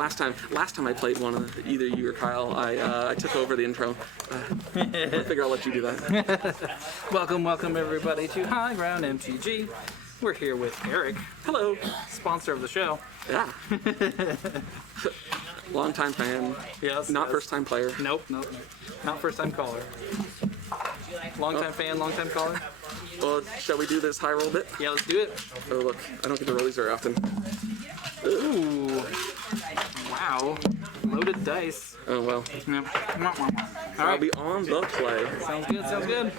last time I played one of either you or Kyle, I took over the intro. I figure I'll let you do that. Welcome everybody to High Ground MTG. We're here with Eric. Hello. Sponsor of the show. Yeah. Long-time fan. Yes. Not first-time player. Nope. Not first-time caller. Long-time fan, long-time caller. Well, shall we do this high roll bit? Yeah, let's do it. Oh, look. I don't get to roll these very often. Ooh. Wow. Loaded dice. Oh, well. Yep. All I'll right. be on the play. Sounds good.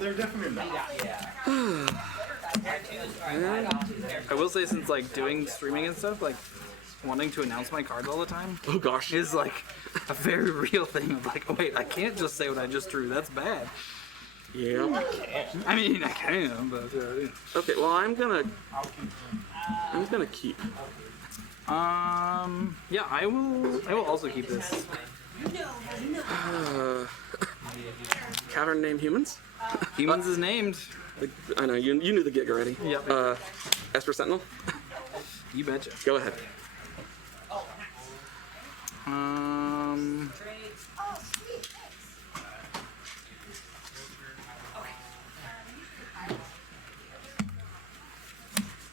They're definitely not. I will say, since like doing streaming and stuff, like wanting to announce my cards all the time Oh, gosh. is like a very real thing of like, oh wait, I can't just say what I just drew. That's bad. Yeah. I mean, I can, but Okay, well, I'm gonna keep. yeah, I will also keep this. Cavern named Humans? Humans is named. I know, you knew the gig already. Yep. Esper Sentinel? You betcha. Go ahead.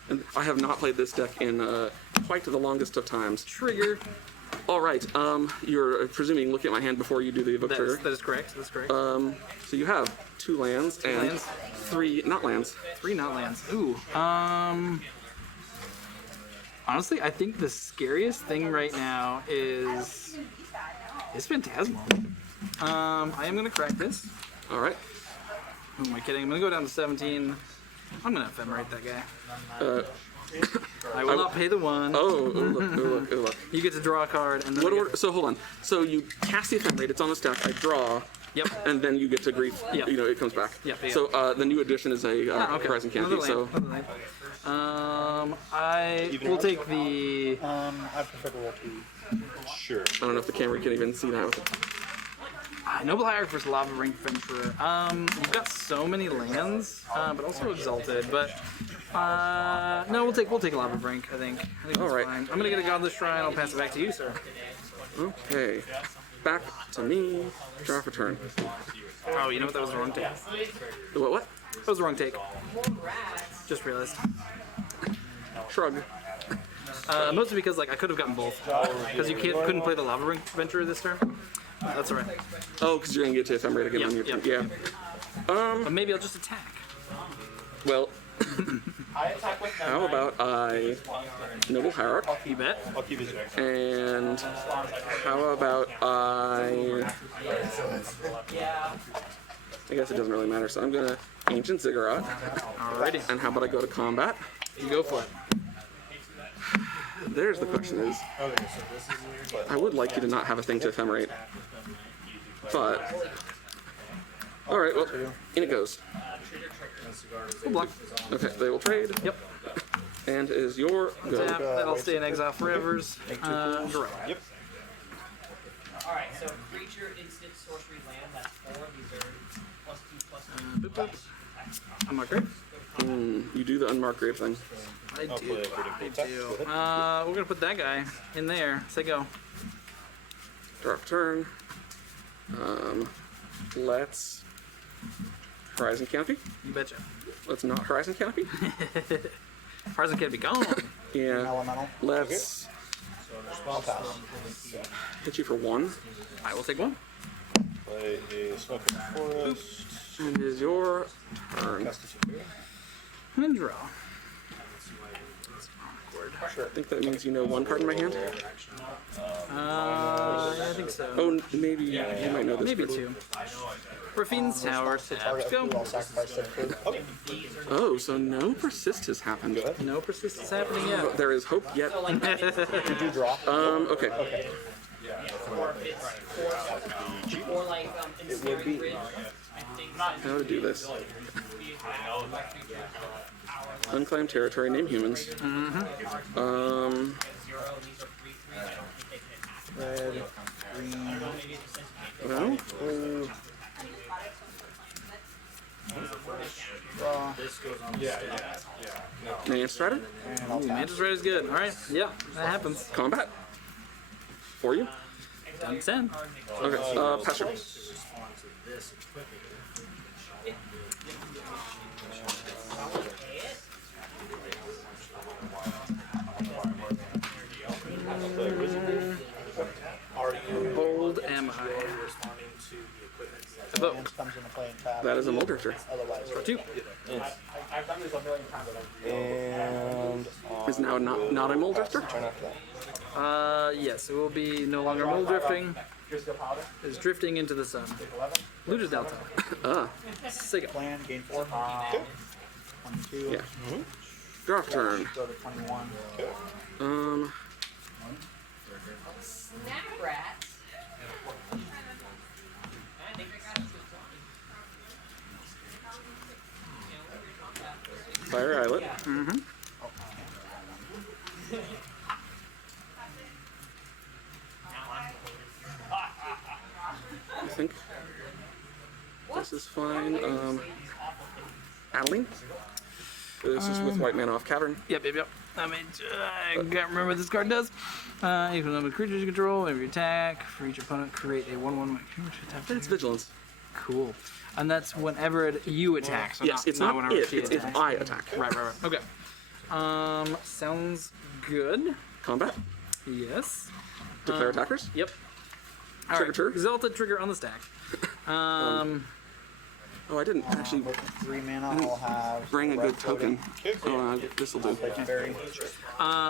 And I have not played this deck in quite the longest of times. Trigger. All right, you're presuming looking at my hand before you do the evoke trigger. That is correct. That's correct. So you have 2 lands and lands. 3 not lands. 3 not lands. Ooh. Honestly, I think the scariest thing right now is Phantasmal. I am gonna crack this. All right. Who am I kidding? I'm gonna go down to 17. I'm gonna ephemerate that guy. I will not pay the 1. Oh, look. You get to draw a card and then What I order? get- So hold on. So you cast the ephemerate, it's on the stack, I draw, Yep. and then you get to grief, Yep. you know, it comes back. Yep, yep. So the new addition is a Okay. Horizon Another Canopy, so... land, another land. I will take the. I prefer to roll 2. Sure. I don't know if the camera can even see that. Noble Hierarch's Lava Ring Venturer. You've got so many lands, but also Exalted. But no, we'll take Lava Brink. I think that's Alright. fine. I'm gonna get a Godless Shrine. I'll pass it back to you, sir. Okay. Back to me. Draw for turn. Oh, you know what? That was the wrong take. What? That was the wrong take. Just realized. Shrug. Mostly because like I could have gotten both. Because you couldn't play the Lava Ring Venturer this turn. That's alright. Oh, because you're going to get to ephemerate again Yep, on your yep. turn. Yeah. But maybe I'll just attack. Well, how about I Noble Hierarch? You bet. I'll keep his next. And how about I guess it doesn't really matter, so I'm gonna Ancient Ziggurat. Alrighty. And how about I go to combat? You go for it. There's the question is, I would like you to not have a thing to ephemerate. But, alright, well, in it goes. Full block. Okay, they will trade. Yep. And it is your go. Tap. That'll stay in exile forever's. Draw. Yep. Alright, so creature, instant, sorcery, land, that's 4. These are +2/+2. Boop, boop. I'm not great. You do the unmarked grave thing. I I'll do. play a critical attack. Go ahead. We're gonna put that guy in there. Say go. Draw for turn. Let's Horizon Canopy. You betcha. Let's not Horizon Canopy. Horizon can't be gone. Yeah. Elemental. Let's I'll pass. hit you for 1. I will take one. Play a Smoking Forest. And it is your turn. Cast a secure. And draw. I think that means you know 1 card in my hand. Yeah, I think so. Oh, maybe you might know this. Maybe first. 2. Rafine's Tower. Taps. Go. I'll sacrifice that food. Okay. Oh, so no persist has happened. No persistence happening yet. There is hope yet. Did you draw? Okay. Okay. Or like, It would be. How to do this? Unclaimed territory, name humans. Red, green, Well, blue. Draw. Minion Strider. And I'll tap. Mantis Ray is good. All right. Yeah, that happens. Combat. For you. Done 10. Okay, pass turn. Bold am I? Evoke. Hands comes into play and tap. That is a Mold Drifter. Otherwise, For 2. and Is now not a Mold Drifter. turn after that. Yes, it will be no longer mold drifting. It's drifting into the sun. Luda's Delta. Sega. Plan, gain 4. 22. Yeah. Draw turn. Go to 21. Snap rats. I think I got it. Fire Islet. I think this is fine. Adeline. This is with white mana off Cavern. Yep. I can't remember what this card does. You can limit creatures you control. Every attack for each opponent, create a 1/1 creature attack. It's Vigilance. Cool. And that's whenever you attack. So Yes, it's not whenever it. she It's if attacks. I attack. Right. Okay. Sounds good. Combat. Yes. Declare attackers. Yep. All Trigger right. trigger. Exalted trigger on the stack. Oh, I didn't actually With 3 mana, I'll have. bring a red good token. This will do. Legendary.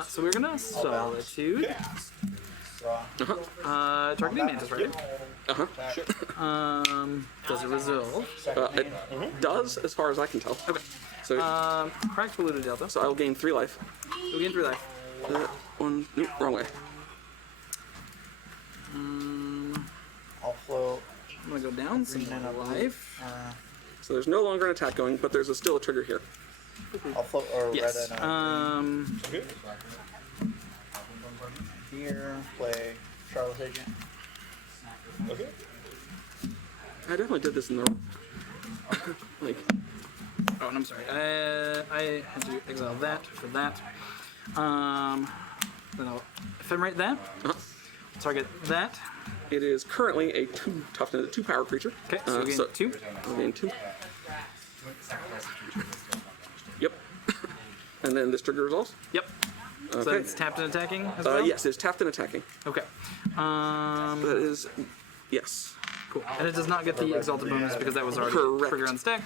So we're gonna Solitude. Draw. Targeting Mantis, right? Does it resolve? It does, as far as I can tell. Okay. So, Cracked Polluted Delta. so I will gain 3 life. You'll gain 3 life. Nope, wrong way. I'll float. I'm gonna go down some Green and more a blue. life. So there's no longer an attack going, but there's still a trigger here. I'll float or Yes. red and here. Play Charlotte Agent. Okay. I definitely did this in the like. Oh, and I'm sorry. I had to exile that for that. Then I'll ephemerate that. Target that. It is currently a 2 toughness, 2 power creature. Okay, so we gain 2. I'll gain 2. Yep. And then this trigger resolves. Yep. So Okay. it's tapped and attacking as well? Yes, it's tapped and attacking. Okay. That is, yes. Cool. And it does not get the exalted bonus because that was already Correct. trigger on the stack.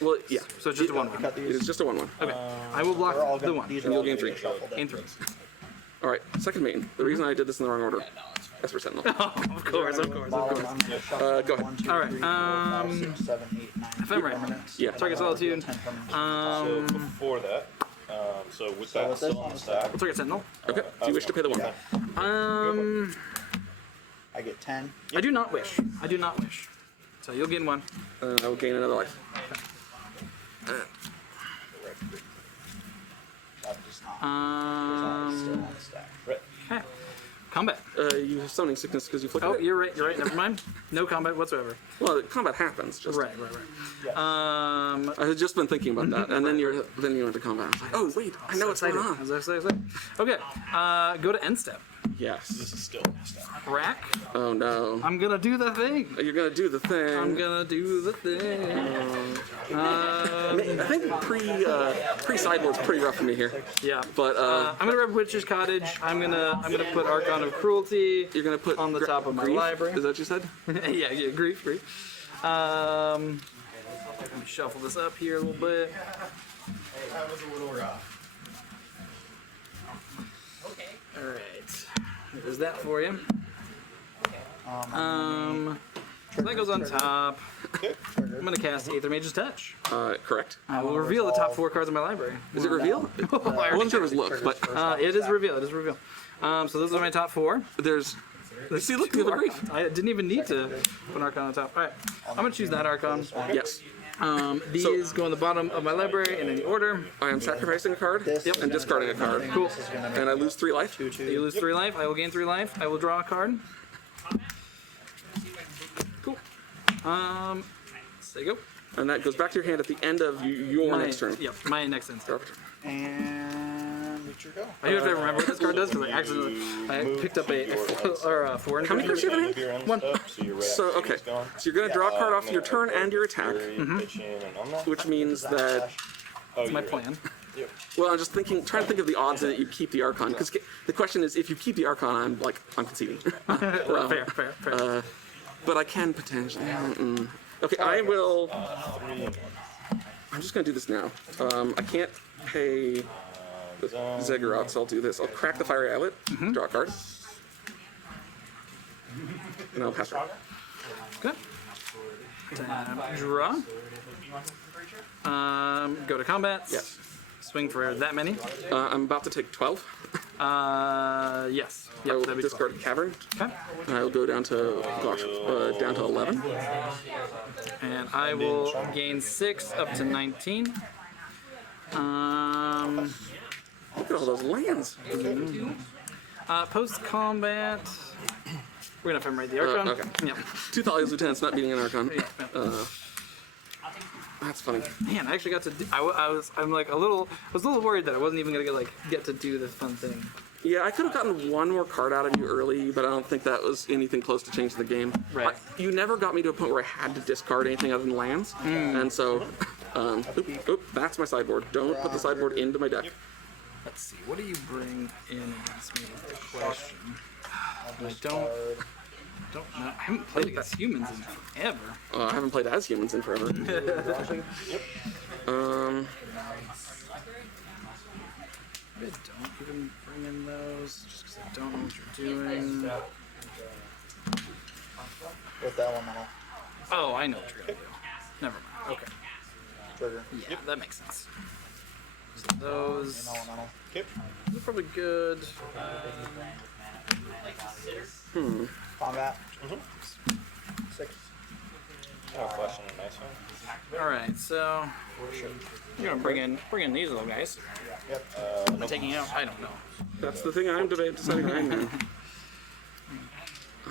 Well, yeah. So it's just a 1/1. Cut It these. is just a 1/1. Okay. I will block They're all the gonna, 1. these And are you'll all gain gonna 3. get shuffled in. Gain 3. All right, second main. The reason I did this in the wrong order. Esper Sentinel. Of course. Bottom, I'm gonna shuffle go ahead. 1, 2, All right, 3, 4, 5, 6, 7, 8, 9. Ephemerate. permanents. Yeah. Target Solitude. 10 permanents. So before that, so with that with still this on on the the stack, We'll target Sentinel. Okay. Do you wish to pay the 1? I get 10. I do not wish. I do not wish. So you'll gain 1. I will gain another life. That does not. Still on the stack. right? Okay. Combat. You have summoning sickness because you flicked Oh, it. you're right. Never mind. No combat whatsoever. Well, combat happens. Just, Right. I had just been thinking about that, and then you went to combat. I was like, oh wait, I know what's going on. Okay. Go to end step. Yes. This is still on the stack. Rack. Oh no. I'm gonna do the thing. You're gonna do the thing. I'm gonna do the thing. I think pre sideboard's pretty rough for me here. Yeah. But I'm gonna rep Witch's Cottage. I'm gonna put Archon of Cruelty. you're gonna put on the top of my grief? library. Is that what you said? yeah, grief. Let me shuffle this up here a little bit. That was a little rough. Okay. All right. There's that for you. So that goes on top. I'm gonna cast Aether Mage's Touch. Correct. I will reveal the top 4 cards in my library. Is it reveal? I wasn't sure it was look, but It is reveal. So those are my top 4. there's. See, look, you have a grief. I didn't even need to put an Archon on top. All right. I'm gonna choose that Archon. Yes. These go on the bottom of my library in any order. I am sacrificing a card and discarding a card. Cool. And I lose 3 life. You lose 3 life. I will gain 3 life. I will draw a card. Cool. So there you go. And that goes back to your hand at the end of your next turn. Yep, my next instant. And let your go. I do have to remember what this card does because I picked up a 4. How many cards do you have in hand? One. So, okay. So you're going to draw a card off your turn and your attack, which means that... That's my plan. Well, I'm just trying to think of the odds that you keep the Archon, because the question is, if you keep the Archon, I'm conceding. Well, Fair. but I can potentially... Okay, I will... I'm just going to do this now. I can't pay Ziggurat, so I'll do this. I'll crack the Fiery Islet, draw a card, and I'll pass it. Good. Draw. Go to combat. Yes. Swing for that many. I'm about to take 12. Yes. I Yep, will that'd be discard Cavern, Okay. and I will go down to, down to 11. And I will gain 6 up to 19. Look at all those lands. Post combat. We're gonna ephemerate the Archon. Okay. Yep. 2 Thalia's Lieutenants not beating an Archon. Yeah. That's funny. Man, I actually got to. I'm like I was a little worried that I wasn't even gonna get to do this fun thing. Yeah, I could have gotten one more card out of you early, but I don't think that was anything close to changing the game. Right. You never got me to a point where I had to discard anything other than lands, and so, that's my sideboard. Don't put the sideboard into my deck. Let's see. What do you bring in against me? Is the question. I don't know. I haven't played against humans in forever. I haven't played as humans in forever. I don't even bring in those just because I don't know what you're doing. With that elemental Oh, I know what you're gonna do. Never mind. Okay. trigger. Yeah, that makes sense. So those Elemental. are probably good. Combat. 6. Oh, flashing a nice one. All right, so you're gonna bring in these little guys. Yep. I'm taking out. I don't know. That's the thing I'm deciding right now. I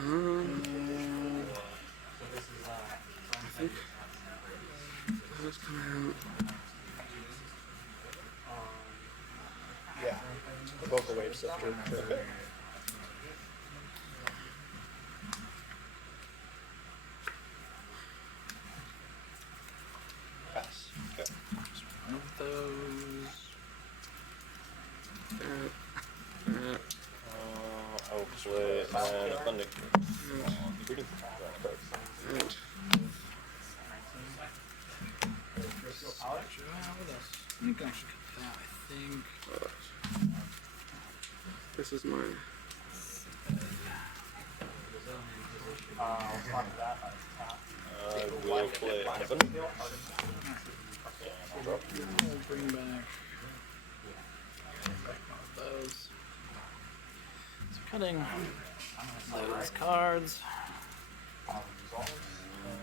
think those come out. Yeah. The vocal wave sifter. Trigger. Pass. Okay. One of those. I will play an Abundant. Reading. And You can actually cut that. I think. this is mine. I will play an Abundant. I'll bring back those. So cutting those cards.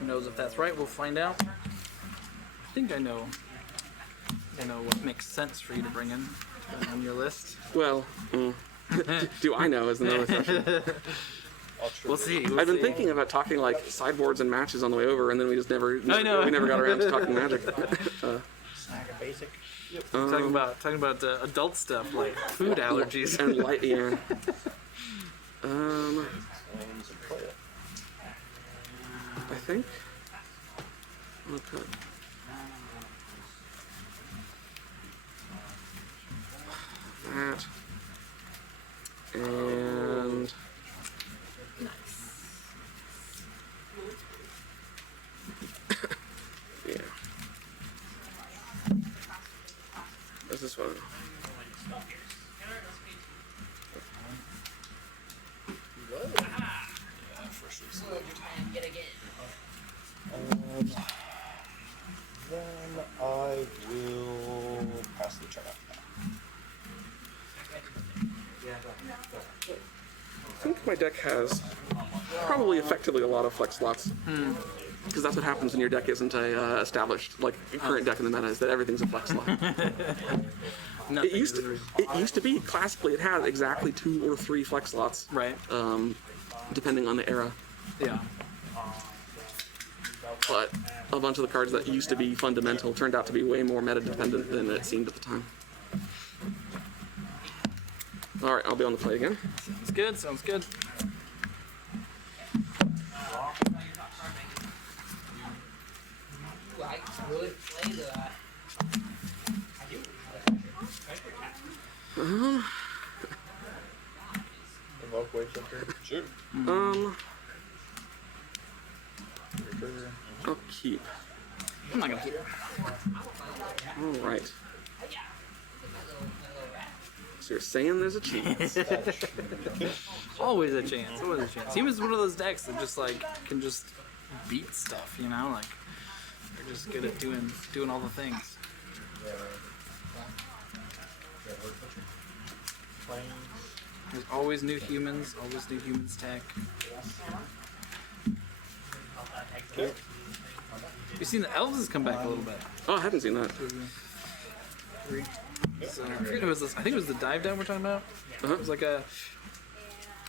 Who knows if that's right? We'll find out. I think I know what makes sense for you to bring in on your list. Well, do I know is another question. We'll see. I've been thinking about talking like sideboards and matches on the way over, and then we just never know. we never got around to talking Magic. Snag a basic. Talking about adult stuff like food allergies. And light, yeah. I think I'll cut that and yeah. This is fun. Then I will pass the turn after that. I think my deck has probably effectively a lot of flex slots. Because that's what happens when your deck isn't a established, like, current deck in the meta, is that everything's a flex slot. It used to be, classically, it had exactly 2 or 3 flex slots. Right. Depending on the era. Yeah. but a bunch of the cards that used to be fundamental turned out to be way more meta-dependent than it seemed at the time. All right, I'll be on the play again. Sounds good. Sounds good. Ooh, I could play that. I do. Evoke wave filter. Shoot. I'll keep. I'm not gonna keep it. All right. So you're saying there's a chance? Always a chance. Always a chance. He was one of those decks that just like can just beat stuff. You know, like they're just good at doing all the things. There's always new humans. Always new humans tech. You've seen the elves has come back a little bit. Oh, I haven't seen that. So, I think it was the dive down we're talking about. It was like a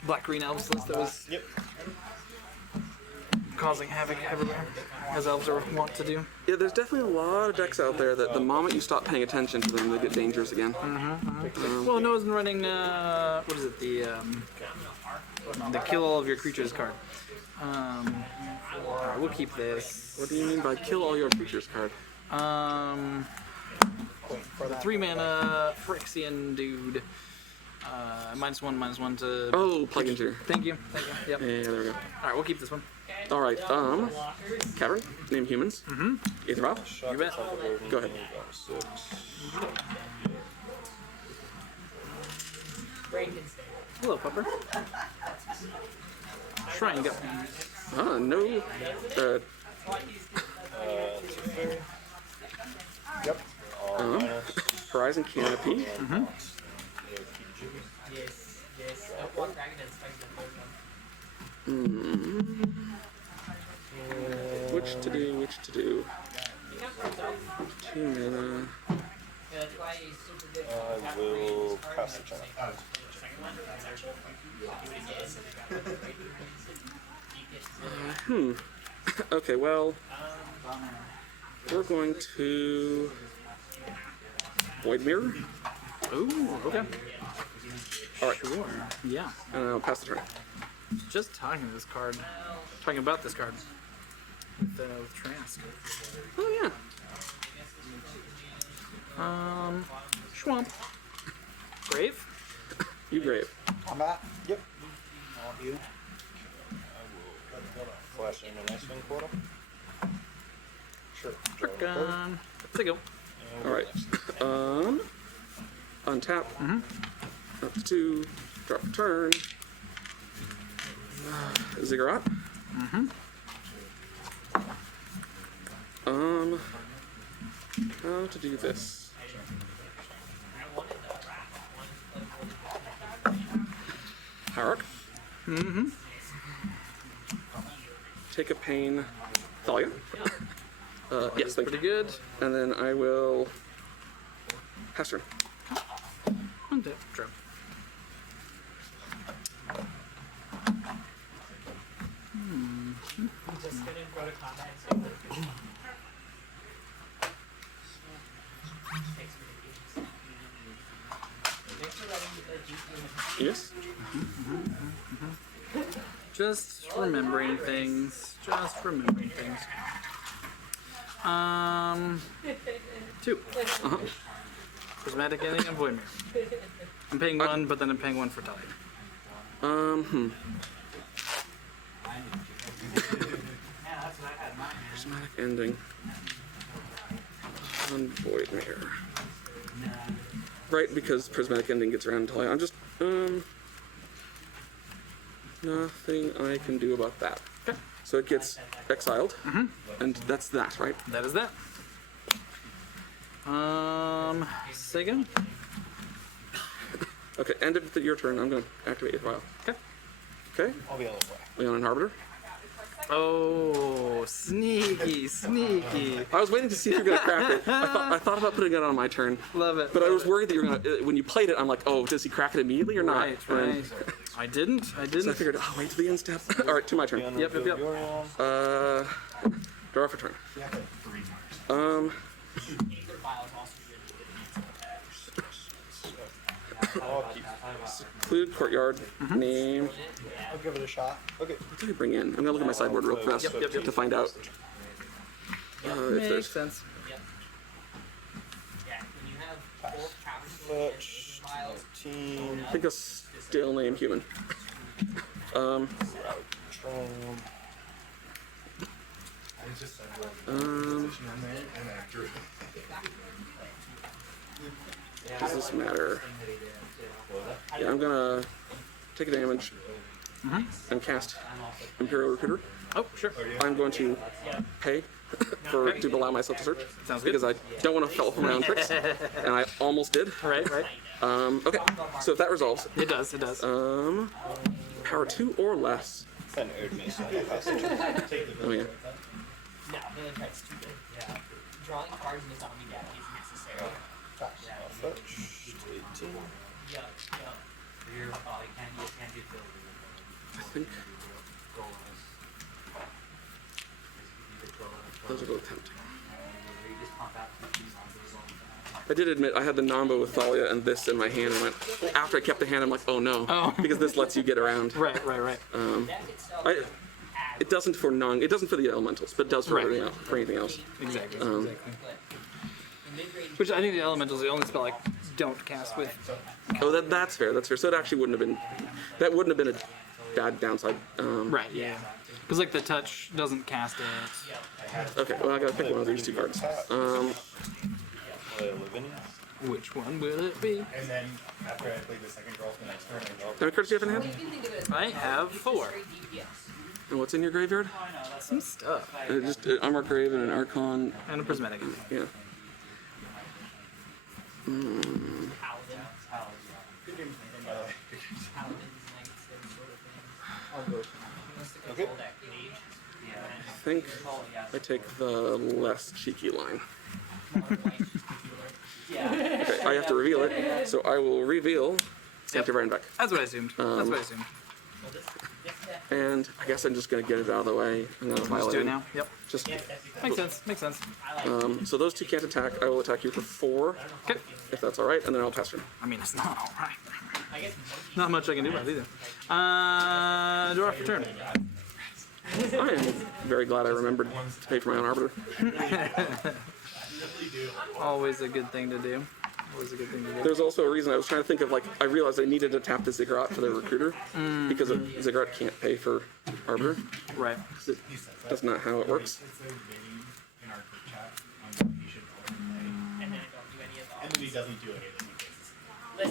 black green elves list that was Yep. causing havoc everywhere, as elves are wont to do. Yeah, there's definitely a lot of decks out there that the moment you stop paying attention to them, they get dangerous again. Well, Noah's been running what is it, the kill all of your creatures card. Alright, we'll keep this. What do you mean by kill all your creatures card? The 3-mana Phyrexian dude. -1/-1 to. Oh, Plague Interior. Thank you. Thank you. Yep. Yeah, there we go. Alright, we'll keep this one. All right, Cavern, name humans. Aether Vial. You bet. Go ahead. Hello, Pupper. Shrine, you got. No. Yep. Horizon Canopy. Yes, yes. No block dragon and spikes the third one. Which to do? 2 mana. Yeah, that's why he's super good. I will pass the turn. Okay, well, we're going to Void Mirror. Ooh, okay. All right, Sure. Yeah. and I'll pass the turn. Just talking about this card with Trask. Oh yeah. Schwamp. Grave. You grave. Combat. Yep. You. I will flash in the next wing portal. Sure. Gun. Let's go. All right. Untap. Up to 2. Drop a turn. Ziggurat. How to do this? Hierarch. Take a pain. Thalia. Yes, thank Pretty you. good. And then I will pass turn. Untap. True. Just gonna go to combat and save the Thanks for letting me Yes. Just remembering things. Just remembering things. 2. Prismatic Ending and Void Mirror. I'm paying 1, but then I'm paying 1 for Talia. Prismatic ending. On Void Mirror. Right, because Prismatic ending gets around Talia. I'm just nothing I can do about that. Okay. So it gets exiled, and that's that, right? That is that. Second. Okay, end of your turn. I'm going to activate Aether Vial. Okay. Okay, I'll be on the way. Leon and Arbiter. Oh, sneaky, sneaky. I was waiting to see if you're going to crack it. I thought about putting it on my turn, Love it. but I was worried that you were going to. When you played it, I'm like, oh, does he crack it immediately or not? Right, And right. I didn't. So I figured, oh, wait to the end step. All right, to my turn. Yep. Draw for turn. Aether Vial is also really good. I'll keep. Secluded courtyard. Name. I'll give it a shot. Okay. What did I bring in? I'm gonna look at my sideboard real fast Yep. to find out if Makes there's. sense. Yep. Yeah, when you have both Cottage and Fetch. Aether Vials, 18. I think a still name human. Tron. Does this matter? Yeah, I'm gonna take a damage and cast Imperial Recruiter. Oh, sure. I'm going to pay to allow myself to search. Sounds good. Because I don't want to fall around tricks, and I almost did. Right. Okay, so if that resolves, It does. power 2 or less. An Ode Mason. I'll pass it. Oh yeah. no, really that's too good. Yeah. Drawing cards in the zombie deck is necessary. I'll fetch. 18. Yep. I think those are both tempting. I did admit I had the Namba with Thalia and this in my hand, and went after I kept the hand, I'm like, oh no, because this lets you get around. Right. Deck itself It doesn't for it doesn't for the elementals, but it does for Right. everything else, for anything else. Exactly. but the mid-range Which I think the elementals the only spell I don't cast with. Oh, that's fair. That's fair. So it actually wouldn't have been. That wouldn't have been a bad downside. Right. Yeah. Because like the touch doesn't cast it. Okay. Well, I gotta pick one of these two cards. Living. Which one will it be? And then after I played the second draw for the next turn, I go. How many cards do you have in hand? you can think of it as I have 4. straight DPS. And what's in your graveyard? Some stuff. Just an Armor Grave and an Archon. And a prismatic. Yeah. Paladin. Good game. Paladins, knights, those sort of things. I'll go. Wants to control that mage. I think I take the less cheeky line. Okay, I have to reveal it, so I will reveal Sanctuary and back. That's what I assumed. And I guess I'm just gonna get it out of the way. I'm gonna Just file do it in. now. Yep. Just Makes sense. so those two can't attack. I will attack you for 4, Okay. if that's all right, and then I'll pass turn. I mean, it's not all right. Not much I can do about it either. Draw for turn. I am very glad I remembered to pay for my own arbiter. Always a good thing to do. There's also a reason I was trying to think of, like, I realized I needed to tap the Ziggurat for the recruiter because Ziggurat can't pay for arbiter. Right. That's not how it works. It's a meeting in our group chat on what he should play. And then I don't do any of And those. then he doesn't do any of this in cases.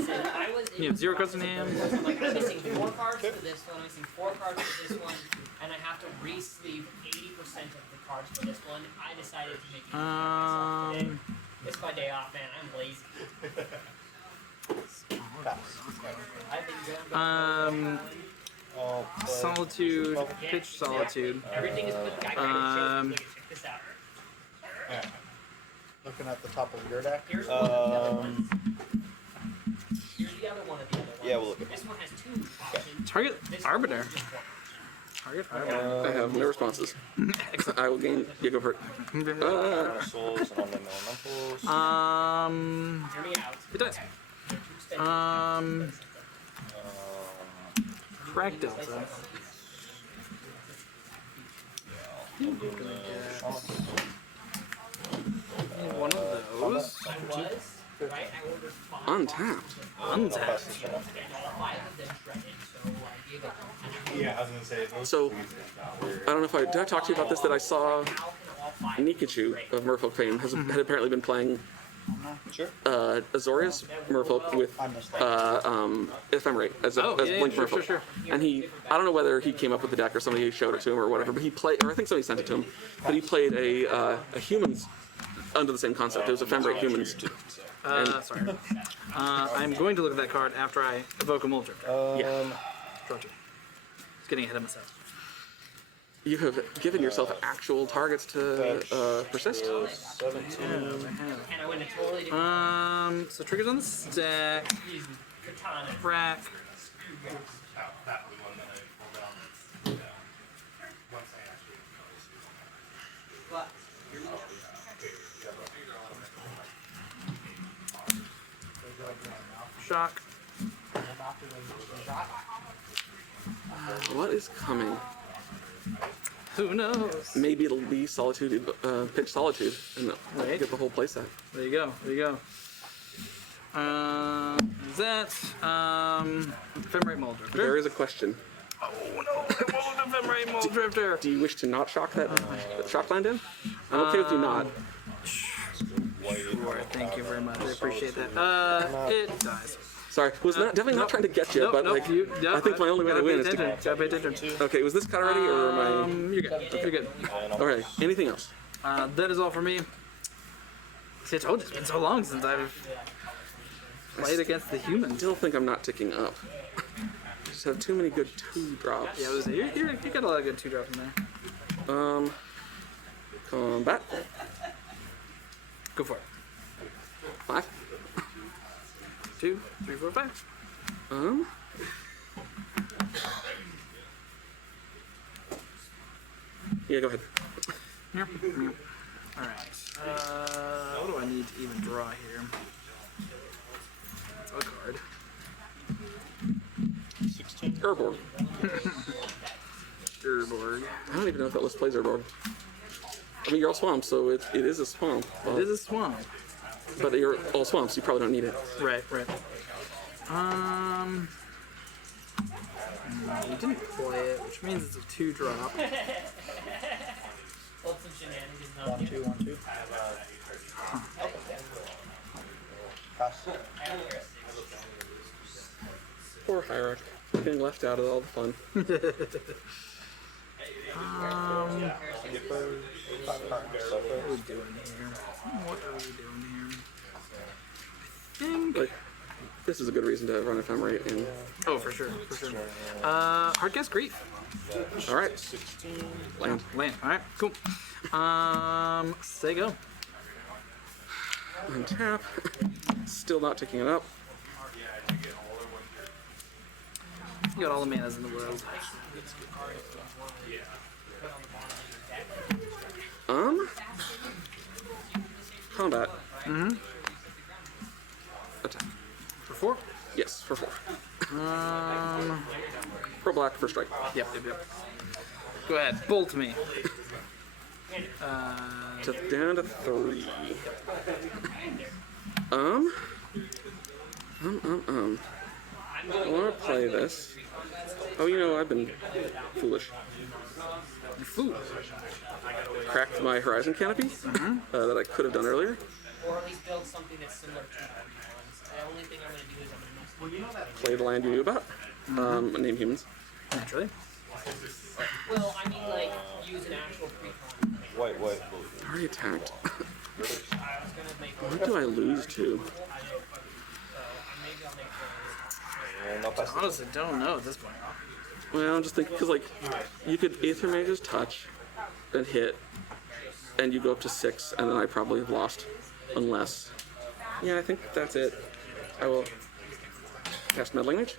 Listen, I was in You have 0 cards in hand. like I'm missing 4 cards for this one, I'm missing 4 cards for this one, and I have to re-sleeve 80% of the cards for this one. I decided to make it myself today. It's my day off, man. I'm lazy. I've been going I'll play. Solitude. Pitch Solitude. everything is put I check this out. Yeah. Looking at the top of your deck. Here's one of the other ones. Here's the other one of the other ones. Yeah, we'll look at This one has 2 options. Target This Arbiter. one has just 1. Target Arbiter. I have no responses. I will gain. You go for it. Souls and all the elementals. Hear me out. It does. Crack Delta. One of those. Was, right? I ordered 5. Untapped. Untapped. And all 5 of them shredded, so I gave up on Yeah, I was gonna say those. So, I don't know if did I talk to you about this, that I saw how can all 5 Nikachu of Merfolk fame had apparently been playing Sure. Azorius Merfolk with Ephemerate as a Oh, as yeah, Blink sure, Merfolk. sure. And I don't know whether he came up with the deck or somebody showed it to him or whatever, but he played, or I think somebody sent it to him, but he played a humans under the same concept. It was Ephemerate humans. Sorry. I'm going to look at that card after I evoke a Molter. Yeah. Draw 2. It's getting ahead of myself. You have given yourself actual targets to persist. 17. And I went a totally different So triggers on the stack. katana. Crack. That was one that I pulled out. Yeah. Once I actually. But shock. What is coming? Who knows? Maybe it'll be Solitude, pitch Solitude, and Right. get the whole playset. There you go. There you go. That Ephemerate Mold Drifter. There is a question. Oh no! Ephemerate Mold Drifter. Do you wish to not shock that shock land in? I'm okay with you not. Sure, thank you very much. I appreciate that. It dies. Sorry, was definitely not trying to get you, but like, I think my only way to win is to. Gotta pay attention. Okay, was this card already, or am I? You're good. You're good. All right. Anything else? That is all for me. See, I told you, it's been so long since I've played against the humans. Still think I'm not ticking up. I just have too many good 2-drops. Yeah, you got a lot of good 2-drops in there. Combat. Go for it. 5. 2, 3, 4, 5. Yeah, go ahead. Here. Alright. What do I need to even draw here? That's a card. 16. Urborg. Urborg. I don't even know if that list plays Urborg. I mean, you're all swamps, so it is a swamp. It is a swamp. But you're all swamps, you probably don't need it. Right. You didn't play it, which means it's a 2-drop. Pulled some shenanigans on you. 1, 2. Pass. Poor Hierarch. Getting left out of all the fun. Um, What what are we doing here? I think. Like, this is a good reason to run Ephemerate in. Oh, for sure. Hardcast Grief. Alright. 16. Land. Land. All right. Cool. Say go. Untap. Still not ticking it up. You got all the manas in the world. Combat. Attack. For 4? Yes, for 4. For black, for strike. Yep. Go ahead. Bolt me. Down to 3. I want to play this. Oh, you know, I've been foolish. You fool. Cracked my Horizon Canopy that I could have done earlier. Or at least build something that's similar to that. The only thing I'm going to do is I'm going to mix. Play the land you knew about. Name humans. Naturally. Well, I mean, like, use an actual pre-con. White. Already attacked. I was going to make What do I lose to? maybe I'll make No pass. Honestly, don't know at this point. Well, I'm just thinking, because, like, you could Aether Mage's Touch and hit, and you go up to 6, and then I probably have lost. Unless. Yeah, I think that's it. I will cast Meddling Mage.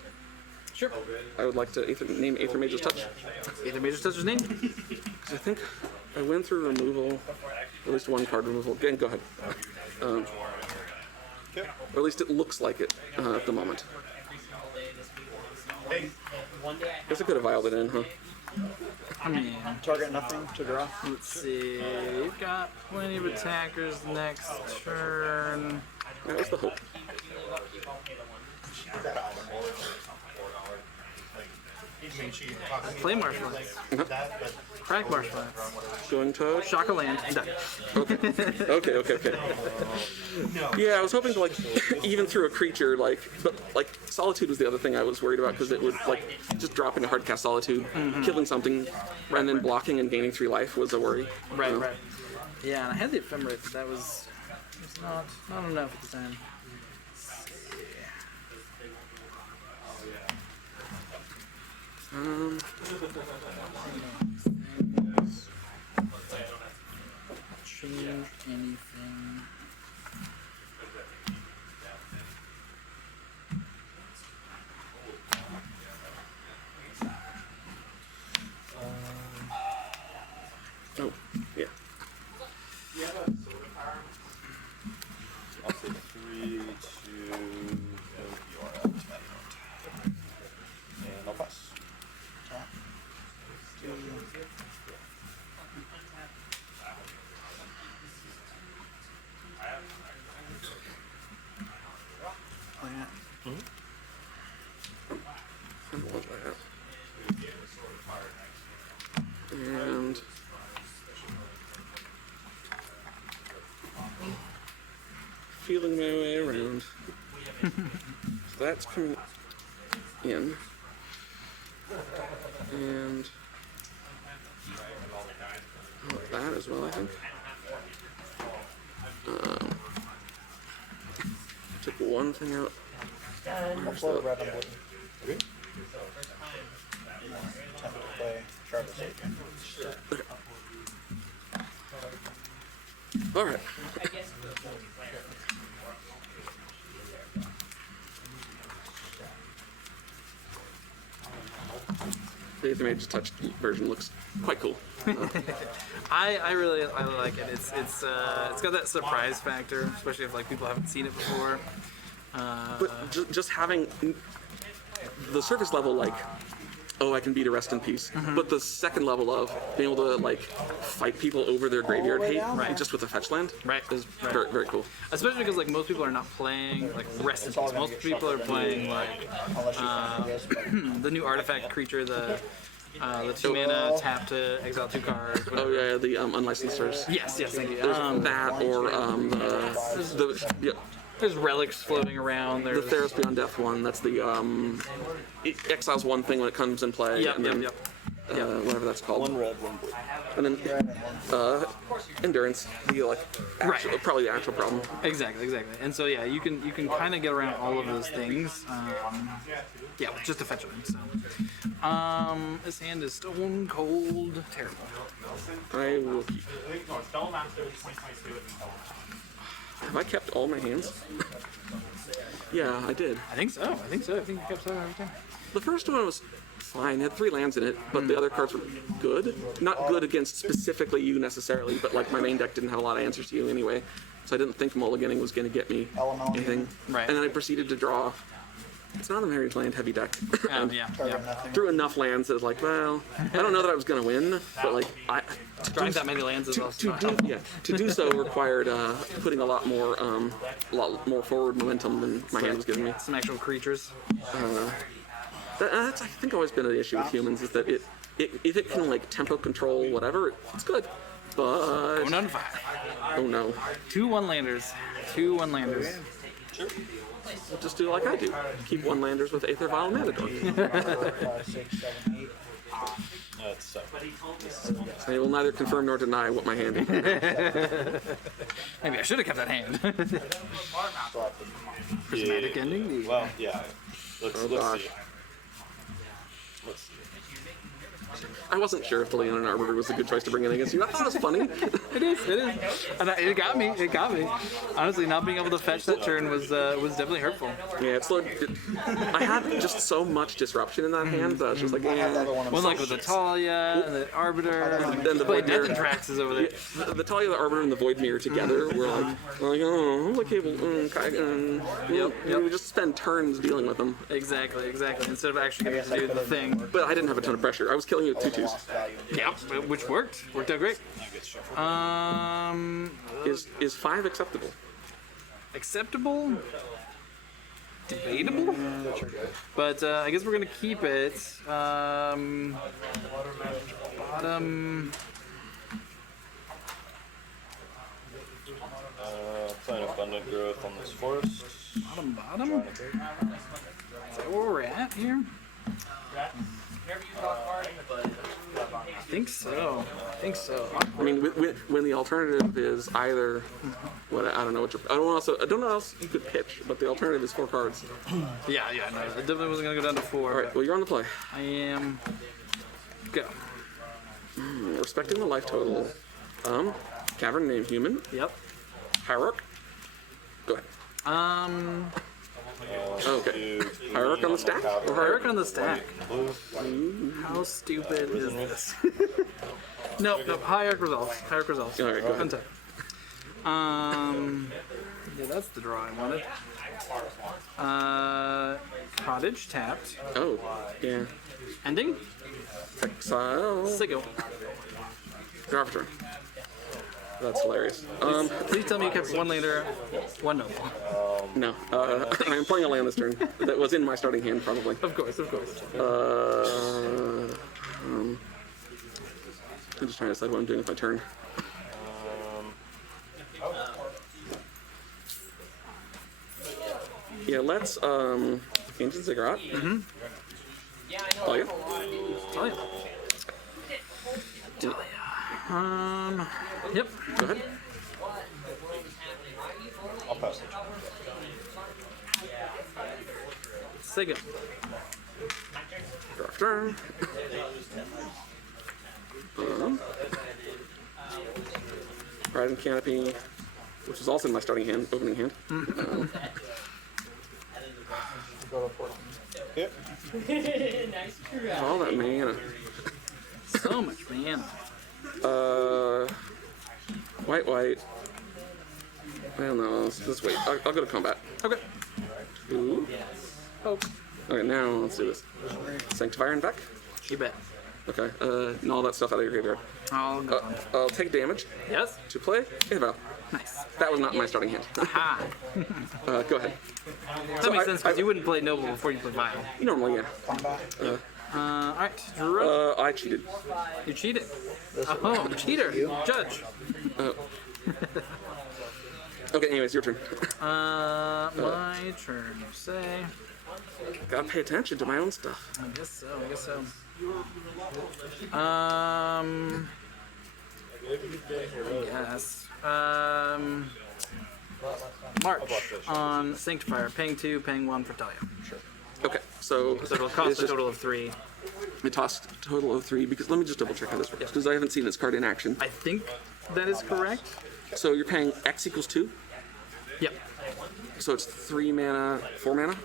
Sure. I would like to name Aether Mage's Touch. Aether Mage's Touch's name? Because I think I went through removal, at least 1 card removal. Again, go ahead. Or at least it looks like it at the moment. one day I Guess I could have vialed it in, huh? I mean, Target nothing to draw. let's see. You've got plenty of attackers next turn. That was the hope. Play Marshlands. Crack Marshlands. Going to Shock a land. Done. Okay. Yeah, I was hoping to like even through a creature but Solitude was the other thing I was worried about because it would like just drop into hardcast Solitude, killing something, and then blocking and gaining 3 life was a worry. Right. Yeah, and I had the Ephemerate, but that was not enough at the time. Change anything. Oh, yeah. I'll say 3, 2, Plant. And what do I have? And feeling my way around. So that's coming in. And that as well, I think. Took one thing out. Where's Play the- red and blue. Attempt to play Travis Aiken. All right. The Aether Mage's Touch version looks quite cool. I really like it. It's got that surprise factor, especially if like people haven't seen it before. But just having the surface level, like, oh, I can beat a rest in peace. But the second level of being able to like fight people over their graveyard hate, just with a fetch land, is very, very cool. Especially because like most people are not playing like rest in peace. Most people are playing like Unless you can guess, the new artifact creature, the 2 mana tap to exile 2 cards. Oh Whatever. yeah, the unlicensed. Yes, thank you. There's that or There's relics floating around. the There's Theros Beyond Death one. That's the it exiles one thing when it comes in play, and then whatever that's called. one red, one blue. And then endurance, the like probably the actual problem. Exactly. And so yeah, you can kind of get around all of those things. Yeah, with just a fetch one. So, this hand is stone cold terrible. I will keep. Have I kept all my hands? Yeah, I did. I think so. I think you kept some everything. The first one was fine. It had 3 lands in it, but the other cards were good. Not good against specifically you necessarily, but like my main deck didn't have a lot of answers to you anyway, so I didn't think mulliganing was going to get me anything. Right. And then I proceeded to draw. It's not a very land heavy deck. And Yeah. threw enough lands that was like, well, I don't know that I was going to win, but like Drawing that many lands is also not helpful. to do so required putting a lot more forward momentum than my hand was giving me. Some actual creatures. That's I think always been an issue with humans is that if it can like tempo control whatever, it's good. But Going down to 5. oh no, 2 1-landers. 2 1-landers. we'll just do like I do. Keep 1-landers with Aether Vial Matador. 5, 6, 7, 8. That's 7. I will neither confirm nor deny what my hand is. Maybe I should have kept that hand. Prismatic ending. Well, yeah. Let's gosh. see. Let's see. I wasn't sure if the Leon and Arbiter was a good choice to bring in against you. I thought it was funny. It is. And it got me. Honestly, not being able to fetch that turn was definitely hurtful. Yeah, I had just so much disruption in that hand that I was just like, yeah. Well, like with the Talia and the Arbiter, And the but Void Mirror. Death and Trax is over there. The Talia, the Arbiter, and the Void Mirror together were like oh, the cable. Yep. We just spend turns dealing with them. Exactly. Instead of actually getting to do the thing. But I didn't have a ton of pressure. I was killing you with 2/2s. Yeah, which worked out great. Is 5 acceptable? Acceptable? Debatable? But I guess we're gonna keep it. Bottom. Playing Abundant Growth on this forest. Bottom. Is that where we're at here? I think so. I mean, when the alternative is either, I don't know what I don't know what else you could pitch, but the alternative is 4 cards. Yeah, no, I definitely wasn't gonna go down to 4. All right, well, you're on the play. I am. Go. Respecting the life total. Cavern named Human. Yep. Hierarch. Go ahead. Okay. Hierarch on the stack? Or Hierarch on the stack. How stupid is this? No, Hierarch resolves. All right, go ahead. Untap. Yeah, that's the draw I wanted. Cottage tapped. Oh, yeah. Ending. Exile. Sigil. Draw for turn. That's hilarious. Please tell me you kept one lander, one noble. No. I'm playing a land this turn that was in my starting hand, probably. Of course, of course. I'm just trying to decide what I'm doing with my turn. Yeah, let's Ancient Ziggurat. Mm-hmm. Yeah, I know. Oh, yeah. Talia. Yep. Go ahead. I'll pass the Sigil. Draw for turn. Riding Canopy, which is also in my starting hand, opening hand. Yep. Nice try. All that mana. So much mana. White. I don't know. Let's wait. I'll go to combat. Okay. Ooh. Oh, Okay, now let's do this. Sanctifier and back. you bet. Okay. And all that stuff out of your graveyard. I'll go. I'll take damage Yes. to play Aether. Nice. That was not my starting hand. Ha. Go ahead. That makes I- sense because I- you wouldn't play noble before you play Vial. Normally, yeah. All right. Drew. I cheated. You cheated. Oh, cheater. Judge. Okay, anyways, your turn. My turn. Say. Gotta pay attention to my own stuff. I guess so. Yes. March on Sanctifier, paying 2, paying 1 for Talia. Okay, so So it'll cost it's a just- total of 3. It tossed a total of 3 because let me just double check how this works because I haven't seen this card in action. I think that is correct. So you're paying X equals 2, Yep. so it's 3 mana, 4 mana.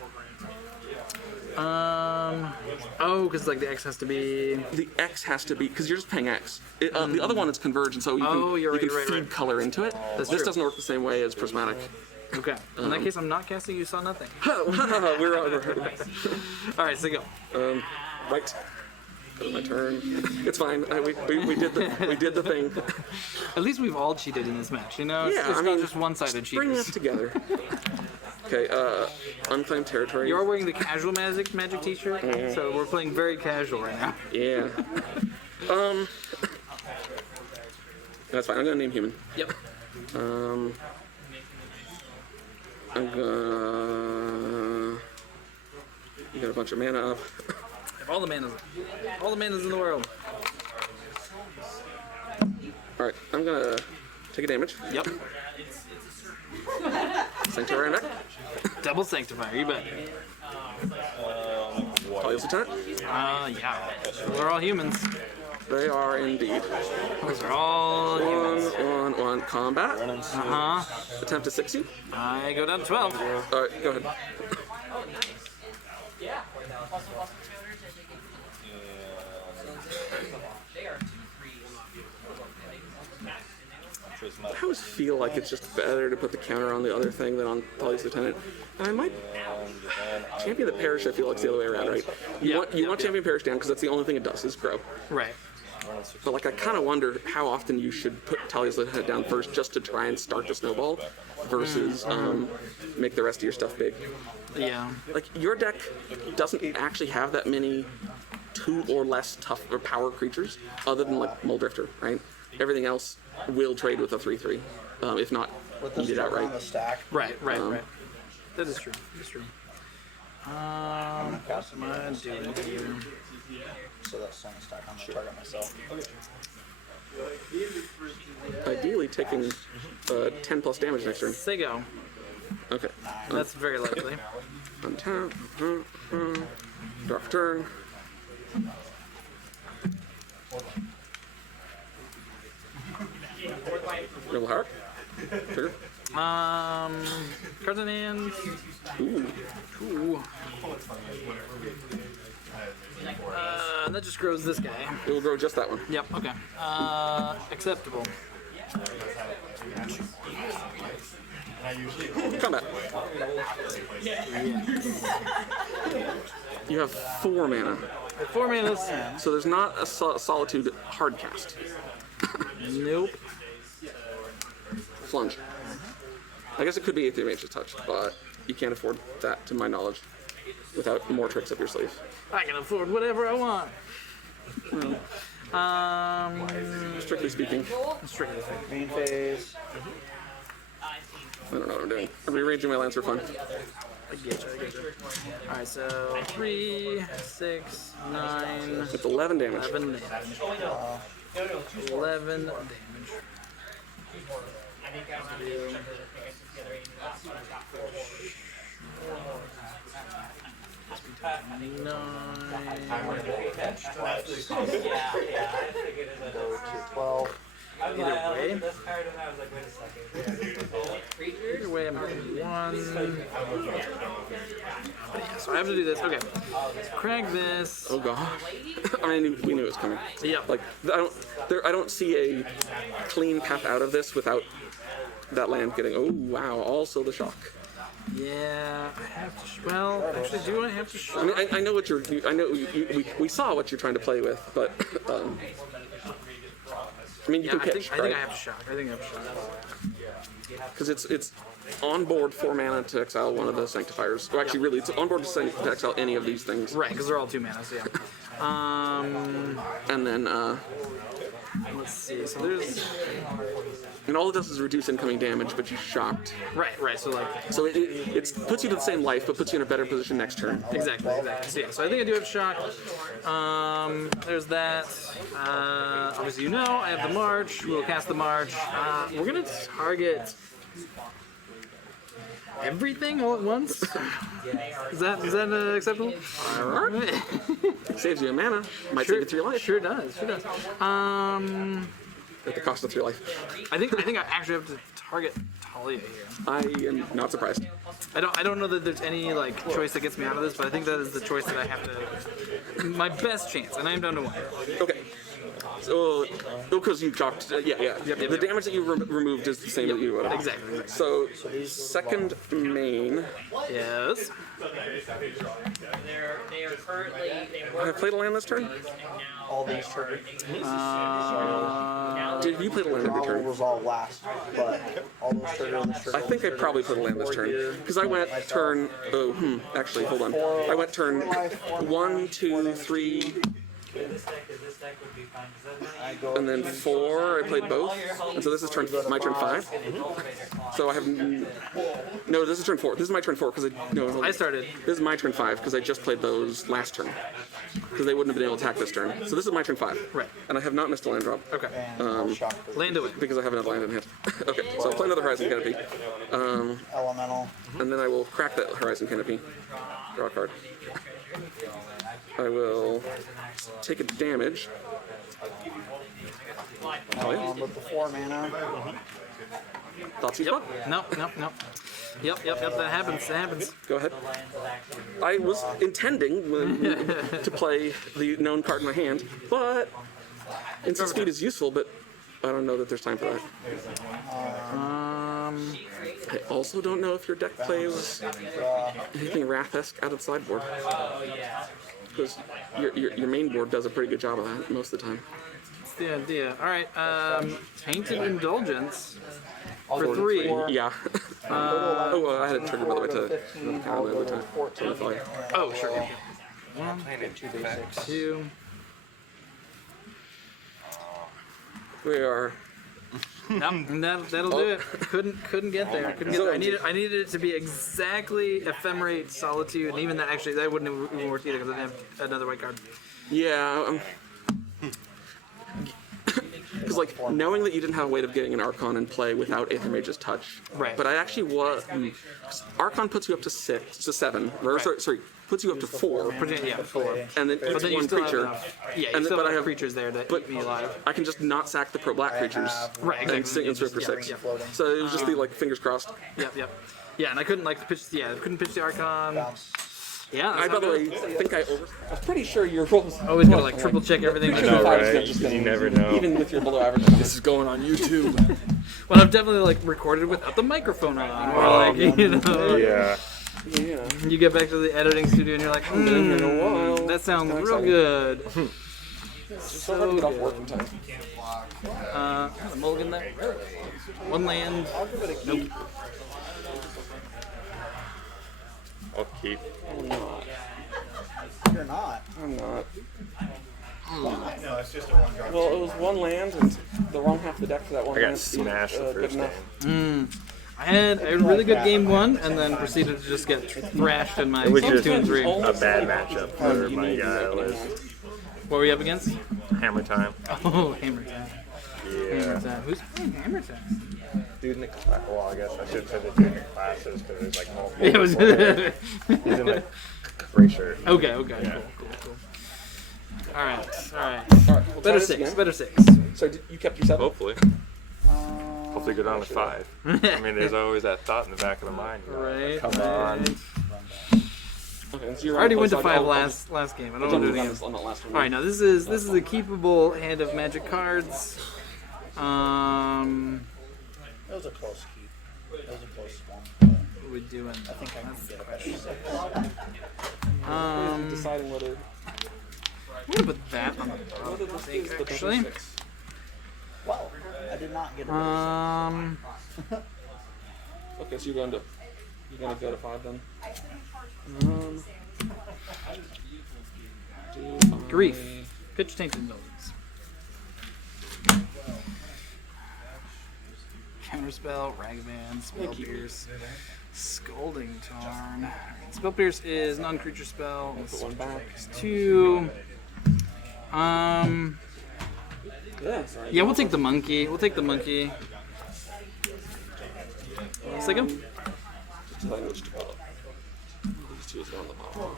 Oh, because like the X has to be. The X has to be because you're just paying X. The other one is converge, and so you can, Oh, you're right, you can you're right, feed right. color into it. That's this true. doesn't work the same way as prismatic. Okay. In that case, I'm not casting. You saw nothing. we're All right, so go. right. That was my turn. It's fine. We did the thing. At least we've all cheated in this match. You know, it's, Yeah, it's I not mean, just one-sided Bring cheaters. us together. Okay. Unclaimed territory. You're wearing the casual magic T-shirt, so we're playing very casual right now. Yeah. That's fine. I'm gonna name human. Yep. I'm gonna. You got a bunch of mana up. All the manas in the world. All right. I'm gonna take a damage. Yep. Sanctuary and back. Double Sanctifier, you bet. Talia's Lieutenant. Yeah. We're all humans. They are indeed. Those are all humans. 1/1 combat. Attempt to 60. I go down to 12. All right. Go ahead. Yeah. I always feel like it's just better to put the counter on the other thing than on Talia's Lieutenant. And I might champion the parish. I feel like it's the other way around, right? You want champion parish down because that's the only thing it does is grow. Right. But like I kind of wonder how often you should put Talia's Lieutenant down first just to try and start the snowball versus make the rest of your stuff big. Yeah. Like your deck doesn't actually have that many 2 or less tough or power creatures other than like Muldrifter, right? Everything else will trade with a 3/3, if not eat it outright. on the stack. Right. That is true. That's true. What am I doing here? So that's on the stack. I'm gonna target myself. Ideally taking 10 plus damage next turn. Say go. Okay. That's very likely. Untap. Draw for turn. Noble Heart. Trigger. Cards in hand. Ooh. And that just grows this guy. It will grow just that one. Yep. Okay. Acceptable. Combat. You have 4 mana, 4 manas. so there's not a Solitude hard cast. Nope. Plunge. I guess it could be Aether Mage's Touch, but you can't afford that, to my knowledge, without more tricks up your sleeve. I can afford whatever I want. Strictly speaking, Strictly. Main phase. I don't know what I'm doing. I'm rearranging my lands for fun. I get you. Alright, so 3, 6, 9, It's 11 damage. 11 damage. 11 damage. I think I want to do the other 80 last one. I've got 4 Go to 12. Either way. This card and I was like, wait a second. Either way, I'm at 1. But yeah, so I have to do this. Okay. Crack this. Oh god. I mean, we knew it was coming. Yep. Like, I don't see a clean path out of this without that land getting. Oh wow! Also the shock. Yeah, I have to. Well, actually, do I have to? I mean, I know what you're. I know we saw what you're trying to play with, but I mean, you Yeah, can pitch, I think right? I have to shock. I think I have to shock. Because it's on board 4 mana to exile one of the Sanctifiers. Well, actually, really, it's on board to exile any of these things. Right, because they're all 2 mana. So yeah. And then, Let's see. So there's. and all it does is reduce incoming damage, but you're shocked. Right. So like. So it puts you to the same life, but puts you in a better position next turn. Exactly. So yeah. So I think I do have shock. There's that. Obviously, you know, I have the march. We'll cast the march. We're gonna target everything all at once. Is that acceptable? Saves you a mana. Might save you 3 life. Sure does. At the cost of 3 life. I think I actually have to target Talia here. I am not surprised. I don't know that there's any like choice that gets me out of this, but I think that is the choice that I have to. My best chance, and I am down to 1. Okay. So, because you dropped, yeah. The damage that you removed is the same that you would have. Exactly. So, second main. Yes. They are currently. Have I played a land this turn? All these triggered. Did you play a land every Probably turn? was all last, but all those triggered. I think I probably played a land this turn. Because I went turn. Actually, hold on. I went turn 1, 2, 3. This deck would be fine. I go And then 4, I played both. And so this is my turn 5. So I have. No, this is turn 4. This is my turn 4 because I started. This is my turn 5 because I just played those last turn. Because they wouldn't have been able to attack this turn. So this is my turn 5. Right. And I have not missed a land drop. Okay. shock Land away. Because I have another land in hand. Okay, so I'll play another Horizon Canopy. elemental. And then I will crack that Horizon Canopy. Draw a card. I will take a damage. Oh, yeah. With the 4 mana. Thoughts, Yep. No. Yep. That happens. Go ahead. I was intending to play the known card in my hand, but instant speed is useful, but I don't know that there's time for that. I also don't know if your deck plays anything Wrath-esque out of the sideboard. Because your main board does a pretty good job of that most of the time. That's the idea. All right. Tainted Indulgence for 3. Yeah. I had it triggered by the way to I'll go to 14. Oh, sure. 2d6. 2. We are. That'll do it. Couldn't get there. I needed it to be exactly Ephemerate Solitude, and even that wouldn't have even worked either because I didn't have another white card. Yeah. Because like knowing that you didn't have a way of getting an Archon in play without Aether Mage's Touch. Right. But I actually was. Archon puts you up to 7. Or, sorry, puts you up to 4. Yeah, 4. And then But it's then you one still creature. have enough. Yeah, you And then- still but I have have- creatures there that but- keep me alive. I can just not sack the pro black creatures. Right, And exactly. sing and swim for 6. Yep. So it was just the like fingers crossed. Yep. Yeah, and I couldn't pitch the Archon. Yeah. I, by the way, think I was pretty sure your rolls. Always gotta like triple check everything. Pretty I sure know, the 5 is right? just You gonna never lose, know. even with your below average. This is going on YouTube. Well, I've definitely like recorded without the microphone on, or like you know. Yeah. Yeah. You get back to the editing studio and you're like, been here in a while. that sounds Kinda real exciting. good. It's so hard to get off work in time. The mulligan there. One land. Nope. I'll keep. I'm not. You're not. I'm not. No, it's just a one drop. Well, it was one land and the wrong half of the deck for that one I got land. smashed the good first enough. game. I had a really good game 1 and then proceeded to just get thrashed in my It was game just 2 and 3. a bad matchup for my guy. Was What were you up against? Hammer Time. Oh, Hammer Time. Yeah. Hammer Time. Who's playing Hammer Time? Dude in the class. Well, I guess I should say the dude in the classes because there's like multiple. It was. people. He's in the gray shirt. Okay, Yeah. cool. Alright. Alright, we'll try Better this 6, again. better 6. So you kept your 7? Hopefully. Hopefully go down to 5. I mean, there's always that thought in the back of the mind. You know, Right. Come on. Okay, so you're I already went to so 5 I'll- last game. I I'll don't want jump to do it on again. this on that last one. Alright, now this is a keepable hand of magic cards. It was a close keep. It was a close one. What are we doing? I think I can That's get the a question. better Deciding whether I'm gonna put that on the bottom, I this think, is the better actually. 6. Well, I did not get a better Okay, so you're gonna go to 5 then. Grief. Pitch Tainted Indulgence. Counterspell, Ragavan, Spell Pierce, Scalding Tarn. Alright, Spell Pierce is non-creature spell. Put one back. It's 2. Yeah, sorry. Yeah, we'll take the monkey. We'll take the monkey. Second? Deciding which to put. These two is on the bottom.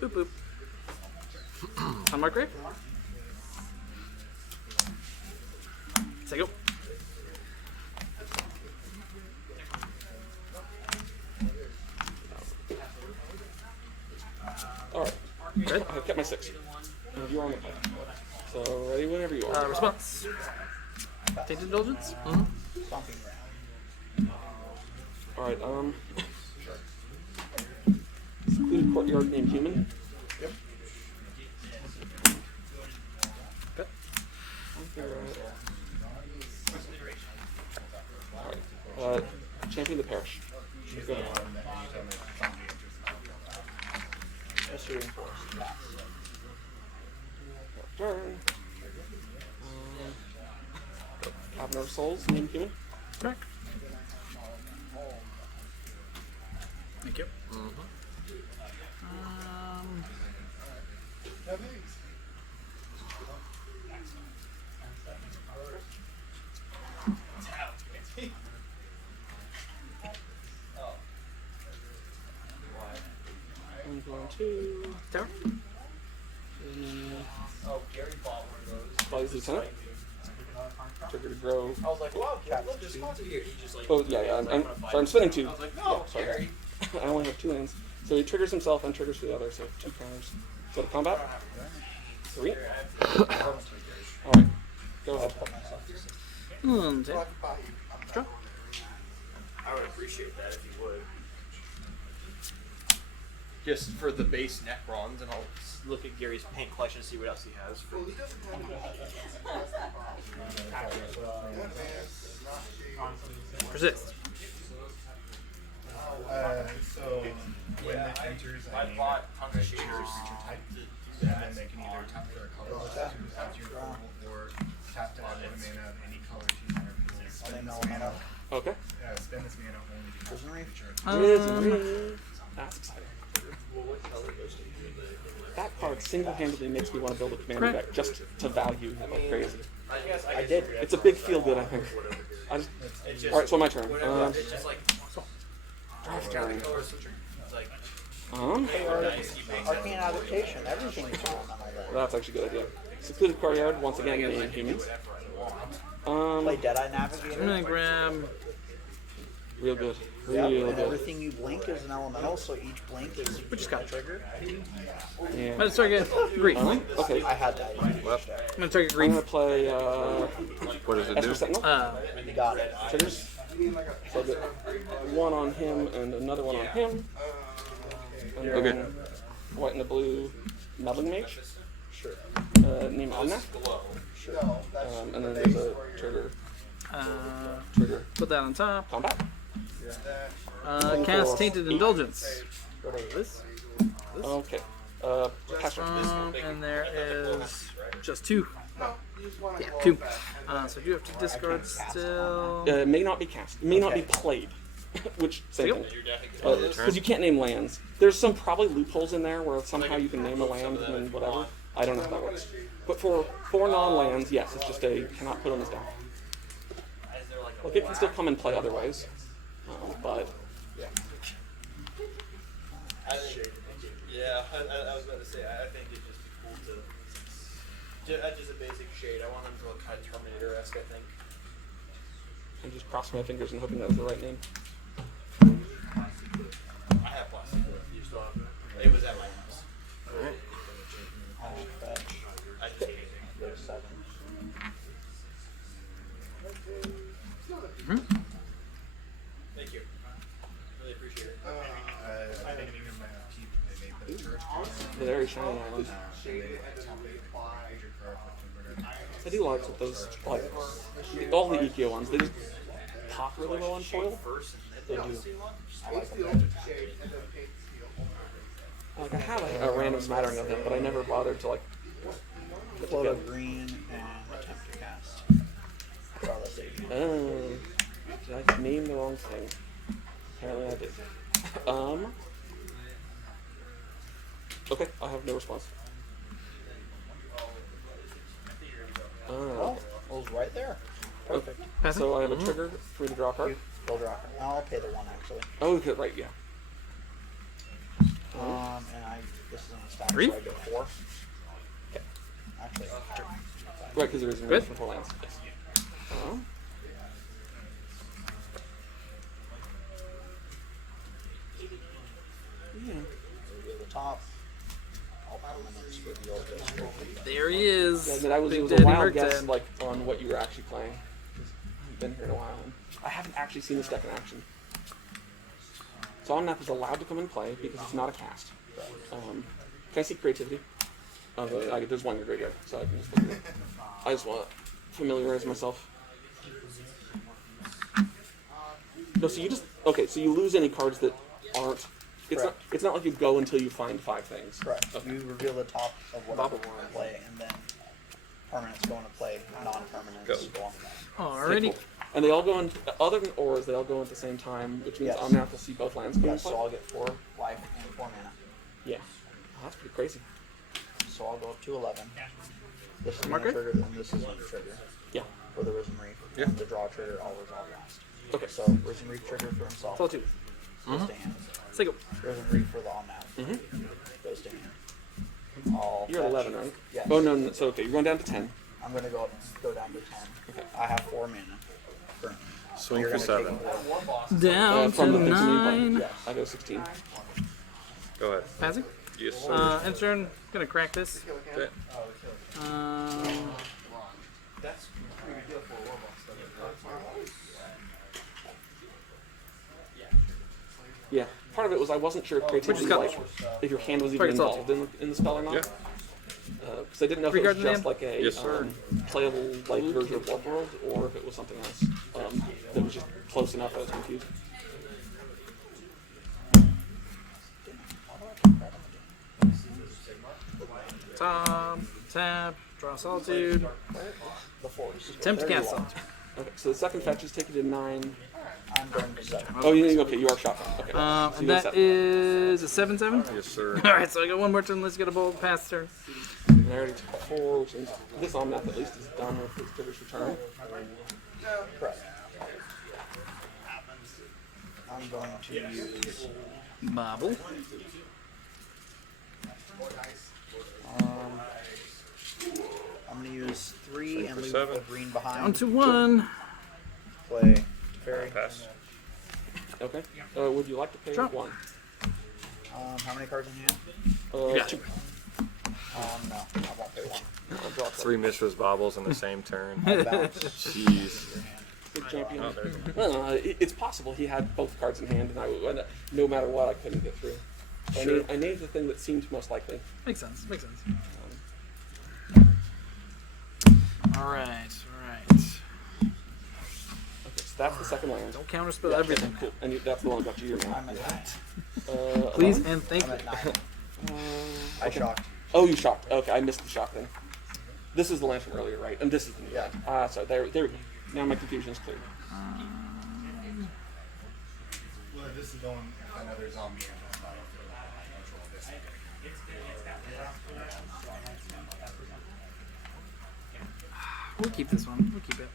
Boop boop. On Mark Grave. Second. Alright, Red. I kept my 6. And you're on the 5. So, ready whenever you are. Response. Tainted Indulgence? stomping ground. Alright, secluded courtyard named Human. Yep. Okay. Alright, champion the parish. Go ahead. Just reinforced. Pass. Turn. Cabinet of Souls named Human. Correct. Thank you. I'm going to Tower. Flies Lieutenant. Trigger to grow. I was like, wow, Gary, look, there's sponsor here. He just like, Oh, yeah. I'm spinning 2. I was like, Yeah, no, sorry. Gary. I only have 2 lands. So he triggers himself and triggers the other, so 2 counters. Go to combat. 3. Alright. Go ahead. Take. Draw. I would appreciate that if you would. Just for the base Necrons, and I'll look at Gary's paint collection and see what else he has. Persist. So when it enters a I name, bought tons of choose shaders. creature type, and then they can either tap for a color to add to your pool, or tap to add 1 mana of any color to your pool. Spend this mana. Okay. Spend this mana only to cast a Prisoner? creature. That's exciting. That card single-handedly makes me want to build a commander Correct. deck just to value him like crazy. I did. It's a big feel good, I think. Alright, so my turn. It's just like, Draft turn. color switcher. It's like, Um, Arcane Adaptation. Everything's on that. that's actually a good idea. Secluded courtyard, once again, named humans. Play Deadeye I'm Navigator. gonna grab. Real good. Yep, Real and good. everything you blink is an elemental, so each blink is a trigger. Yeah. Let's target grief. Okay. I had that. I'm gonna target I'm grief. gonna play What does it Esper do? Sentinel. You got it. Triggers. So I get one on him and another one on him. And then Okay. white and the blue meddling mage. Sure. Name Omnath. Sure. And then there's a trigger. Trigger. Put that on top. Combat. Cast Tainted Indulgence. Go to this. Okay. Passion. And there is just 2. Yeah, 2. So you have to discard still. May not be cast. May not be played. Which same thing. Turn. Because you can't name lands. There's some probably loopholes in there where somehow you can name a land and then whatever. I don't know how that works. But for non-lands, yes, it's just a cannot put on the stack. Like it can still come and play other ways, but Yeah, I was about to say, I think it'd just be cool to. Just a basic shade. I want them to look kind of Terminator-esque, I think. I'm just crossing my fingers and hoping that was the right name. I have plastic. You still have it? It was at my house. I'll fetch. I just hate it. There's 7. Thank you. Really appreciate it. I think even my keep they made the turret. The very shiny island. I do like that those, like, all the EQ ones, they just pop really well on foil. They do. Like, I have a random smattering of them, but I never bothered to, like, put Float together. of green and attempt to cast. Regardless of age. Did I name the wrong thing? Apparently I did. Okay, I have no response. Oh, it was right there. Perfect. So I have a trigger for me to draw a card. Build rocker. I'll pay the 1 actually. Oh, okay, right, yeah. And this is on the stack, 3? so I get 4. Okay. Actually, Right, because there is a Good. for 4 lands. Yes. Yeah. reveal the top. All permanents reveal this. There he is. Yeah, but I was, Big it was a Daddy wild Merc guess, Dad. like, on what you were actually playing. 'Cause I've been here in a while, and I haven't actually seen this deck in action. So Omnath is allowed to come and play because it's not a cast. Can I see creativity? There's one in your graveyard, so I can just look at it. I just want to familiarize myself. No, so you just okay. So you lose any cards that aren't. It's not like you go until you find 5 things. Correct. Okay. You reveal the top of whatever you want to play, and then permanents go into play, non-permanents go on the back. Okay, Alrighty. cool. And they all go in, other than auras, they all go in at the same time, which means Yes. Omnath will see both lands come Yeah, into so play. I'll get 4 life and 4 mana. Yeah. Oh, that's pretty crazy. So I'll go up to 11. This is Marker? my trigger, and this is my trigger. Yeah. For the Risen Reef. Yeah. The draw trigger, I'll resolve last. Okay. So Risen Reef trigger for himself. It's all 2. Goes to hand. Let's take a. Risen Reef for the Omnath. Goes to hand. I'll You're at fetch- 11, right? Yes. Oh, no, so okay, you're going down to 10. I'm gonna go down to 10. Okay. I have 4 mana. Currently. Swing You're for gonna 7. take Down to From the things that you 9. play. I go 16. Go ahead. Passing. Yes, sir. End turn. Gonna crack this. Okay. That's pretty good for a warboss, though. Yeah. Part of it was I wasn't sure if creativity, like, if your hand was even Target salt. involved in the spell or not. Yeah. Because I didn't know if it Regard was the just name? like a Yes, sir. playable like version of Warp World, or if it was something else that was just close enough I was confused. Tap. Draw Solitude. the 4s. Attempt to There you cast are. Solitude. Okay, so the second fetch is take you to 9. I'm going to 7. Oh, okay, you are shopping. Okay. So And you go that 7. is a 7/7. Yes, sir. Alright, so I got one more turn. Let's get a bold pass turn. And I already took 4, which means this Omnath at least is done with his trigger's return. Correct. I'm going to use Bobble. I'm gonna use 3 Swing and for leave 7. the green behind. Down to 1. Play fairy. Pass. Okay. Would you like to pay Drop. 1? How many cards in hand? Yeah. 2. No, I won't pay 1. I'll draw 3 Mishra's Baubles in the same turn. I'll bounce Jeez. your hand. Big champion. Oh, there's It's possible he had both cards in hand, and no matter what, I couldn't get through. Sure. I named the thing that seemed most likely. Makes sense. Makes sense. Alright, alright. Okay, so that's the second land. Don't counterspell everything. Cool. And that's the one I got you. I'm at 9. Please 11? and thank I'm you. at 9. I shocked. Oh, you shocked. Okay, I missed the shock then. This is the land from earlier, right? And this is the new Yeah. land. So there we go. Now my confusion is clear. Well, this is going another zombie and that's not control this. We'll keep this one. We'll keep it.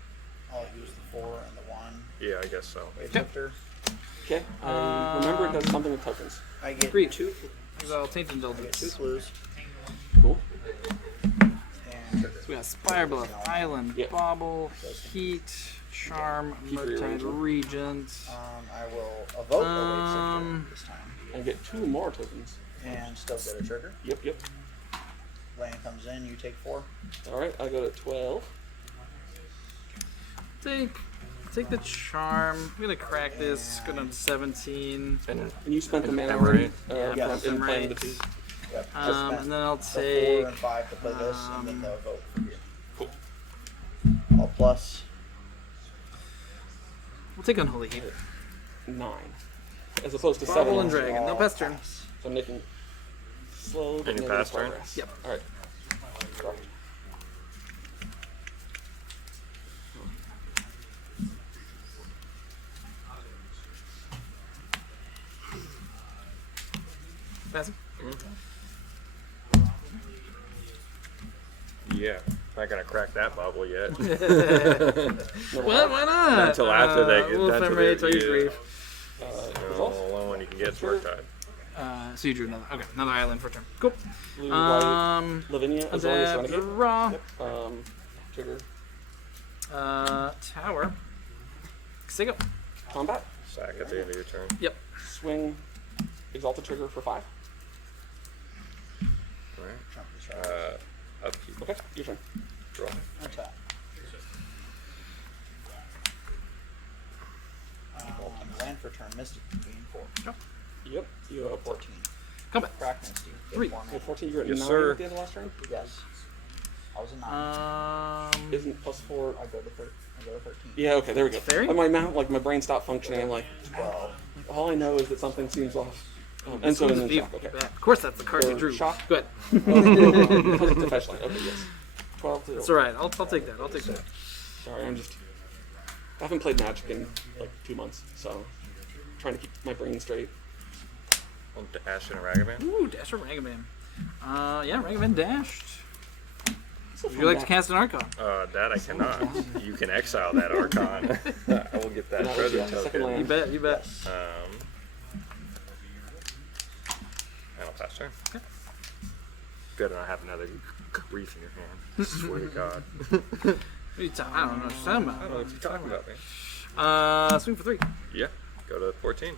I'll use the 4 and the 1. Yeah, I guess so. Wave shifter. Okay. Remember, it does something with tokens. I get Agree. 2. Well, Taint I get 2 Indulgence. clues. Cool. And trigger. So we got Spire Bluff, Island, Yep. Bauble, Heat, Charm, Keep Murktide rearranging. Regent. I will evoke a wave shifter this time. And get 2 more tokens. And still get a trigger. Yep, yep. Land comes in, you take 4. All right, I go to 12. Take the Charm. I'm gonna crack this. Go down to 17. And you spent the mana Emerald. Yes, in playing the Emerald. 2. Yep. And then I'll the 4 take. and 5 to play this, and then the evoke for you. Cool. All plus. We'll take Unholy Heat. 9. As opposed to Bauble 7. and Dragon. No All pass turn. pass. So I'm making slow but And your negative pass turn? progress. Yep. All right. Correct. Pass. Yeah. Not gonna crack that bubble yet. Well, why not? Until after they get We'll done to ephemerate the till you grieve. The only one you can get is Murktide. So you drew another. Okay, another island for a turn. Cool. Blue, white, Lavinia, as long as Attack, renegade. draw. Trigger. Tower. Sigo. Combat. Sack at the end of your turn. Yep. Swing. Exalted trigger for 5. Alright. Jump this right. Upkeep. Okay, your turn. Draw. Attack. Land for turn. Mystic. Gain 4. Yep. You have 14. Combat. Crack Misty. Get 3. 4 You mana. have 14. You're at Yes, 9 sir. at the end of last turn. Yes. I was a 9. Isn't plus 4. I go to 13. Yeah. Okay. There we go. Fairy? My mouth, like my brain stopped functioning. I'm like, 12. all I know is that something seems off. And so then shock. Okay. Of course, that's the card you drew. Shock. Go ahead. Because it's a fetch line. Okay. Yes. 12 to. It's alright. I'll take that. I'll take that. Sorry, I haven't played Magic in like 2 months, so trying to keep my brain straight. Well, Ash and a Ragavan. Ooh, Dash or Ragavan. Yeah, Ragavan dashed. It's a Would fun you like to deck. cast an Archon? That I cannot. You can exile that Archon. I will get that No, treasure yeah, second token. land. You bet, you bet. And I'll pass turn. Good, and I have another grief in your hand. Swear to God. What are you talking? I don't know what you're talking I don't know what you're talking about, man. about. Swing for 3. Yeah, go to 14.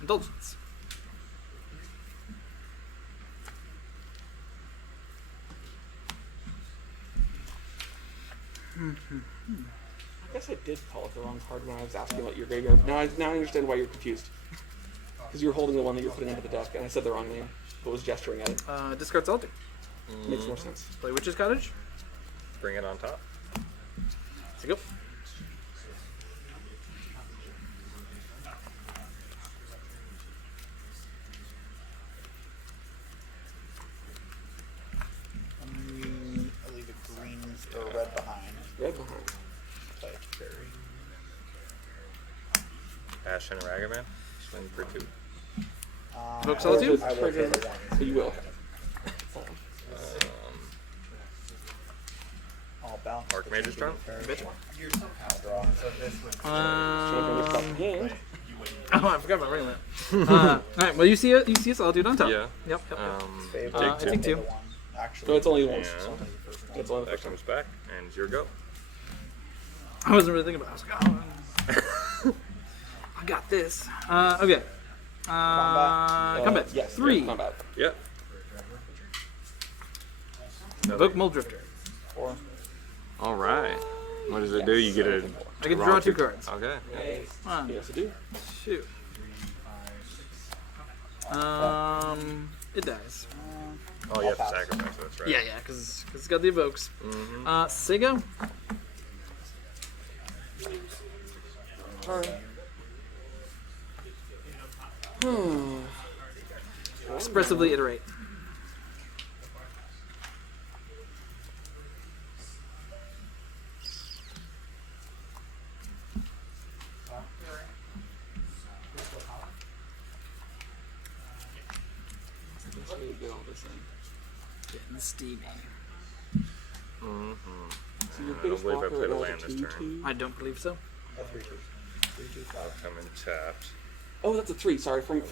Indulgence. I guess I did call it the wrong card when I was asking about your graveyard. Now I understand why you're confused. Because you were holding the one that you were putting into the deck, and I said the wrong name, but was gesturing at it. Discard Salty. Makes more sense. Play Witch's Cottage. Bring it on top. So go. I'll leave a green or red behind. Red behind. Play a fairy. Ash and a Ragavan. Swing for 2. Evoke Solitude? I will take a 1. So you will. I'll bounce. Archmage's turn. I'll draw. Champion gets back to hand. Oh, I forgot about Reanimator. All right. Well, you see it. You see a Solitude on top. Yeah. Yep. Take I two. take two. Actually, No, it's only once. And It's only the that first time. comes back, and it's your go. I wasn't really thinking about it. I was like, oh, I got this. Okay. Combat. Yes. 3. Yeah, combat. Yep. Evoke Mold Drifter. 4. All right. What does it do? You get a. I get to draw 2 cards. Okay. 1, Yes, I do. 2. It dies. Oh, you have to sacrifice. That's right. Yeah, because it's got the evokes. Sego. Expressively iterate. Getting steamy. So your I don't biggest believe I blocker played a right now land is this a turn. 2/2. I don't believe so. I'll come in tapped. Oh, that's a 3. Sorry, from the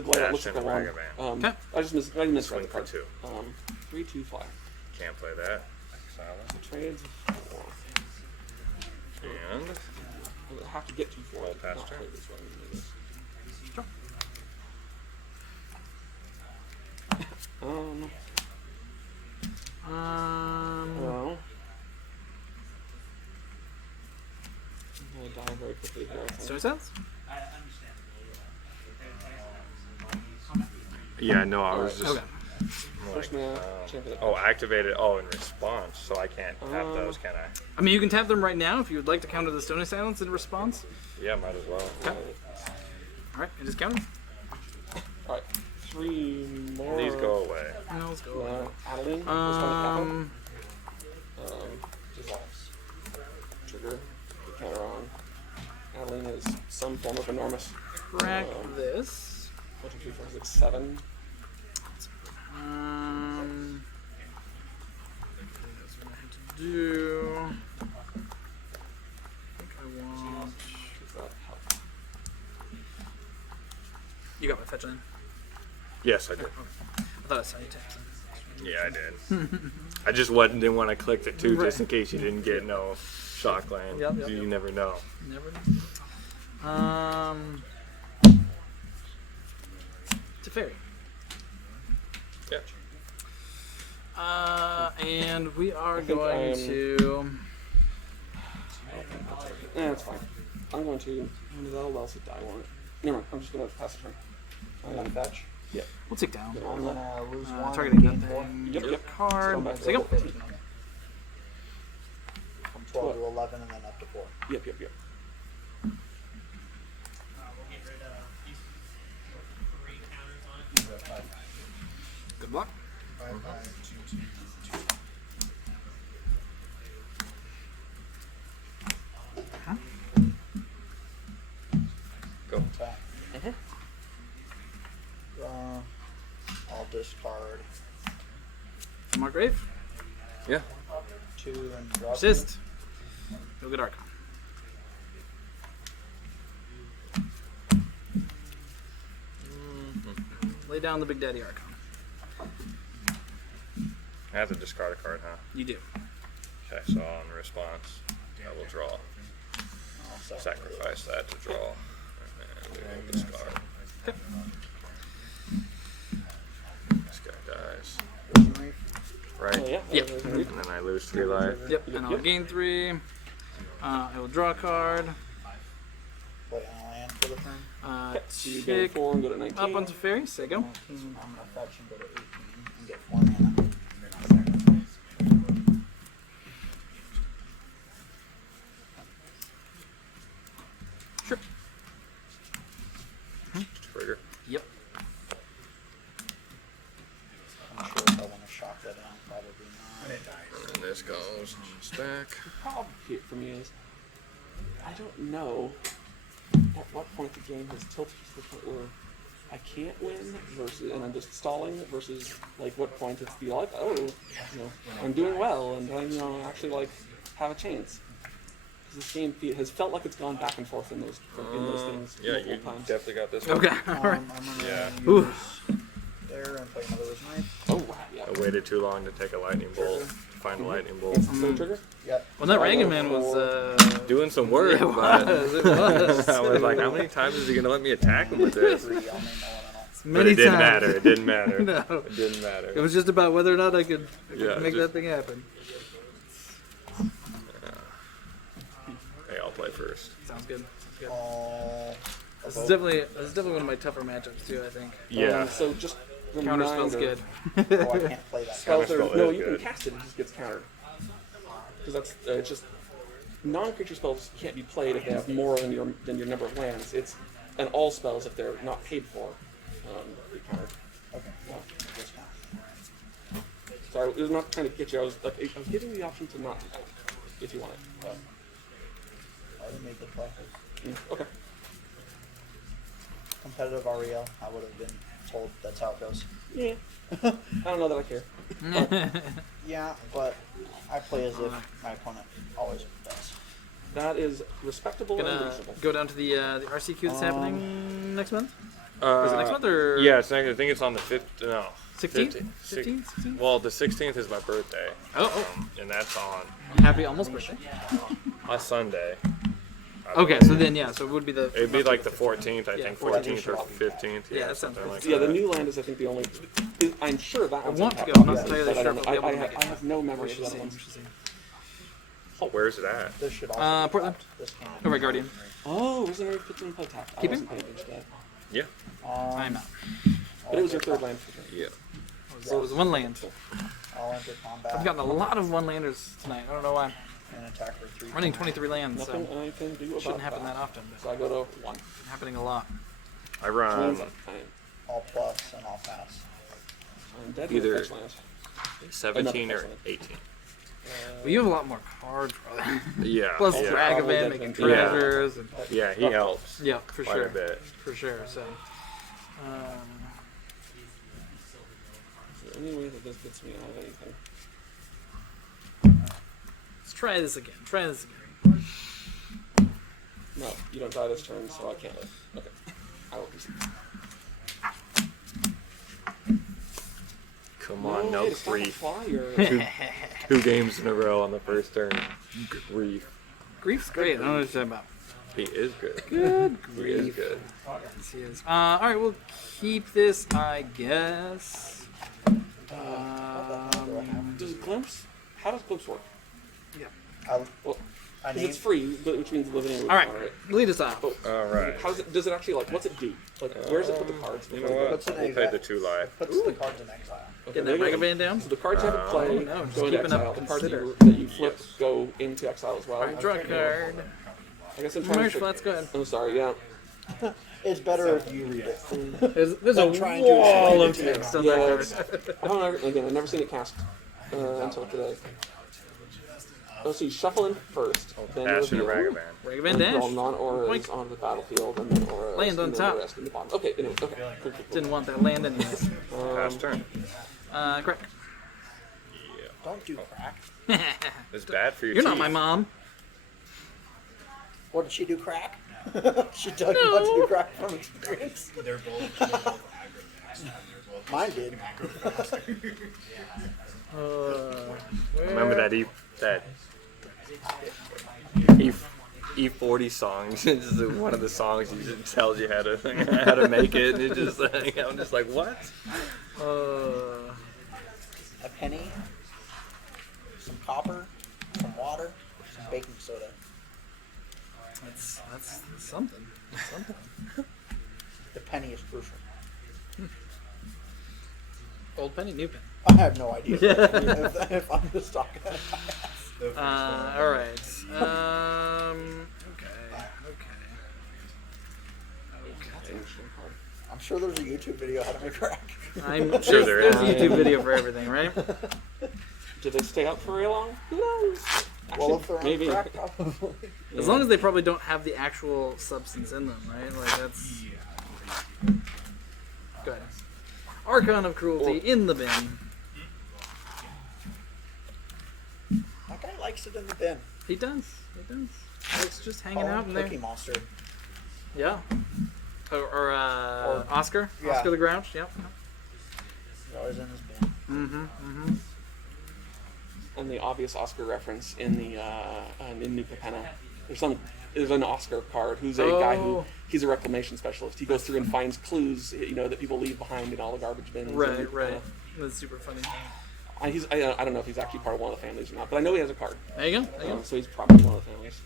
glare, it looks like a 1. Ragavan. Okay. I misread Swing the for card. 2. 3/2 flyer. Can't play that. Silent. Trades 4. And I have to get 2 4. Roll Not past play turn. this one. Well, I'm gonna die very quickly here. I think. Stone Sounds? yeah, no, I was just. Okay. First mana, champion. Oh, activated. Oh, in response, so I can't tap those, can I? I mean, you can tap them right now if you would like to counter the Stony Silence in response. Yeah, might as well. Alright, it is counter. Alright, 3 more. These go away. No, let's go. Adeline. Dissolves. Trigger. The counter on. Adeline is some form of enormous. Crack this. 1, 2, 3, 4, 6, 7. That's what I have to do. I think I want. Does that help? You got my fetch in. Yes, I did. I thought I saw you tap. Yeah, I did. I just didn't want to click it too, just in case you didn't get no shock land. Yep, You never know. Never. It's a fairy. Yeah. And we are think going I'm- to. That's fine. I'm going to. That'll also die, won't it? Never mind. I'm just going to pass the turn. I'm gonna fetch. We'll take down. I'm gonna lose 1. Targeting gain that 4. thing. Yep. Card. Going back So go. to From 12 to 11 and then up to 4. Yep. We'll get rid of these 3 counters on it. Good luck. 5, 5, 2, 2, 2. Go. Tap. I'll discard Margrave. Yeah. 2 and drop. Persist. Go get Archon. Lay down the Big Daddy Archon. I have to discard a card, huh? You do. Okay, so in response, I will draw. I'll Sacrifice that to draw. And we'll discard. This guy dies. Right? Oh, yeah. Yep. And then I lose 3 life. Yep. And I'll gain 3. I will draw a card. Play on a land for the turn. So you gain Tick 4 and go to 19. up onto Fairy. Say go. I'm gonna fetch and go to 18 and get 4 mana. Sure. Trigger. Yep. I'm sure if I want to shock that down, probably not. And this goes on the stack. The problem here for me is I don't know at what point the game has tilted to the point where I can't win versus, and I'm just stalling versus like what point it's be like, oh, I'm doing well and I actually like have a chance. This game has felt like it's gone back and forth in those things Yeah, multiple you times. definitely got this one. Okay. All right. I'm gonna Yeah. use there and play another with knife. Oh wow, yeah. I waited too long to take a lightning bolt. To find a lightning bolt. So trigger. Yep. Well, that Reagan man was. Doing some work, It but was. It was. I was like, how many times is he gonna let me attack him with this? Three elemental. But Many it didn't times. matter. It didn't matter. No. It didn't matter. It was just about whether or not I could Yeah, make just- that thing happen. Hey, I'll play first. Sounds good. Sounds good. All This is definitely one of my tougher matchups too. I think. Yeah. So just Counter spell's reminder, good. Oh, I can't play that. Spells are, Counterspell no, is you good. can cast it. It just gets countered. Because that's it's just non-creature spells can't be played if they have more than your number of lands. It's and all spells if they're not paid for, be countered. Okay. Yeah. This count. Sorry, I was not trying to get you. I was giving you the option to not do that if you want it. I didn't make the play. Okay. Competitive REL, I would have been told that's how it goes. Yeah. I don't know that I care. Yeah, but I play as if my opponent always does. That is respectable and Gonna reasonable. go down to the RCQ that's happening next month. Uh, Is it next month or? Yeah, it's next, I think it's on the 5th. No. 16th? 15th. 15th? 16th? Well, the 16th is my birthday. Oh, And that's on happy almost birthday. a Sunday. Okay, so then yeah, so it would be the. It'd be like the 14th, I Yeah, think, 14th. 14th or 15th. Yeah, that sounds something good. like Yeah, that. the new land is I think the only. I'm sure that one's want to on go, I'm top, not entirely but I sure don't- if I'll be able to make I it. have no memory We of should that see. one. We should see. Oh, where's it at? This should also Portland. This can. Over at Guardian. Oh, wasn't there put in play tap? I Keep wasn't paying attention to that. Yeah. I'm out. But it was your third land for sure. Yeah. So it was one land. I'll enter combat. I've gotten a lot of one-landers tonight. I don't know why. and attack for 3. Running 23 lands, so Nothing I can do it about shouldn't happen that often. But So I go to one. it's happening a lot. I run All plus and all pass. I'm dead Either- with lands. 17 or Another 18. But you have a lot more cards, brother. Yeah. Plus yeah. Dragavan making Yeah. treasures. And, Yeah, he helps yeah, for quite sure. a bit. For sure. So. The only way that this gets me out of anything. Let's try this again. Try this again. No, you don't die this turn, so I can't live. Okay. I will concede. Come on, no hey, it's not a grief. fly, or- 2 games in a row on the first turn. Grief. Grief's great. I don't know what you're talking about. He is good. Good He is grief. good. Yes, he is. All right, we'll keep this, I guess. Does Glimpse? How does Glimpse work? I Well, I because named it's free, but which means living in. All right, lead us off. All right. How does it? Does it actually like? What's it do? Like, where does it put the cards? You know what? What's an We'll pay the 2 life. puts the cards in exile. Getting that maybe- Dragavan down. So the cards you have to play Oh, no, just go into keeping up exile. The cards that consider. you flip go into exile as well. Draw a card. I guess I'm trying Marsh to. Flats, go ahead. I'm sorry. Yeah. It's better if you read it. There's a I'm trying to wall of explain it to text on Yeah. that It's, card. I don't know. Again, I've never seen it cast until today. Oh, so you shuffle in first, then you Passion reveal. Ragavan. Dragavan And draw dash. non-auras Boink. onto the battlefield, and then auras. Land on and then top. The rest in the bottom. Okay. Anyway, okay. Cool, cool, Didn't want that land anyways. Pass turn. Correct. Don't do crack. It's bad for your You're not teeth. my mom. What did she do crack? She told you not to do crack from experience. They're both aggro attacks, and they're both Mine did. Remember that E40 songs? It's just one of the songs he just tells you how to make it. And it's just like, I'm just like, what? A penny, some copper, some water, some baking soda. That's something. Something. The penny is crucial. Old penny, new penny. I have no idea if I'm just talking. All right. Okay. I'm sure there's a YouTube video how to make crack. I'm sure there there's is. a YouTube video for everything, right? Do they stay up for very long? Who knows? Well, if they're on maybe. crack, probably. As long as they probably don't have the actual substance in them, right? Like that's. Go ahead. Archon of Cruelty in the bin. That guy likes it in the bin. He does. He does. It's just hanging Call out him in Cookie there. Monster. Yeah. Or Oscar. Yeah. Oscar the Grouch. Yep. He's always in his bin. Mm-hmm. And the obvious Oscar reference in the in New Capenna. There's an Oscar card who's a guy who he's a reclamation specialist. He goes through and finds clues, that people leave behind in all the garbage bins. Right. And, Right. That's super funny. I don't know if he's actually part of one of the families or not, but I know he has a card. There you go. There you go. So he's probably one of the families.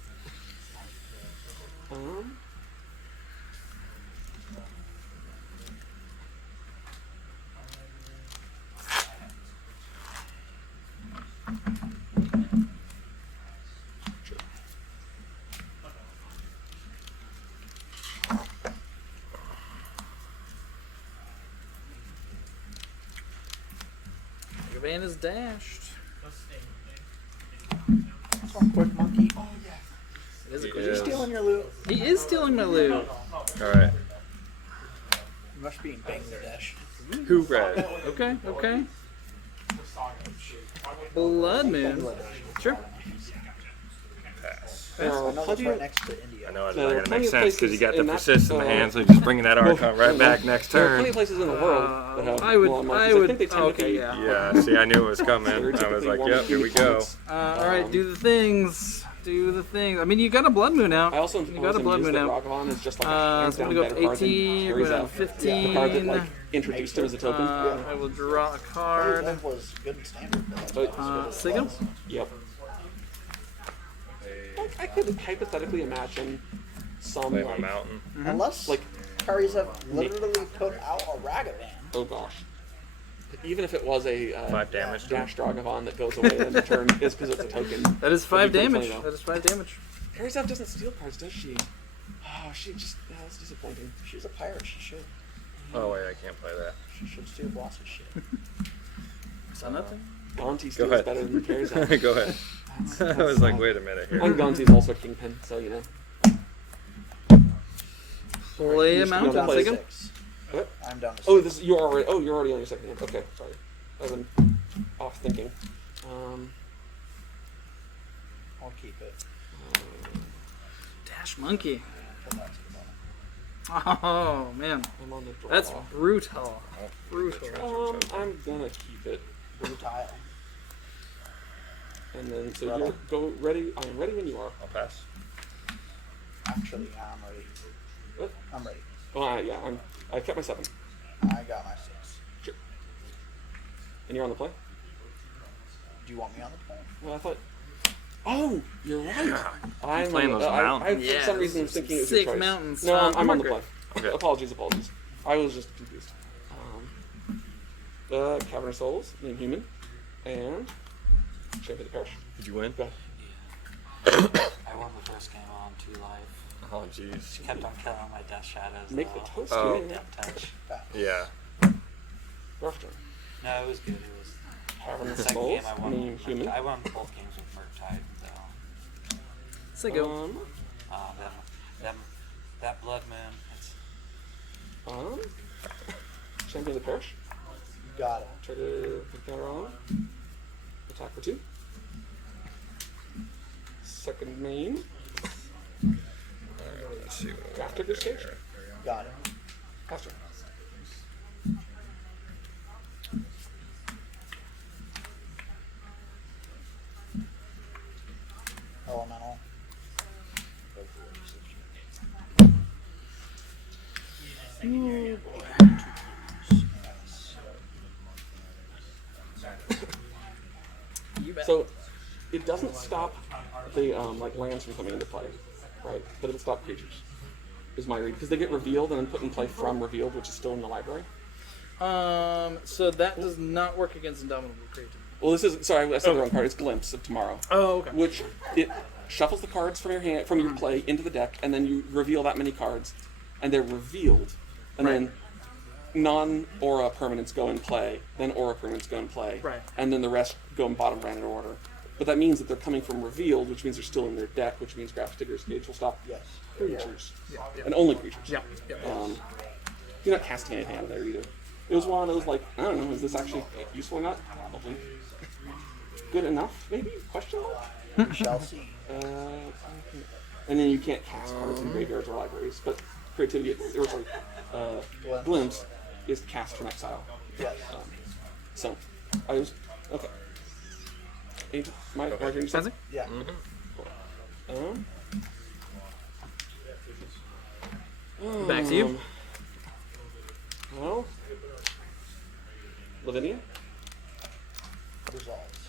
Your van is dashed. Some quick monkey. It is a He quick. is. Stealing your loot. He is stealing my loot. Alright. You must be in Bangladesh. Who read? Okay. Okay. Blood Moon. Sure. Pass. I know that's plenty right of- next to India. I know it's There not are going to plenty make of sense because you places got the in that, persist in the hand, so you're just bringing that Archon right back next There are turn. plenty of places in the world that have I would. more monkeys. I would. think they tend to Okay. be Yeah. Yeah, see, I knew it was coming. They're I was typically like, more yep, here we unique go. planets. All right. Do the things. Do the things. I mean, you got a Blood Moon out. I also You got a Blood use Moon that out. Ragavan is just like a So hands I'm down gonna better go card than 18. carries Going out. 15. The card that like introduced him as a token. I will draw a card. That was good and standard. But Sigil. Yep. I could hypothetically imagine some Play my like, mountain. unless like Kari's have literally put out a Ragavan. oh gosh, even if it was a 5 damage. dash Dragavon that goes away in the turn is because it's a token. That is 5 That'd be pretty damage. funny, though. That is 5 damage. Karizav doesn't steal cards, does she? Oh, she just that's disappointing. She's a pirate. She should. Oh, wait, I can't play that. She should steal boss' shit. So nothing. Gonti Go steals ahead. better than Karizav. Go ahead. I was like, wait a minute here. And Gonti's also Kingpin, so you know. Play a just mountain. gonna play Sigil. 6. What? I'm down to 6. Oh, you're already on your second hand. Okay, sorry. I've been off thinking. I'll keep it. Dash monkey. Put that to the bottom. Oh man, I'm on the draw. that's brutal. Brutal. I'm gonna keep it. Brutal. And then, so Brother. you go ready. I am ready when you are. I'll pass. Actually, I'm ready. What? I'm ready. Oh, yeah, I kept my 7. I got my 6. And you're on the play? Do you want me on the plane? Well, I thought. Oh, you're right. I'm playing on those the, I, mountains. for some reason, was thinking it was Sick your choice. mountains. No, I'm on the Margaret. play. Okay. Apologies. I was just confused. Cavern of Souls, Named Human, and Champion of the Parish. Did you win? Go ahead. I won the first game on 2 life. Oh, jeez. She kept on killing my death shadows. Make the though. toast. Oh. man. Death touch. Yeah. Rough turn. No, it was good. It was. Cavern The of second Souls, game I won. Named Human. I won both games with Murktide, though. Sigil. That Blood Moon. It's, Champion of the Parish. Got it. Try to put counter on. Attack for 2. Second main. Let's see what Draft trigger stage. Got it. Pass turn. Elemental. You bet. So it doesn't stop the like lands from coming into play, right? But it'll stop creatures. Is my read because they get revealed and then put in play from revealed, which is still in the library. So that does not work against Indomitable Creature. Well, this is sorry, I said the wrong card. It's Glimpse of Tomorrow, Oh, okay. which it shuffles the cards from your hand from your play into the deck, and then you reveal that many cards, and they're revealed, and then non-aura permanents go in play, then aura permanents go in play, Right. and then the rest go in bottom random order. But that means that they're coming from revealed, which means they're still in their deck, which means Graph Digger's Gauge will stop Yes. creatures, and only creatures. Yeah. Yeah. You're not casting anything out of there either. It was one of those like, I don't know, is this actually useful or not? Probably. Good enough, maybe? Questionable? We shall see. And then you can't cast cards in graveyards or libraries, but creativity, or sorry, glimpse is cast from exile. Yes. So, I was okay. My turn. Fancy? Yeah. Back to you. Well, Lavinia. Resolves.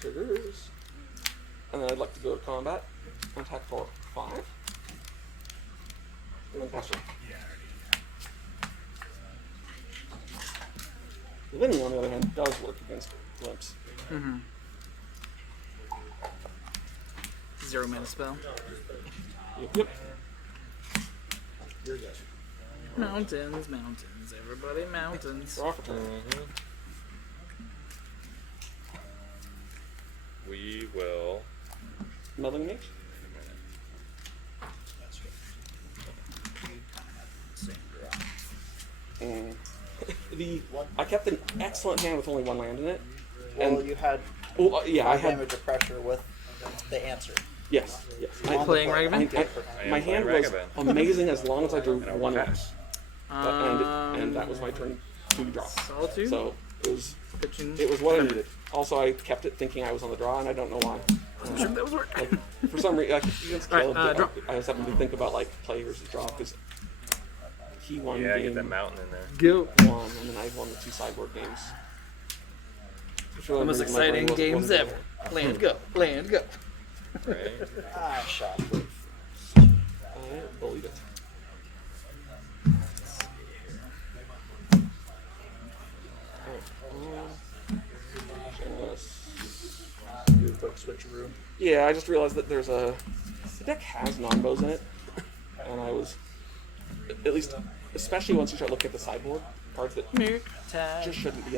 Triggers. And then I'd like to go to combat. Attack for 5. And then pass turn. Lavinia, on the other hand, does work against glimpse. 0 mana spell. Yep. You're good. Mountains, mountains, everybody mountains. Draw for turn. We will. Meddling Mage. That's good. You kind of have the same draw. I kept an excellent hand with only 1 land in it. Well, And you had yeah, I had damage of pressure with the answer. yes. Are you playing Ragavan? My hand was amazing as long as I drew 1 land. pass. And that was my turn to draw. Solitude? So Pitching. it was what I needed. Also, I kept it thinking I was on the draw, and I don't know why. Sure that was work. Like, for some reason, like, against Alright, Caleb, draw. I was having to think about like play versus draw because he won Yeah, game get that mountain in there. Go. 1, and then I won the 2 sideboard games. The most exciting games ever. Land go. Land go. Right? I shot. I believe it. Do a quick switcheroo. Yeah, I just realized that there's the deck has non-bows in it, and I was, at least, especially once you start looking at the sideboard, cards that just shouldn't be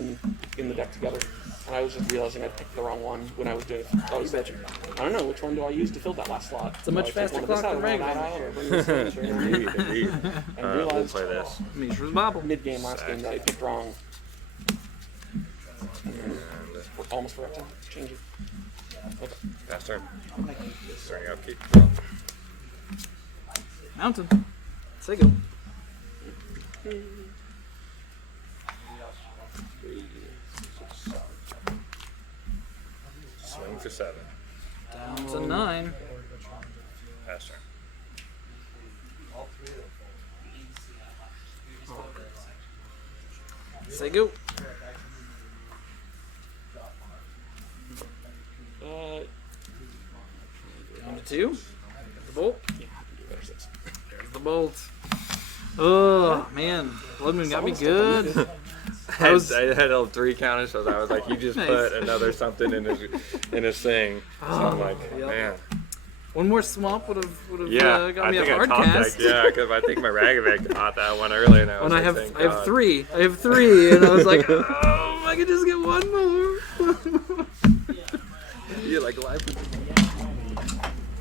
in the deck together. And I was just realizing I picked the wrong one when I was doing it. I don't know, which one do I use to fill that last slot? It's a much faster clock than Ragavan. Indeed. And We'll realized play this. Mishra's Bobble. mid-game last game that I picked wrong. Almost forgot to change it. Okay. Pass turn. Starting out, keep. Mountain. Say go. 3, 6, Swing for 7. Down to 9. Pass turn. Say go. Down to 2. The bolt. There's the bolt. Oh man, Blood Moon got me good. I had all 3 counters, so I was like, you just Nice. put another something in his thing. So I'm like, yep. man. One more swamp would have Yeah, got I me a think I hard topped cast. that. Yeah, because I think my Ragavan caught that one earlier. And I was When like, I thank have God. 3. I have 3, and I was like, oh, I could just get one more. You like live?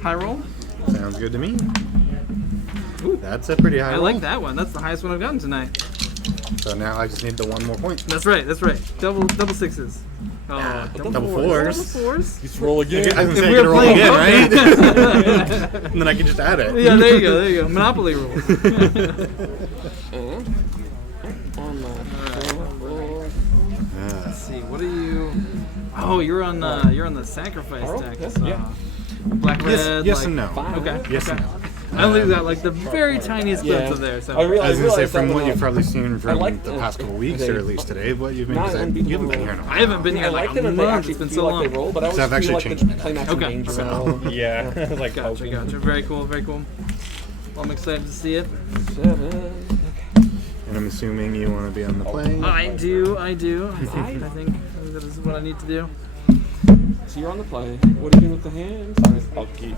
High roll. Sounds good to me. That's a pretty high I roll. like that one. That's the highest one I've gotten tonight. So now I just need the 1 more point. That's right. That's right. Double 6s. Oh, Double 4s. Double 4s. Just roll again. I was If gonna say I we can were roll playing again, poker. right? And then I can just add it. Yeah, there you go. There you go. Monopoly rules. Let's see. What are you? Oh, you're on the sacrifice deck. So. Black red. Yes like, and no. Okay. Yes and okay. no. I only got like the very tiniest glimpse of there. So. I I was gonna say realized from that what when you've probably seen from like the the- past couple weeks, they- or at least today, what you've been Not because unbeatable. you haven't been here in a while. I haven't been here I in like like a it if they month. actually It's been feel so like long. they roll, but I always So I've feel actually like changed the my play match Okay. danger. Yeah, like Gotcha. Gotcha. Very cool. Very cool. Well, I'm excited to see it. 7. And I'm assuming you want to be on the play. I do. I think that is what I need to do. So you're on the play. What are you doing with the hand? I'll keep.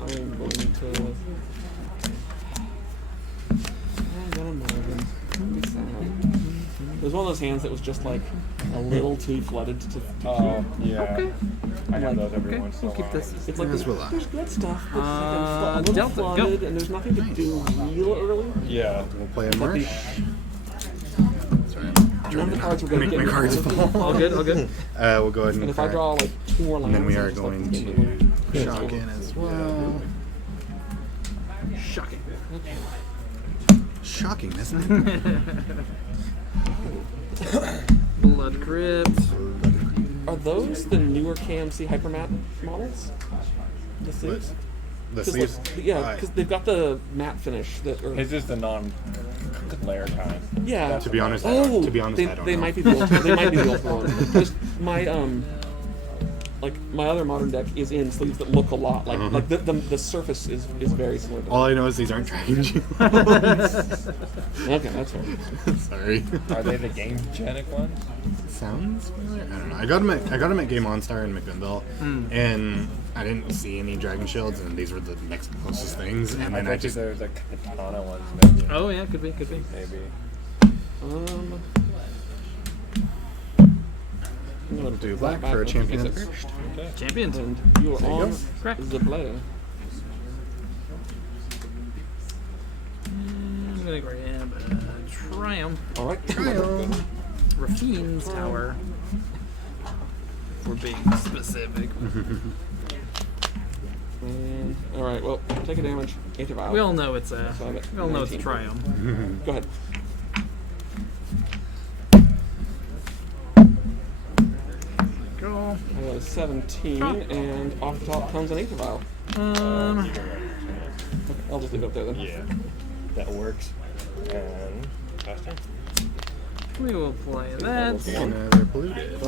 I'm going to. I'm gonna Morgan. Be sad. It was one of those hands that was just like a little too flooded to. yeah. Okay. I have those every Okay. once in a We'll keep while. this. It's like Let's there's, relax. there's good stuff, but it's like a little Delta, go. flooded, and there's nothing to do real early. Yeah. We'll play a marsh. none of the to cards we're going make to my get. cards fall. All good, all good. We'll go ahead And and if I crack. draw like 2 more lands, And then we I'll are just, like, going game the one. to shock in as well. Shocking. Shocking, isn't it? Blood Crypt. Are those the newer KMC Hypermat models? The sleeves? The 'Cause, sleeves? like, yeah, because they've got the matte finish. That or, His is the non-layer kind. yeah. To be honest, Oh, to be honest, they, I don't they know. might be the ultimate. They might be the ultimate one. Because my other modern deck is in sleeves that look a lot like the surface is very similar. To All I know is these aren't Dragon Shields. Okay, that's fair. Sorry. Are they the game genic ones? Sounds familiar. I don't know. I got them at Game OnStar in McMinnville, and I didn't see any Dragon Shields, and these were the next closest things. And then I just there's a katana ones maybe. Oh yeah, could be. Maybe. I'm gonna do black black for a back champion and of the fix first. Champions. it. And you are on Correct. the play. I'm gonna grab Triumph. All right. Rafine's Tower. We're being specific. And, all right. Well, take a damage. Aether Vial. We all know it's a. So I got We all know it's a 19. Triumph. Go ahead. Go. I got a 17, and off the top comes an Aether Vial. Um. Okay, I'll just leave it up there then. Yeah, that works. And faster. We will play that. Another polluted.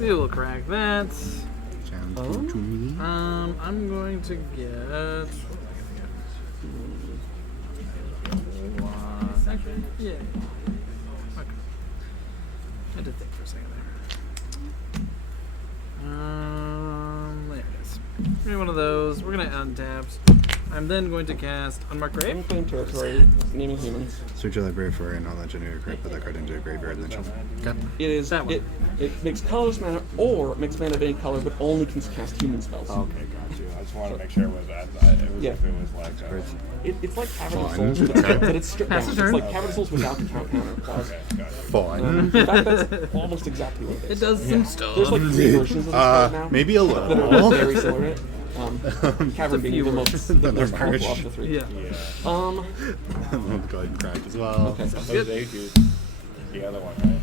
We will crack that. Sounds good to me. I'm going to get. Actually, yeah. Okay. I had to think for a second there. There it is. Give me one of those. We're gonna untap. I'm then going to cast Unmarked Grave. Unclaimed territory, naming humans. Search your library for a non-legendary card, put that card into a graveyard, and then shuffle. Okay. It is That one. it makes colorless mana, or it makes mana of any color, but only can cast human spells. Okay, got you. I just wanted to make sure it was Yeah. if it was like. It's like Cavern of Fun. Souls, but it's stripped down. Pass a It's turn. like Cavern of Souls without the count counter. Okay, got it. Fun. In fact, that's almost exactly what it It is. does some stuff. There's like 3 versions of this card now Maybe a that are little. very similar to it. Cavern being the most the most merge. powerful of the 3. Yeah. We'll go ahead and crack as well. Okay. Those ages. The other one, right?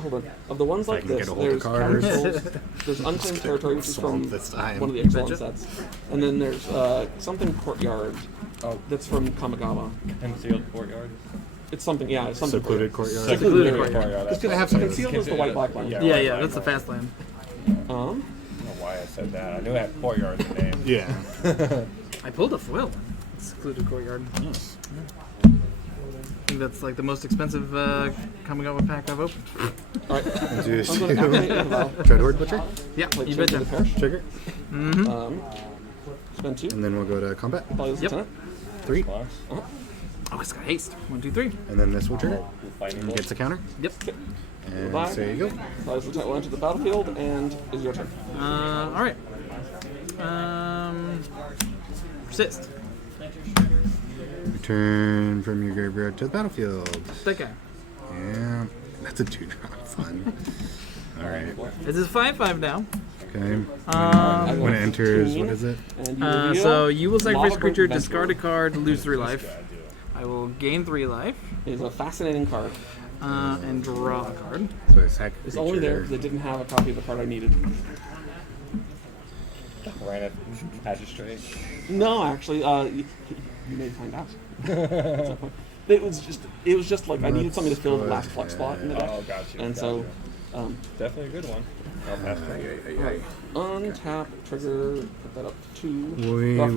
Hold on. Of the ones I like can get this, a hold of there's Cavern of cards. Souls, there's Unclaimed Territory, which is from Swamp this time. one of the Exile sets, and then there's something Courtyard. Oh. That's from Kamigawa. Concealed courtyard. It's something, yeah, it's something. Secluded courtyard. Secluded Courtyard. Courtyard. That's Because I have some of those. Concealed is the white-black one. Yeah, yeah, that's the fast land. I don't know why I said that. I knew it had courtyard in the name. Yeah. I pulled a foil one. Secluded Courtyard. Nice. I think that's like the most expensive Kamigawa pack I've opened. Alright. Introduce I'm you. going to activate Inval. Dreadhorde Butcher. Yeah, Like you change betcha. the parish. Trigger. Spend 2. And then we'll go to combat. Probably this Yep. lieutenant. 3. Plus, Oh, it's got haste. 1, 2, 3. And then this will trigger. lightning And bolt. gets a counter. Yep. And Bye. so there you go. Probably this lieutenant will enter the battlefield, and is your turn. All right. Persist. Return from your graveyard to the battlefield. That guy. Yeah. That's a 2-drop. Fun. Alright. This is 5/5 now. Okay. I When got it enters, 15, what is it? And you reveal So you will sacrifice Lava a creature, Burnt discard a Adventurer. card, lose 3 life. I will gain 3 life It is a fascinating card. and draw a card. So I sack It's only there creature. because I didn't have a copy of the card I needed. Ran it magistrate. No, actually, you may find out. At some point. It was just like I needed something to fill the last flex spot in the deck, Oh, got you. and got so you. Definitely a good one. I'll pass that. untap trigger, put that up to 2. We Draw turn.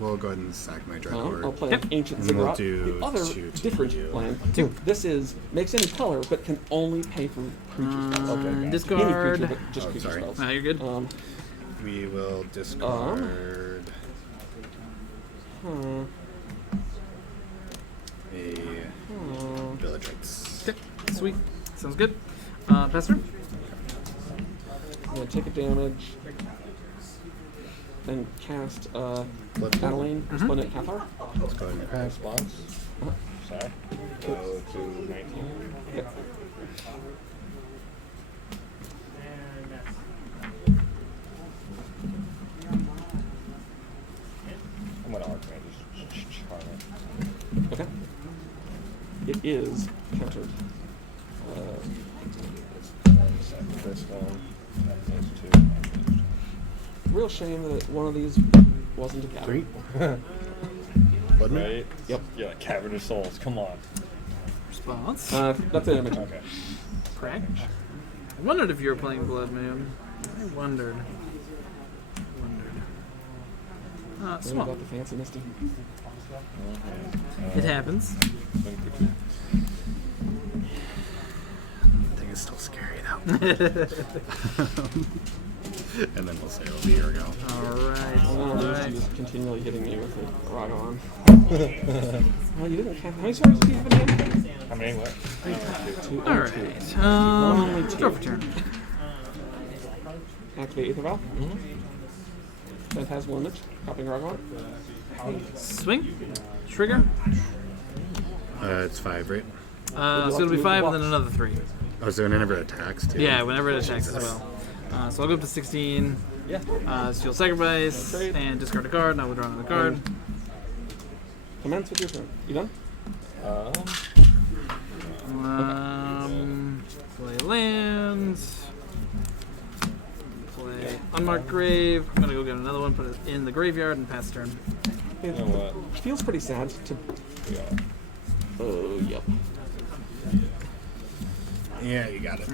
we'll go ahead and sack my I'll Dreadhorde. play an Ancient And we'll Ziggurat. do The other 2 to different you. land. This is makes any color, but can only pay for creature spells. Okay, got Any Discard. creature, but just creature sorry. spells. You're good. We will discard a Village Rites. Okay. Sweet. Sounds good. Pass turn. I'm gonna take a damage and cast Flip. Adeline, Splendid Cathar. Let's go ahead and crack. Response. Sorry. Go to 19. Okay. I'm gonna Archmage, just charm it. Okay. It is countered. This one, those two. Real shame that one of these wasn't a cat. 3. Blood Moon? Right? Yep. Yeah, like Cavern of Souls, come on. Response. That's an image. Okay. Correct. I wondered if you were playing Blood Moon. I wondered. What Swamp. about the fancy Misty? It happens. Swing for 2. I think it's still scary though. And then we'll say it'll be here we go. Alright. Alright. Just continually hitting me with a Ragon. Well, you didn't have. How many swords do you have in hand? How many? What? 2 and 2. Draw for turn. Activate Aether Valve. Phantasmal Image. Copying Ragon. Swing. Trigger. It's 5, right? So it'll be 5 and then another 3. Oh, so it never attacks too. Yeah, whenever it attacks as well. So I'll go up to 16. Yeah. So you'll sacrifice and discard a card, and I will draw another card. Commence with your turn. You done? Play lands. Play unmarked grave. I'm gonna go get another one, put it in the graveyard, and pass turn. It know what? feels pretty sad to. Yeah. Oh, yep. Yeah, you got it.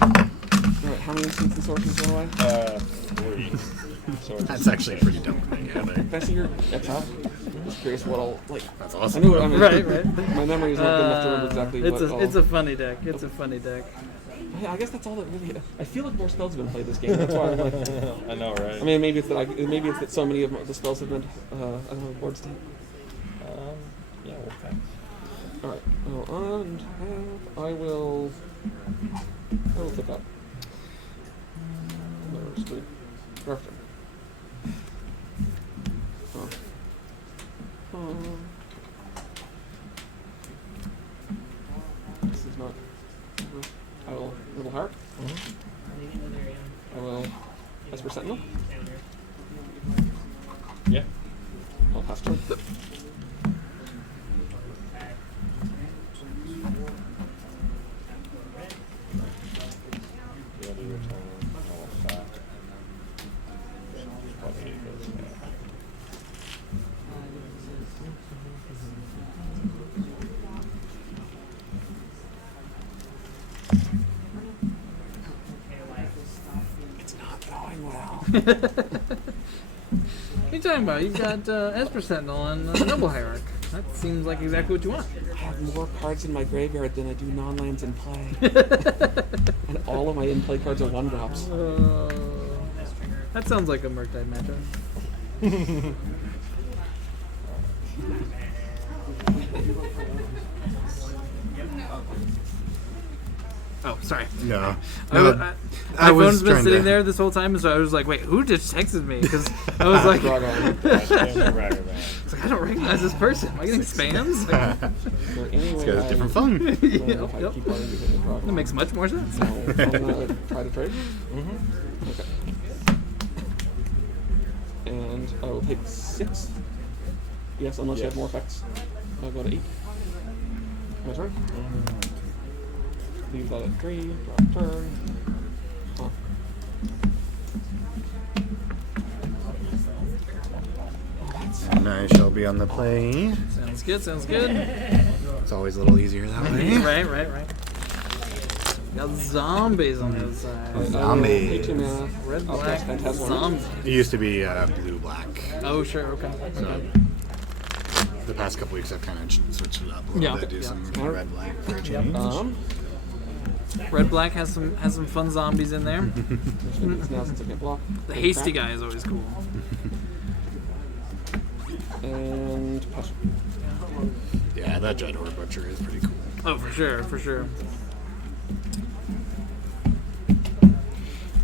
Alright, how many instants and sorceries go away? 3. So That's actually a pretty dumb thing, I think. Can I see your top? I'm just curious what I'll like. That's I awesome. knew it. I mean, Right. My memory is not good enough to remember exactly It's what. it's a funny deck. It's a funny deck. I guess that's all that really. I feel like more spells have been played this game. That's why I'm like. I know, right? I mean, maybe it's that maybe it's that so many of the spells have been. I don't know, board state. Yeah, we'll pass. All right. And I will pick up. No, screwed. Draft turn. This is not. I will Little Harp. I will Esper Sentinel. Yeah. I'll pass turn. You'll do your turn. I will sack. Probably need those now. It's not going well. What are you talking about? You've got Esper Sentinel and Noble Hierarch. That seems like exactly what you want. I have more cards in my graveyard than I do non-lands in play. And all of my in-play cards are 1-drops. That sounds like a Murktide matchup. Oh, sorry. No. My I phone's was been trying sitting to. there this whole time, and so I was like, "Wait, who just texted me?" Because I was like, That's the Ragger Band. it's like, "I don't recognize this person. Am I getting spams?" It's got a different phone. Yep. That That makes much more sense. I'm gonna try to trade. Okay. And I will take 6. Yes, unless you have more effects. I'll go to 8. My turn. Leave that at 3. Drop turn. Huh. And I shall be on the play. Sounds good. Sounds good. It's always a little easier that way. Right. Got zombies on the other side. Zombie. Pay 2 mana. Red, I'll black, cast Phantasmal. zombies. It used to be blue-black. Oh, sure. Okay. So the past couple weeks I've kind of switched it up a little Yeah. bit. Do Yeah. some red-black for a change. Red black has some fun zombies in there. Now since I can't block. The hasty guy is always cool. And pass. Yeah, that Dreadhorde Butcher is pretty cool. Oh, for sure. I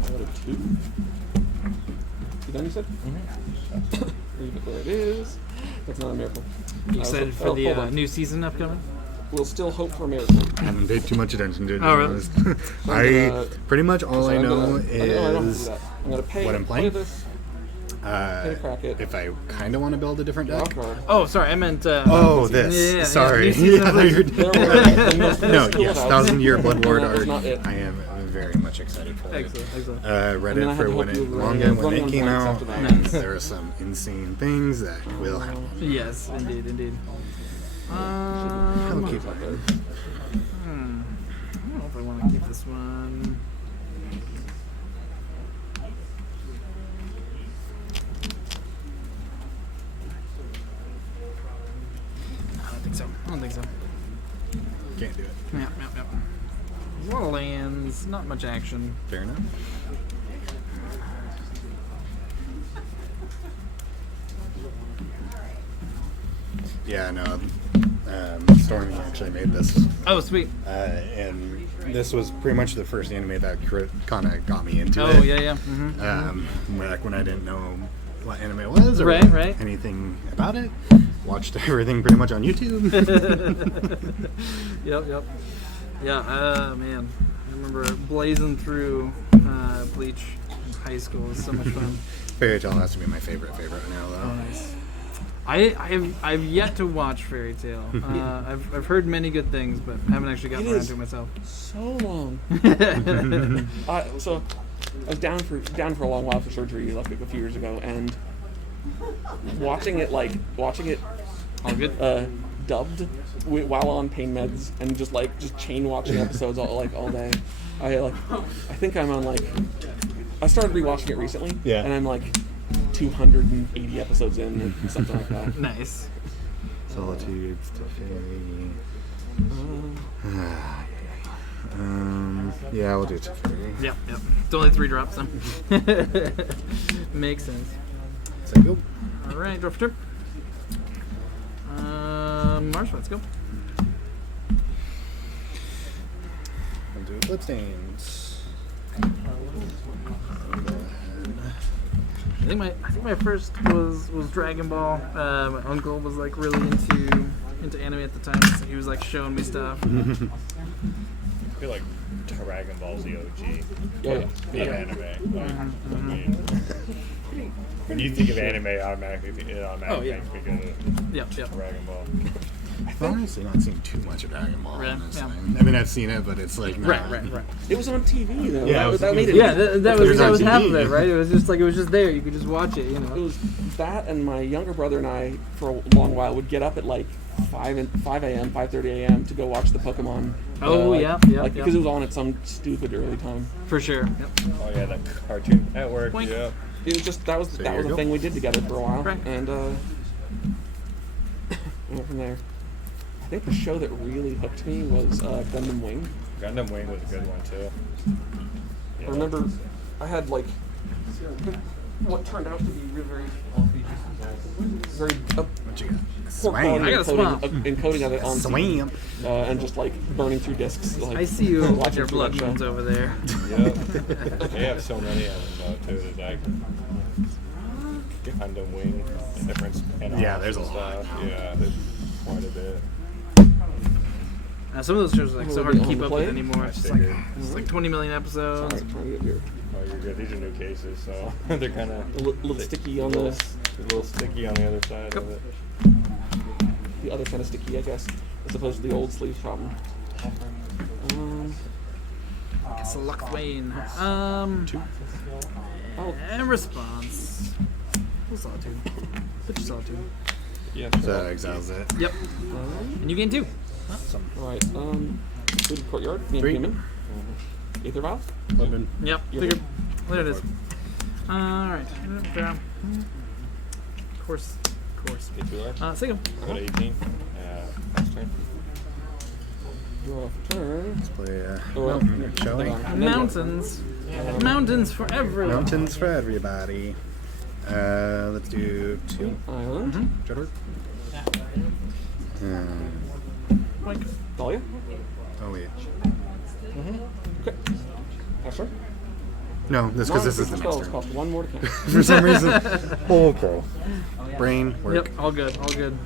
got a 2. You done, you said? Leave it where it is. That's not a miracle. You excited for hold the on. new season upcoming? We'll still hope for a miracle. I haven't paid too much attention to it. Oh, really? I pretty much all I I'm know gonna- I don't have to do is that. I'm gonna pay. what I'm play playing. this. Crack it. If I kind of want to build a different deck. Draw a card. Oh, sorry, I meant. Oh, this. Yeah, Sorry. new season I of thought you were- There were the most No, minuscule yes, house. 1,000-Year Blood Ward No, that was art. not it. I am very much excited for it. Excellent, excellent. Read And then I it had for to when help it you with manga running when on it came blanks out. after that. And there are some insane things that will happen. Yes, indeed, indeed. I'll keep it. I don't know if I want to keep this one. I don't think so. I don't think so. Can't do it. Yep, yep, yep. A lot of lands, not much action. Fair enough. Yeah, no. Stormy actually made this. Oh, sweet. And this was pretty much the first anime that kind of got me into it. Oh, yeah, yeah. Mm-hmm. Back when I didn't know what anime was or Right. anything about it. Watched everything pretty much on YouTube. Yep, yep. Yeah, man. I remember blazing through Bleach in high school. It was so much fun. Fairy Tail has to be my favorite now, though. Oh, nice. I've yet to watch Fairy Tail. I've heard many good things, but I haven't actually gotten It around is to it myself. So long. So I was down for a long while for surgery, like a few years ago, and watching it All good. dubbed while on pain meds and just chain watching episodes all day. I think I'm on I started rewatching it recently. Yeah. And I'm 280 episodes in or something like that. Nice. Solitudes to Fairy. Yeah, we'll do Teferi. Yep, yep. It's only 3 drops, so. Makes sense. So go. All right, draw for turn. Marsh, let's go. We'll do Bloodstains. I think my first was Dragon Ball. My uncle was really into anime at the time, so he was showing me stuff. I feel like Dragon Ball's the OG of anime. I mean, when you think of anime, it automatically makes me go to Yep. Dragon Ball. I've honestly not seen too much of Dragon Ball. Right, Honestly. yeah. I mean, I've seen it, but it's not. Right. It was on TV though. Yeah, that made it. Yeah, that was on half TV. of it, right? It was just there. You could just watch it, It was that, and my younger brother and I, for a long while, would get up at 5 a.m., 5:30 a.m. to go watch the Pokemon. Oh, yeah. Because it was on at some stupid early time. For sure. Yep. Oh yeah, the Cartoon Network. Boink. Yeah. It was just that was you a go. thing we did together for a while, Right. and went from there. I think the show that really hooked me was Gundam Wing. Gundam Wing was a good one too. I remember I had what turned out to be very What you got? poor quality I got a swamp. encoding of it on Swamp. and just burning through discs. I see you with watching your through blood that show. moons over there. Yep. They have so many of them though too. There's Gundam Wing, different spin-offs. Yeah, there's a and lot. stuff. Yeah, there's quite a bit. Some of those shows are so hard to keep up with anymore. It's just I figured. it's 20 million episodes. Sorry, trying to get here. Oh, you're good. These are new cases, so they're kind of A little sticky on a the little sticky on the other side of it. other kind of sticky, I guess, as opposed to the old sleeve problem. Select Wayne. And response. We'll Solitude. Put your Solitude. Yeah. So exiles it. Yep. And you gain 2. Awesome. Alright, included Courtyard, me and 3. Human. Aether Vial. London. Yep. Figured. There it is. Alright. Course. Get 2 large. Single. Go to 18. Last turn. Draw for turn. Let's play Oh, Mountain, shall we? Mountains. Mountains for everyone. Mountains for everybody. Let's do 2. Island. Dreadward. Boink. Dahlia. Oh wait. Okay. Pass turn. No, this because this is the next Spells turn. cost one more to cast. For some reason. Okay. Brain work. Yep, all good, all good.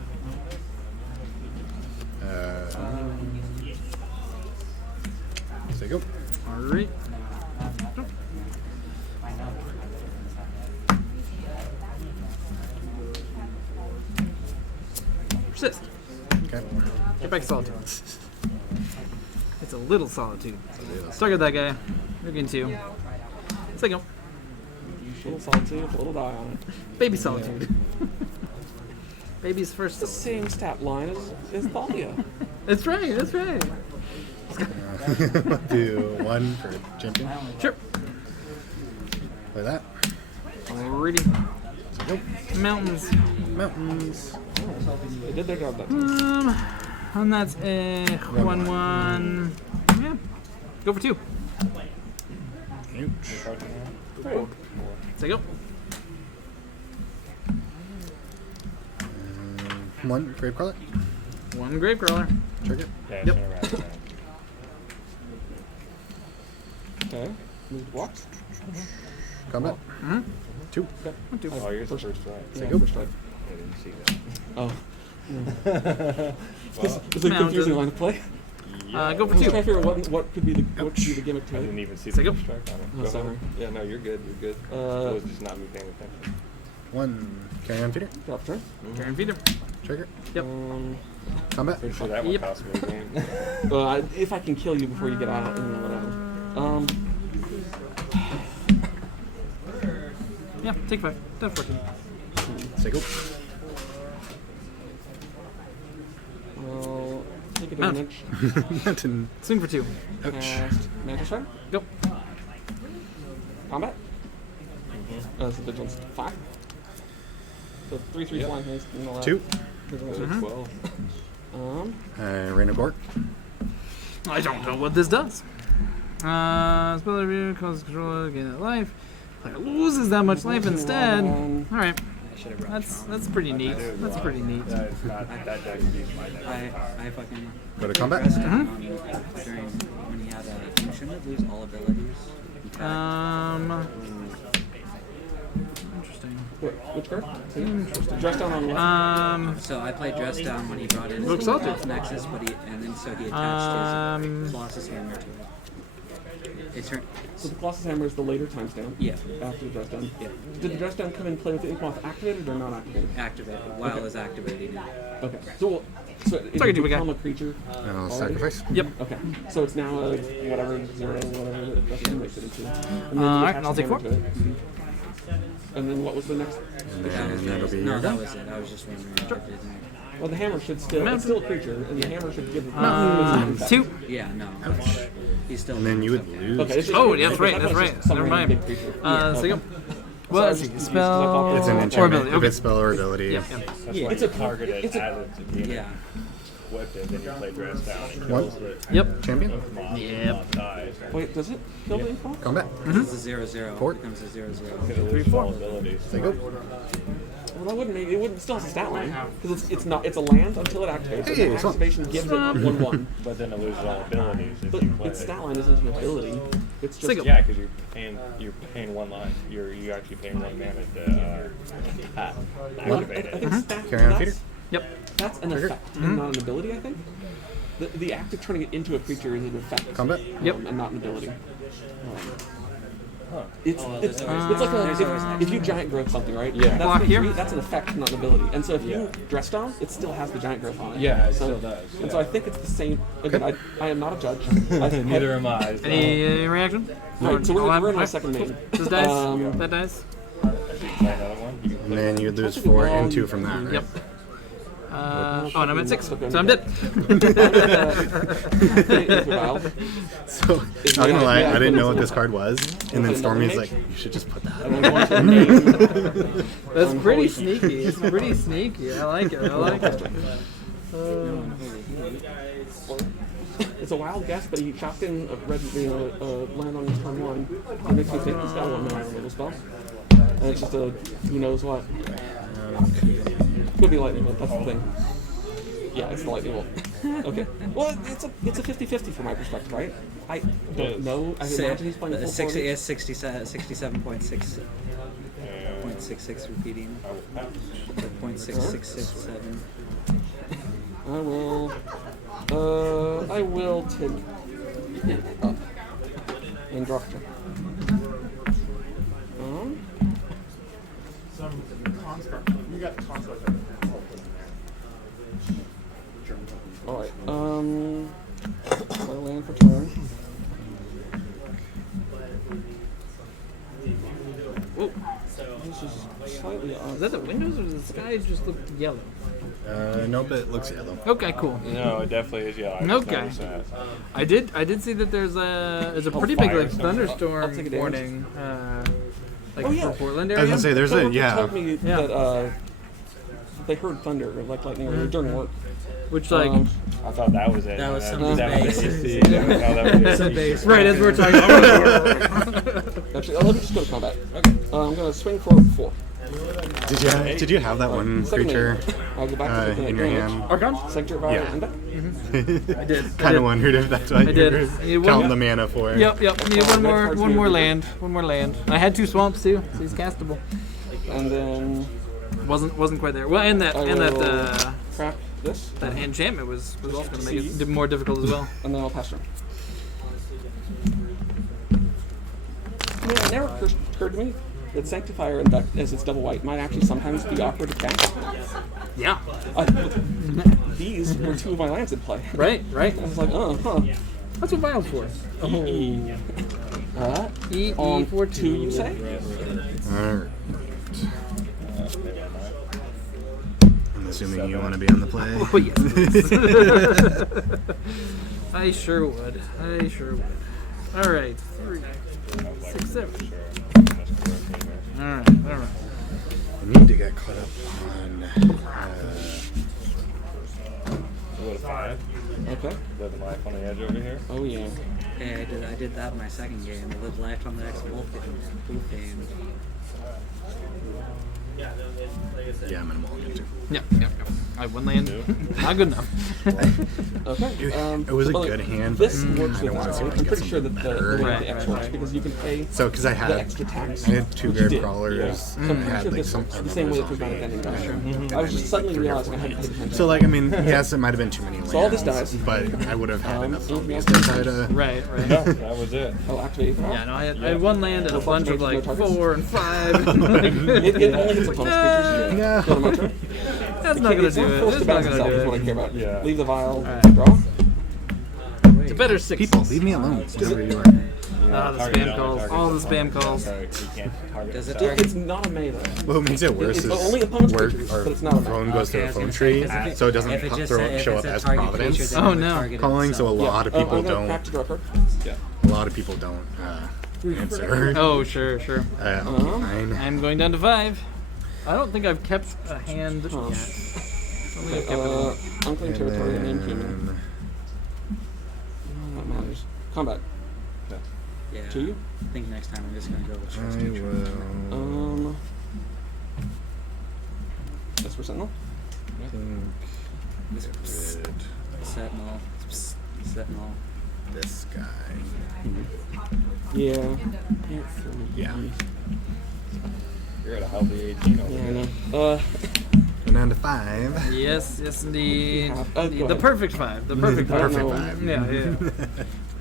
So you go. Alright. Persist. Okay. Get back to solitude. It's a little solitude. Target that guy. You're getting 2. Let's go. A little salty, a little die on it. Baby solitude. Baby's first. The same stat line as Thalia. That's right, that's right. Do 1 for champion. Sure. Play that. Alrighty. Nope. Mountains. Mountains. They did their job that time. And that's a 1/1. Yeah. Go for 2. Ouch. 4. Say go. 1 Gravecrawler. 1 Gravecrawler. Trigger. Yeah, Yep. turn around. Okay. Move blocks. Combat. 2. Oh, yours is first strike. Yeah, go. first strike. I didn't see that. Oh. Well, It's a confusing line of play. Go for I was 2. trying to figure out what could be the gimmick to I it. didn't even see Say the go. first strike on it. Oh, Go sorry. ahead. Yeah, no, you're good. You're good. It was just not me paying attention. 1 Carry on feeder. Drop turn. Turn feeder. Trigger. Yep. Combat. Pretty sure that one Yep. cost me a game. If I can kill you before you get out, whatever. Yeah, take 5. Done 14. Say go. Well, take a Mount. damage. Mountain. Swing for 2. Ouch. Cast Mantle Shard. Go. Combat. So vigilance 5. So 3/3 flying haste and all that. 2. Vigilance 12. Rain of Gork. I don't know what this does. Spell review causes controller gain that life. Player loses that much life instead. Alright. That's pretty neat. That's pretty neat. It's not that deck. Use my deck. I fucking Go to combat. pressed him on during when he had a. You shouldn't lose all abilities. He tagged. Interesting. Which card? Dress down on left. So I played Dress Down when he brought in Looks his salty. off Nexus, but he attached his Colossus Hammer to it. It turned. So the Colossus Hammer is the later timestamp. Yeah. After the dress down. Yeah. Did the dress down come in play with the Inkmoth activated or not activated? Activated while it's activating it. Okay. So it Sorry, do we become got- a creature. I'll already? sacrifice. Yep. Okay. So it's now a whatever 0 whatever that dress down makes it into. And then you Alright, attach I'll the take hammer 4. to it. And then what was the next? That was that'll it. be No, your that go. was it. I was just wondering if it didn't. Well, the hammer should still. Mountain. It's still a creature, and the hammer should give. It 2. Yeah, no. He's still. And then you would lose. Okay. It's Oh, just- that's right, that's just right. some Never random mind. big creature. So you go. So Well, I let's was see. just- Spell It's an or enchantment. ability. If Okay. it's spell or ability. Yep. That's Yeah. why It's you a- target it it's a- at it to Yeah. whipped it, then you play Dress Down and One. kills it. Yep. Champion. Yep. Dies. Wait, does it kill the Inkmoth? Combat. It's a 0/0. Four. It becomes a 0/0. Because it loses all abilities. Say go. Well, that wouldn't make it. Wouldn't still has a stat line because it's not. It's a land until it activates. And Hey, the so- activation gives it 1/1. But then it loses all abilities if But you play its it. stat line isn't an ability. It's just. Single. Yeah, because you're paying one life. You're actually paying 1 mana to Well, activate I it. think stat, Carry on feeder. Yep. that's an effect and not an ability. I think. The act of turning it into a creature is an effect. Combat. Yep. And not an ability. Huh. It's there's like always if you giant growth something, right? Yeah. That's Block an here. three, that's an effect, not an ability. And so if you Yeah. dress down, it still has the giant growth on it. Yeah, it so, still does, And yeah. so I think it's the same. Again, I am not a judge. Neither am I. So. Any reaction? Right, so I'll we're have- in our okay. second main. This dice. Um, That dice. Play another one. You can And play then you'd lose 4 and 2 from that, right? Yep. Oh, and I'm at 6, so I'm dead. So, not gonna lie, I didn't know what this card was, and then Stormy's like, "You should just put that." That's pretty sneaky. It's pretty sneaky. I like it. I like it. It's a wild guess, but he chopped in a red, land on his turn 1. It makes me think he's got 1 mana little spell. And it's just a who knows what. Could be lightning bolt. That's the thing. Yeah, it's the lightning bolt. Okay. Well, it's a 50-50 from my perspective, right? I don't know. I imagine he's playing full 60 40. is 67.66 repeating. So 0.6667. I will take it up and drop it. Some construct. You got the construct. Alright, I'll land for turn. Whoa. This is slightly odd. Is that the windows or does the sky just look yellow? Nope, it looks yellow. Okay, cool. No, it definitely is yellow. I just Okay. noticed that. I did see that there's a pretty big fire like somewhere. I'll thunderstorm take a damage. warning, like Oh, yeah. for Portland I area. was gonna say, there's Someone a, yeah. told me Yeah. that they heard thunder or like lightning during work. Which like I thought that was it. That was That somebody's that was base. AC. That was Some AC. base. right as we're talking. Actually, let me just go to combat. Okay. I'm gonna swing for 4. Did you have that one Second creature I'll go back to the in your hand? Archon? Sector Valor Yeah. and back. I did. Kind of wondered if that's what I you did. were I needed one counting the more- mana for. Yep. Need Red one cards more here. land. One more land. I had 2 swamps too, so he's castable. And then Wasn't quite there. Well, and that I and will that crack this. that enchantment was also going to make it more difficult as well. And then I'll pass turn. Yeah, it never occurred to me that Sanctifier and as it's double white might actually sometimes be awkward to cast. Yeah. These were 2 of my lands in play. Right. I was like, huh. That's what Viol's for. On 4 2, you say? Alright. I'm assuming you want to be on the play. Oh, yes, please. I sure would. All right. 3, 6, 7. All right. I need to get caught up on. What a 5. Okay. Living life on the edge over here. Oh, yeah. Yeah, I did that in my second game. I lived life on the next wolf game. Yeah, minimal too. Yep. I have 1 land. Not good enough. Okay. It was a well, good hand. This but works I with don't want to see this. if I I'm get pretty sure that something the better. way the X works because you can pay So, because I the had extra tax. I had 2 which you bear did. crawlers. Yeah. I So I'm pretty had sure like this some is the same way that was not a vending zombie. I was just suddenly realizing I hadn't paid attention. So, like, I mean, yes, it might have been too many lands. So all this dies. But I would have had enough anything zombies else? to try to. Right. No, that was it. I'll activate Aether. Yeah, no, I had 1 land and a bunch of like No targets? 4 and 5. It only hits opponent's creatures. No. Go to my turn. That's not gonna do it. Forced to That's not bounce itself is gonna what I do care it. about. Yeah. Leave the vial. Alright. Draw. It's a better 6. People, leave me alone. Whenever you are. Ah, the Target spam only calls. targets All the opponent. spam calls. Sorry, you can't target Does it yourself. It's not a melee. What makes it worse It's is only opponent's where creatures, our but it's not a phone mana. goes to Okay, I the was phone gonna say, tree, 'cause if it- so it doesn't if it just show up it's a as target Providence. creature, then Oh, it would no. target Calling, so a itself. lot of I'm people gonna crack don't. to draw a card. A lot of people don't answer. Oh, sure. Fine. I'm going down to 5. I don't think I've kept a hand yet. I don't think I've kept it. Unclaimed territory and name human. And That matters. Combat. Yeah. To you? I think next time I'm just gonna go with I Trust Nature. will. That's for Sentinel. This Sentinel. Sentinel. This guy. Yeah. Yeah. You're at a healthy 18 over Yeah, I here. know. Going down to 5. Yes, indeed. Go The ahead. perfect 5. The perfect 5. Perfect five. Yeah.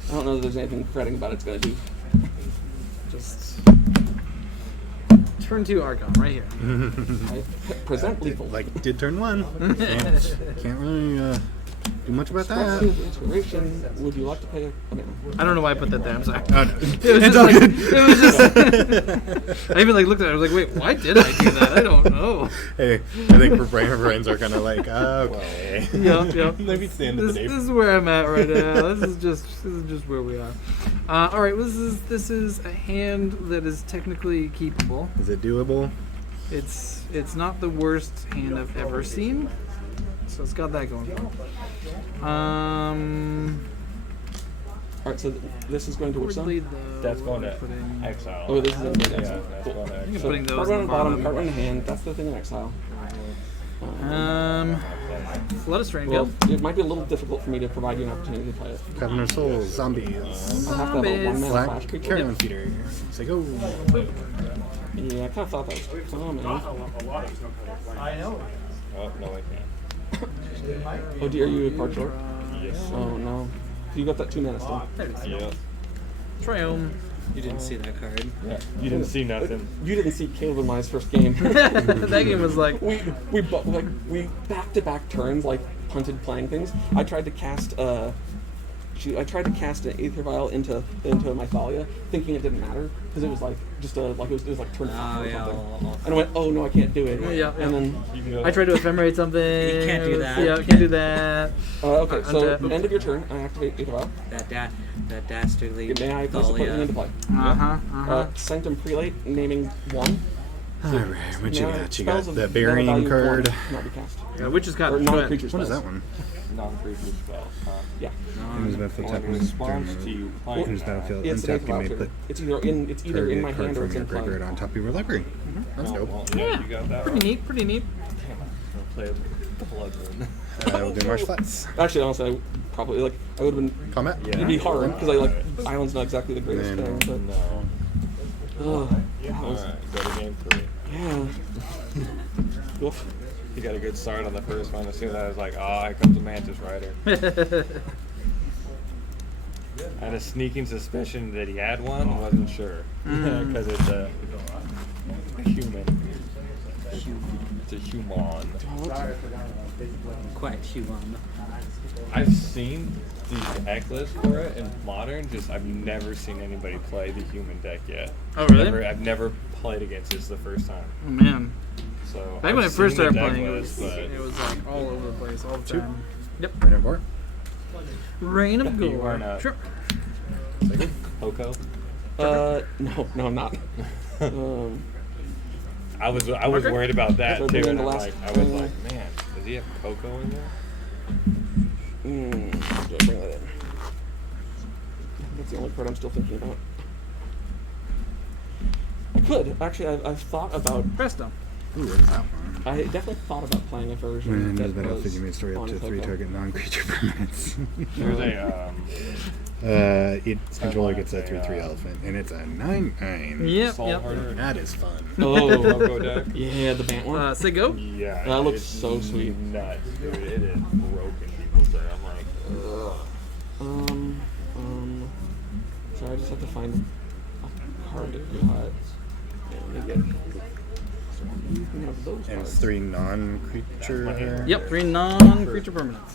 I don't know that there's anything fretting about it's gonna do. Just turn 2 Archon right here. I present lethal. Like, did turn 1. Can't really do much about that. Expressive inspiration. Would you like to pay a mana? I don't know why I put that there. I'm sorry. Oh, no. It was just like, it was just. I even like looked at it. I was like, wait, why did I do that? I don't know. Hey, I think brains are kind of like, okay. Yep. Maybe it's the end of the This day. is where I'm at right now. This is just where we are. All right. Well, this is a hand that is technically keepable. Is it doable? It's not the worst hand I've ever seen. So it's got that going for it. Alright, so this is going to which Probably side? though, That's going to putting- exile. Oh, this is in the Yeah, exile. that's Cool. going to I think I'm exile. putting Card those one in in the the bottom, bottom. card one in hand. That's the thing in exile. Let us train Well, go. it might be a little difficult for me to provide you an opportunity to play it. Cavern of Souls, zombies. I have to have a Zombies. 1 mana Black flash creature. carrion feeder. Say go. Yeah, I kind of thought that was coming. I know. Oh, no, I can't. Oh, dear, are you a card short? Yes. Oh, no. You got that 2 mana still. There it is. Yeah. Triome. You didn't see that card. Yeah. You didn't see nothing. You didn't see Caleb and Mai's first game. That game was like, we back-to-back turns like punted playing things. I tried to cast an Aether Vial into my Thalia, thinking it didn't matter because it was like just it was like turn 5 or something. And I went, oh no, I can't do it. Yeah, And then I tried to ephemerate something. You can't do that. Yeah, can't do that. okay, so Untap. end of your turn, I activate Aether Vial. That dastardly May I place a put Thalia. into play? Sanctum Prelate, naming 1. Alright, what you Now, got? You got spells of the mana burying value card. 1 cannot be cast. Yeah, which is kind Or of non-creature What is spells. that one? Non-creature spell. Yeah. Whose battlefield In tap is response during to you the playing whose that, battlefield It's an untapped, Aether you Vial may trigger. put It's either in my target card hand or from it's your in play. graveyard on top of your library. That's dope. Well, yeah, you got that Pretty right. neat, pretty neat. Play the Blood Moon. We'll do marsh flats. Actually, honestly, I probably I would have been. Combat? Yeah. It'd be hard because Island's not exactly the greatest Man. thing. But, No. that was- Alright, go to game 3. yeah. Oof. He got a good start on the first one. As soon as I was like, oh, here comes the Mantis Rider. I had a sneaking suspicion that he had one. Wasn't sure because it's a human. It's a human. Quite human. I've seen the deck list for it in Modern. Just I've never seen anybody play the human deck yet. Oh, really? I've never played against this the first time. Oh, man. So Back when I I've first seen the started deck playing, list, but it was like all over the place all the time. Yep. Rain of War. Rain of You Gore. weren't Sure. Coco. No, I'm not. I was worried about that That's too, what and the I'm last like, I was like, man, does he have Coco in there? Do I bring that in? That's the only card I'm still thinking about. I could actually. I've thought about. Presto. Ooh, what is that one? I definitely thought about playing a version When that does battlefield, was you may story up on to 3 Coco. target non-creature permanents. There's a Its controller gets a 3/3 elephant, and it's a 9/9. Yep, Soul yep. Harder. That is fun. Oh, Coco deck. yeah, the Bant one. Say go. Yeah, That looks it's so sweet. Nuts, dude. It is broken. People say, I'm like, ugh. So I just have to find a card to cut. And get. So you can have those And cards. it's 3 non-creature. Yep, 3 non-creature permanents.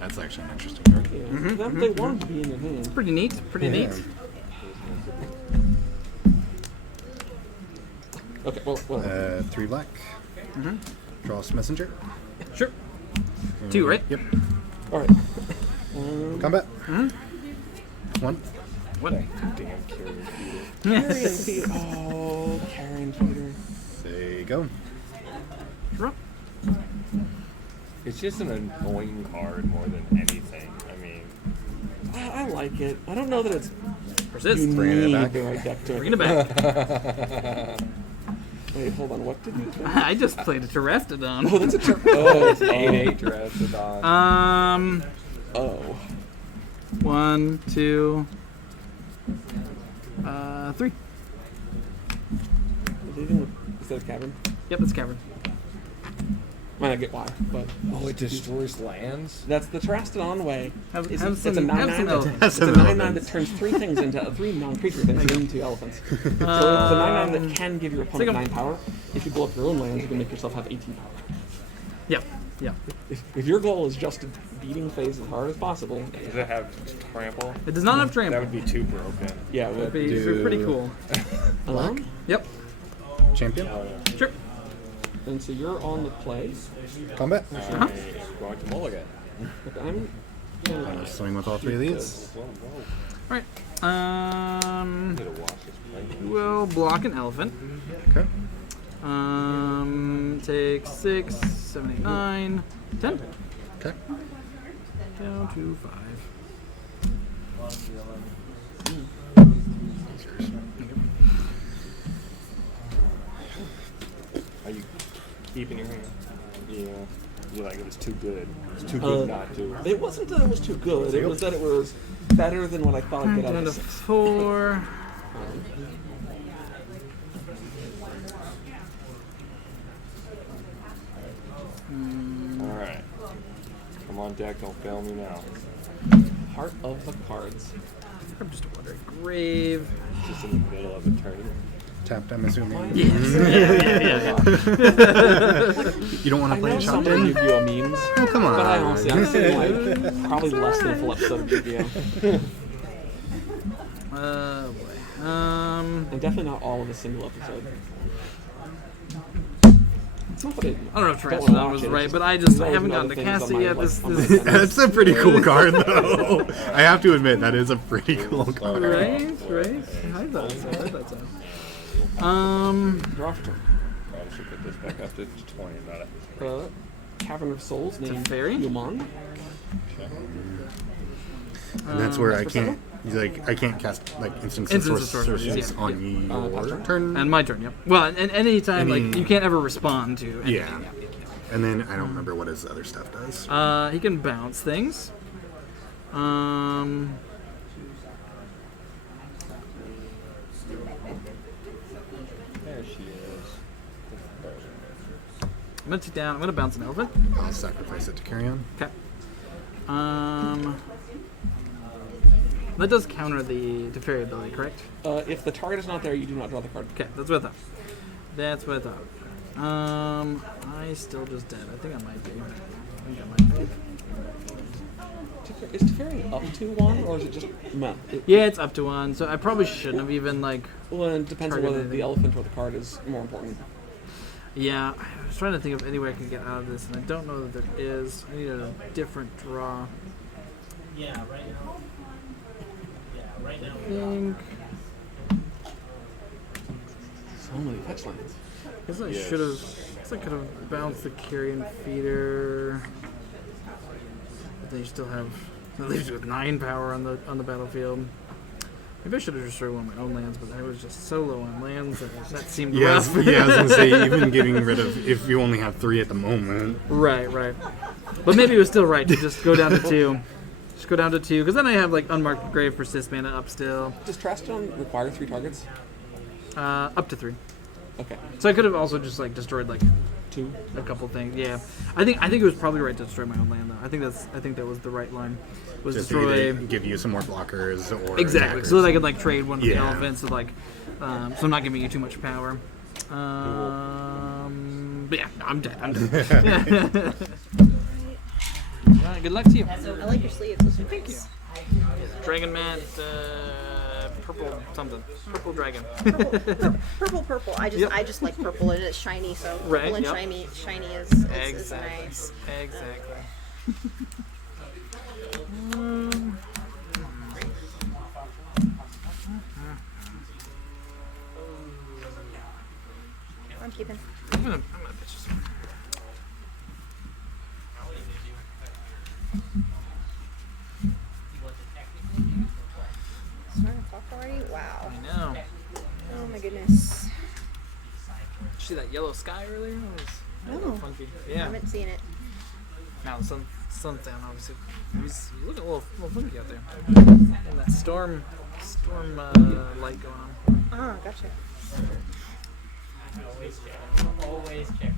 That's actually an interesting card. Yeah. They want to be in your hand. Pretty neat, pretty neat. Okay, well. 3 black. Draw messenger. Sure. 2, right? Yep. All right. Combat. 1. What? Damn Carrion Feeder. Oh, Carrion Feeder. Say go. Sure. It's just an annoying card more than anything. I mean, I like it. I don't know that it's. Persist. You Bringing it need back. the right deck to Bring it back. Wait, hold on. What did you say? I just played a Terreftodon. Oh, that's a oh, it's 8/8 Terrestriodon. Oh. 1, 2, 3. Is that a cavern? Yep, it's cavern. Might not get why, but Oh, it destroys lands? that's the Terrastodon way. Have It's some- a have some 9/9 elephants. that, it's a 9/9 that turns 3 things into 3 non-creature things into elephants. So it's a 9/9 that can give your opponent Take 9 power. If you blow up your own lands, you can make yourself have 18 power. Yep, yep. If your goal is just beating phase as hard as possible, Does it have trample? It does not have That trample. would be too broken. yeah, it Would would be Do- pretty cool. alone. Yep, Champion. sure. And so you're on the play. Combat. Uh-huh. Going to mulligan. But I'm. I'll swing with all 3 of these. Whoa, whoa. Alright. I'm gonna watch this play. We'll block an elephant. Okay. Take 6, 7, 8, 9, 10. Okay. Down to 5. Are you keep in your hand. Yeah. You like it was too good. It's too good not to. It wasn't that it was too good. It was that it was better than what I thought I'd get out Down of to it. 4. Alright. Come on, deck, don't fail me now. Heart of the cards. I'm just wondering. Grave. Just in the middle of a turn. Tapped, I'm assuming. Yeah. You don't want to play a Some shotgun? Yu-Gi-Oh memes. Oh, come on. But I honestly, I've seen like probably less than a full episode of Yu-Gi-Oh. Oh boy. And definitely not all of a single episode. It's not that I I don't know if wanna Terrestrial watch was it, right, it's but I just haven't there's gotten to other cast things it on yet. my, This like, is That's a pretty cool card, though. I have to admit, that is a pretty cool card. right. I thought so. Draw for turn. Probably should put this back up to 20, not a... Cavern of Souls named fairy? Yumon. And that's where I can't, I can't cast like instants and Instants and sorceries sorceries, on your turn. And my turn, yep. Well, and any time, like, you can't ever respond to anything. Yeah. And then I don't remember what his other stuff does. He can bounce things. There she is. I'm gonna take down. I'm gonna bounce an elephant. I'll sacrifice it to carry on. Okay. That does counter the Teferi ability, correct? If the target is not there, you do not draw the card. Okay, that's what I thought. That's what I thought. I still just dead. I think I might be. Is Teferi up to 1, or is it just meh? Yeah, it's up to 1, so I probably shouldn't have even, like... Well, it depends on targeted whether anything. the elephant or the card is more important. Yeah, I was trying to think of any way I can get out of this, and I don't know that there is. I need a different draw. Yeah, right now. Yeah, right now. I think... So many fetch lands. I guess I should have... I guess I could have bounced the Carrion Feeder. But then you still have... That leaves you with 9 power on the battlefield. Maybe I should have destroyed one of my own lands, but I was just so low on lands that seemed rough. Yeah, I was gonna say, even getting rid of, if you only have 3 at the moment. Right. But maybe it was still right to just go down to 2. Just go down to 2, because then I have like Unmarked Grave, Persist Mana up still. Does Traston require 3 targets? Up to 3. Okay. So I could have also just like destroyed like 2, a couple things. Yeah, I think it was probably right to destroy my own land though. I think that was the right line. Was Just destroy. to give you some more blockers or Exactly, attackers. so that I could like trade one of the Yeah. elephants with like, so I'm not giving you too much power. But yeah, I'm dead. Alright, good luck to you. I like your sleeves. Those are Thank you. nice. Dragon Man, purple something, purple dragon. Purple. I just like purple and it's shiny, so purple Right, and yep. shiny is Exactly. nice. Exactly. I'm keeping. I'm gonna pitch this one. Starting to talk already? Wow. I know. Oh my goodness. Did you see that yellow sky earlier? It was No. funky. I Yeah. haven't seen it. Now the sun's down, obviously. It was looking a little funky out there. And that storm light going on. Oh, gotcha. Always check. Always check.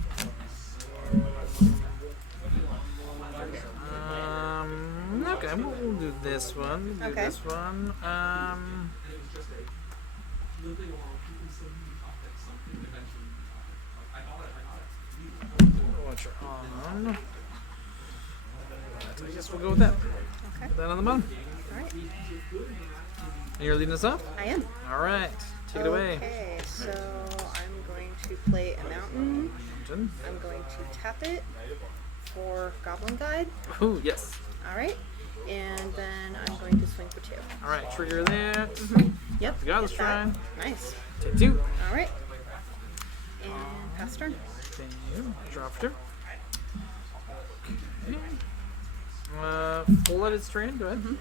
Okay, we'll do this one. We'll do Okay. this one. What you're on. I guess we'll go with that. Okay. Put that on the bottom. Alright. And you're leading us off? I am. Alright. Take it away. Okay, so I'm going to play a mountain. Mountain. I'm going to tap it for Goblin Guide. Ooh, yes. Alright. And then I'm going to swing for 2. Alright, trigger that. Yep. You got this, get that. Shrine. Nice. Take 2. Alright. And pass turn. Thank you. Drop her. Okay. Full-headed strand, go ahead.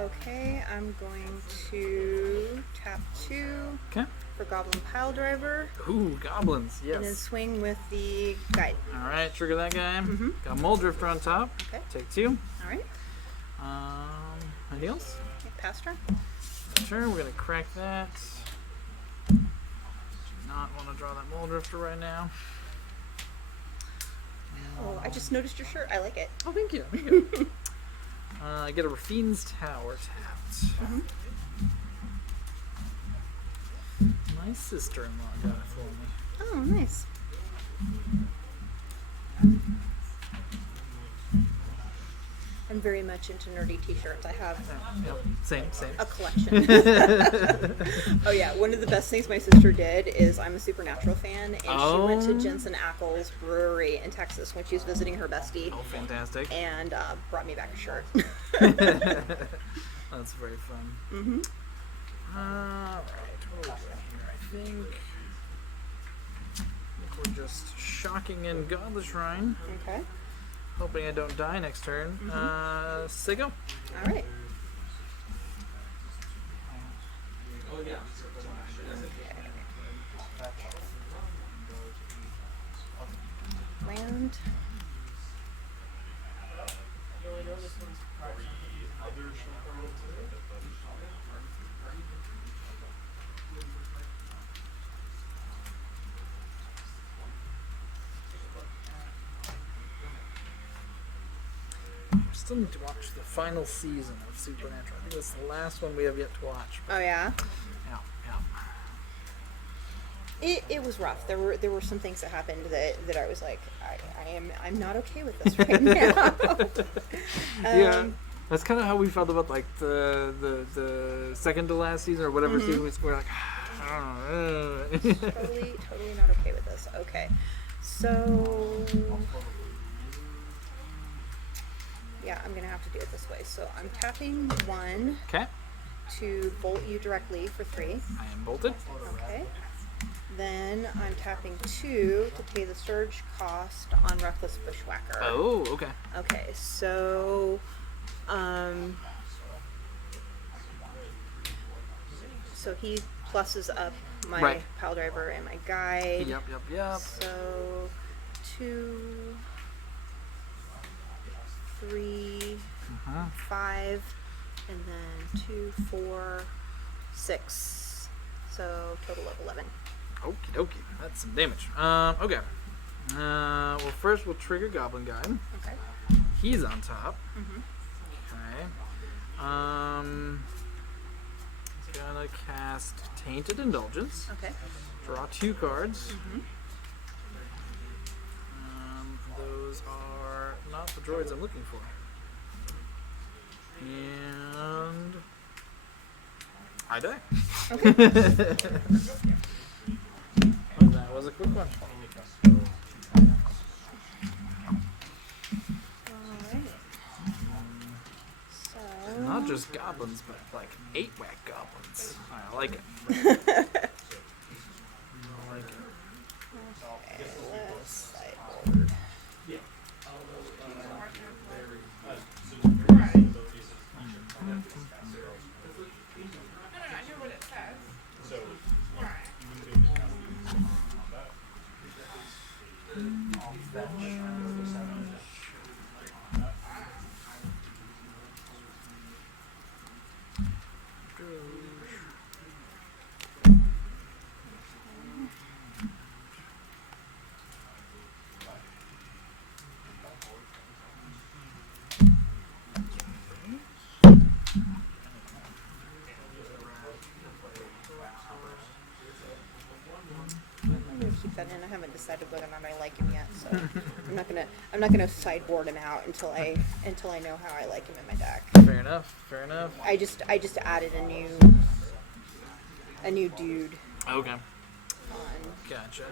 Okay, I'm going to tap 2 Okay. for Goblin Pile Driver. Ooh, goblins. And then Yes. swing with the guide. All right. Trigger that guy. Got Moldrifter on top. Okay. Take 2. Alright. Anything else? Okay, pass turn. Sure. We're gonna crack that. Do not want to draw that Moldrifter right now. Oh, I just noticed your shirt. I like it. Oh, thank you. Thank you. I get a Rafine's Tower tapped. My sister-in-law got it for me. Oh, nice. I'm very much into nerdy t-shirts. I have Yep. Same. a collection. Oh yeah, one of the best things my sister did is I'm a Supernatural fan, and she went to Jensen Ackles Brewery in Texas when she was visiting her bestie. Oh, fantastic. And brought me back a shirt. That's very fun. Mm-hmm. Alright, what are we doing here? I think we're just shocking in Godless Shrine. Okay. Hoping I don't die next turn. Say go. Alright. Land. Still need to watch the final season of Supernatural. I think that's the last one we have yet to watch. Oh yeah. Yeah. It was rough. There were some things that happened that I was like, I'm not okay with this right now. Yeah. That's kind of how we felt about like the second to last season or whatever season we're like, I don't know. totally not okay with this. Okay. So yeah, I'm gonna have to do it this way. So I'm tapping 1 Okay. to bolt you directly for 3. I am bolted. Okay. Then I'm tapping 2 to pay the surge cost on Reckless Bushwhacker. Oh, okay. Okay, so so he pluses up my pile driver and my guide. Yep. So 2, 3, 5, and then 2, 4, 6. So total of 11. Okie dokie. That's some damage. Okay. Well, first we'll trigger Goblin Guy. Okay. He's on top. Mm-hmm. Okay. Gonna cast Tainted Indulgence. Okay. Draw 2 cards. Mm-hmm. Those are not the droids I'm looking for. And I die. Okay. That was a quick one. Alright. So Not just goblins, but like 8-whack goblins. I like it. okay, let's sideboard. Keep that in. I haven't decided whether or not I like him yet, so I'm not gonna sideboard him out until I know how I like him in my deck. Fair enough. I just added a new dude. Okay. On. Gotcha.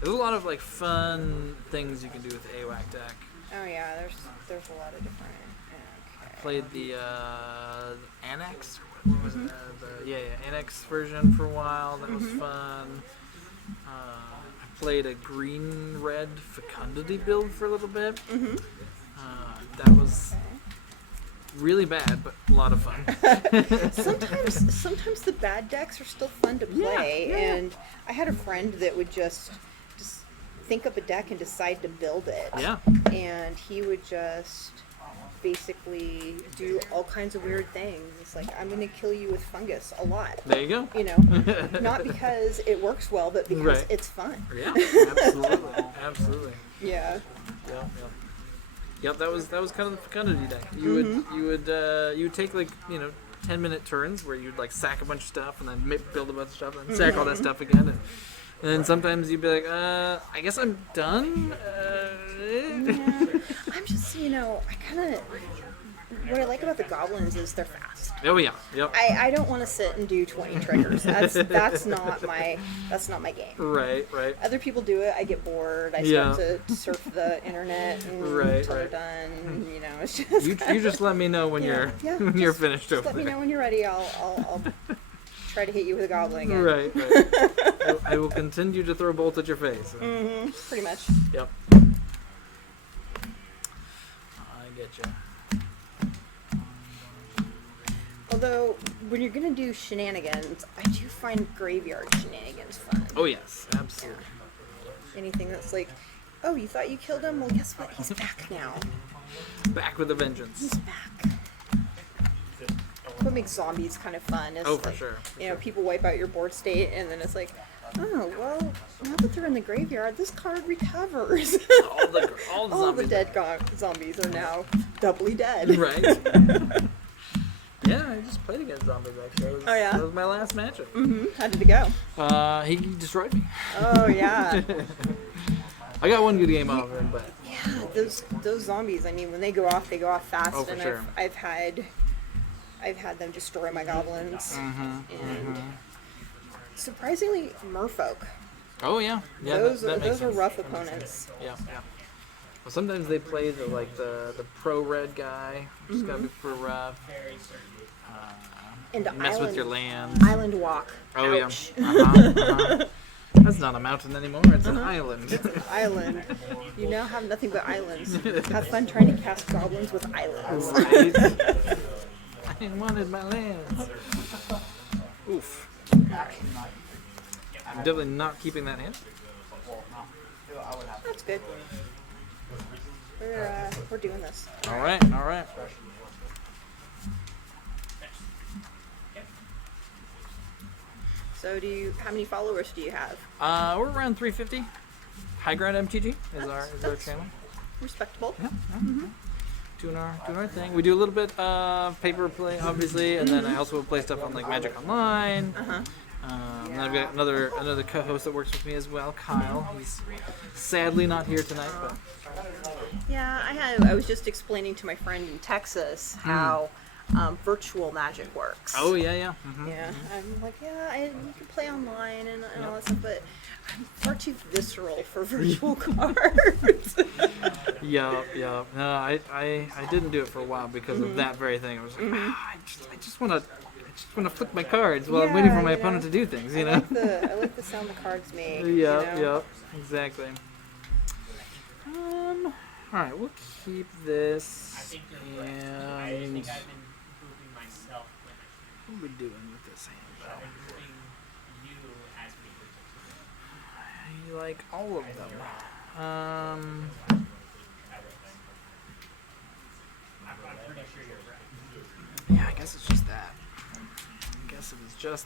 There's a lot of like fun things you can do with the AWAC deck. Oh yeah, there's a lot of different. Okay. Played the Annex. What was it? Annex version for a while. That was fun. I played a green-red Fecundity build for a little bit. That was really bad, but a lot of fun. Sometimes the bad decks are still fun to play, and I had a friend that would just think up a deck and decide to build it. Yeah. And he would just basically do all kinds of weird things. It's like, I'm gonna kill you with fungus a lot. There you go. You know, not because it works well, but because Right. it's fun. Yeah, absolutely, absolutely. Yeah. Yep, that was kind of the fecundity deck. You would take like 10-minute turns where you'd like sack a bunch of stuff and then build a bunch of stuff and then sack all that stuff again. And then sometimes you'd be like, I guess I'm done. I'm just, what I like about the goblins is they're fast. Oh yeah, yep. I don't want to sit and do 20 triggers. That's not my game. Right. Other people do it. I get bored. I start to surf the internet until they're done. It's just you just let me know when you're finished just over let me there. know when you're ready. I'll try to hit you with a goblin again. Right. I will continue to throw bolts at your face. Pretty much. Yep. I get you. Although, when you're going to do shenanigans, I do find graveyard shenanigans fun. Oh, yes. Absolutely. Anything that's like, oh, you thought you killed him? Well, guess what? He's back now. Back with a vengeance. He's back. What makes zombies kind of fun is, for sure. People wipe out your board state, and then it's like, oh, well, now that they're in the graveyard, this card recovers. All the dead zombies are now doubly dead. Right. Yeah, I just played against zombies actually. That was my last matchup. How did it go? He destroyed me. Oh yeah. I got one good game off of him, but yeah, those zombies. I mean, when they go off fast. Oh, for and sure. I've had them destroy my goblins, and surprisingly, merfolk. Oh yeah. Those that makes are sense. rough opponents. Yeah. Well, sometimes they play the pro red guy, which is gotta be pretty rough. And mess with your land. Island walk. Oh Ouch. yeah. That's not a mountain anymore. It's an island. It's an island. You now have nothing but islands. Have fun trying to cast goblins with islands. Right. I wanted my lands. Oof. I'm definitely not keeping that hand. That's good. We're doing this. All right. So how many followers do you have? We're around 350. High Ground MTG is our channel. Respectable. Yeah. Doing our thing. We do a little bit of paper play, obviously, and then I also play stuff on like Magic Online. And I've got another co-host that works with me as well, Kyle. He's sadly not here tonight, but yeah, I was just explaining to my friend in Texas how virtual Magic works. Oh yeah. Yeah, I'm like, you can play online and all that stuff, but I'm far too visceral for virtual cards. Yeah. No, I didn't do it for a while because of that very thing. I was like, I just want to flip my cards while I'm waiting for my opponent to do things. I like the sound the cards make. Yep, exactly. All right, we'll keep this. I think you're right. I think I've been improving myself. What are we doing with this hand? I've been improving you as me. I like all of them. I'm pretty sure you're right. Yeah, I guess it's just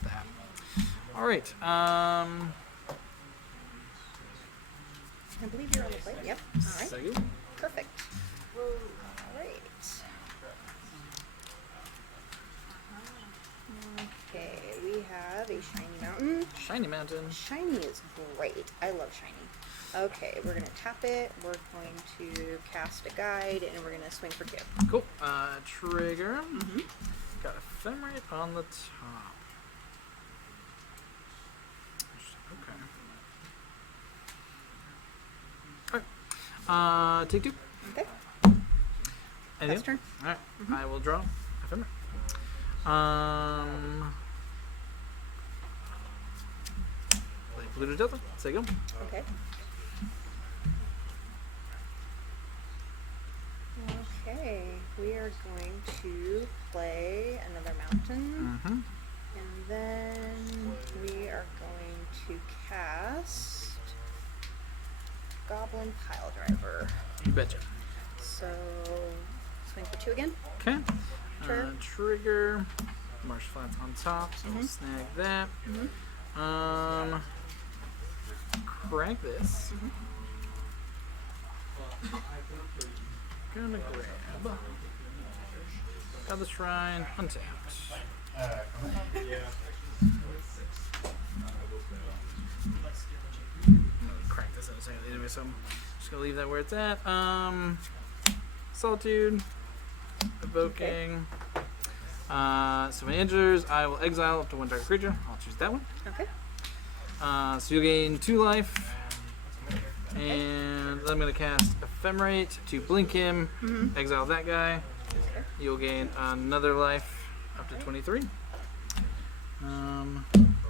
that. All right. I believe you're on the plate. Yep. All right. So you. Perfect. All right. Okay, we have a shiny mountain. Shiny mountain. Shiny is great. I love shiny. Okay, we're gonna tap it. We're going to cast a guide, and we're gonna swing for 2. Cool. Trigger. Got ephemerate on the top. Okay. Alright. Take 2. Okay. Anything? Turn. Alright. I will draw ephemerate. Play Polluted Delta. Say go. Okay. Okay, we we are going to play another mountain. Mm-hmm. And then we are going to cast Goblin Pile Driver. You betcha. So, swing for 2 again. Okay. Trigger. Trigger. Marsh Flats on top, so we'll snag that. Crank this. Gonna grab. Got the shrine, untapped. Crank this out anyway, so I'm just gonna leave that where it's at. Solitude, evoking. So when it enters, I will exile up to 1 target creature. I'll choose that one. Okay. So you'll gain 2 life. And then I'm going to cast Ephemerate to blink him, exile that guy. You'll gain another life up to 23.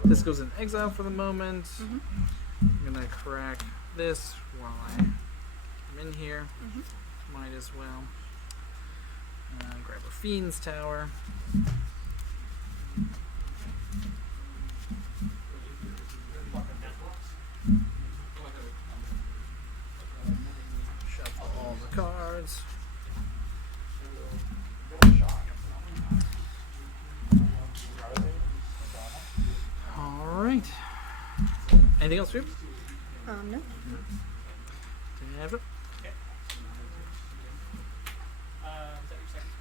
This goes in exile for the moment. I'm going to crack this while I'm in here. Might as well. Grab a Fiend's Tower. Shuffle all the cards. Alright. Anything else, Rube? No. Never.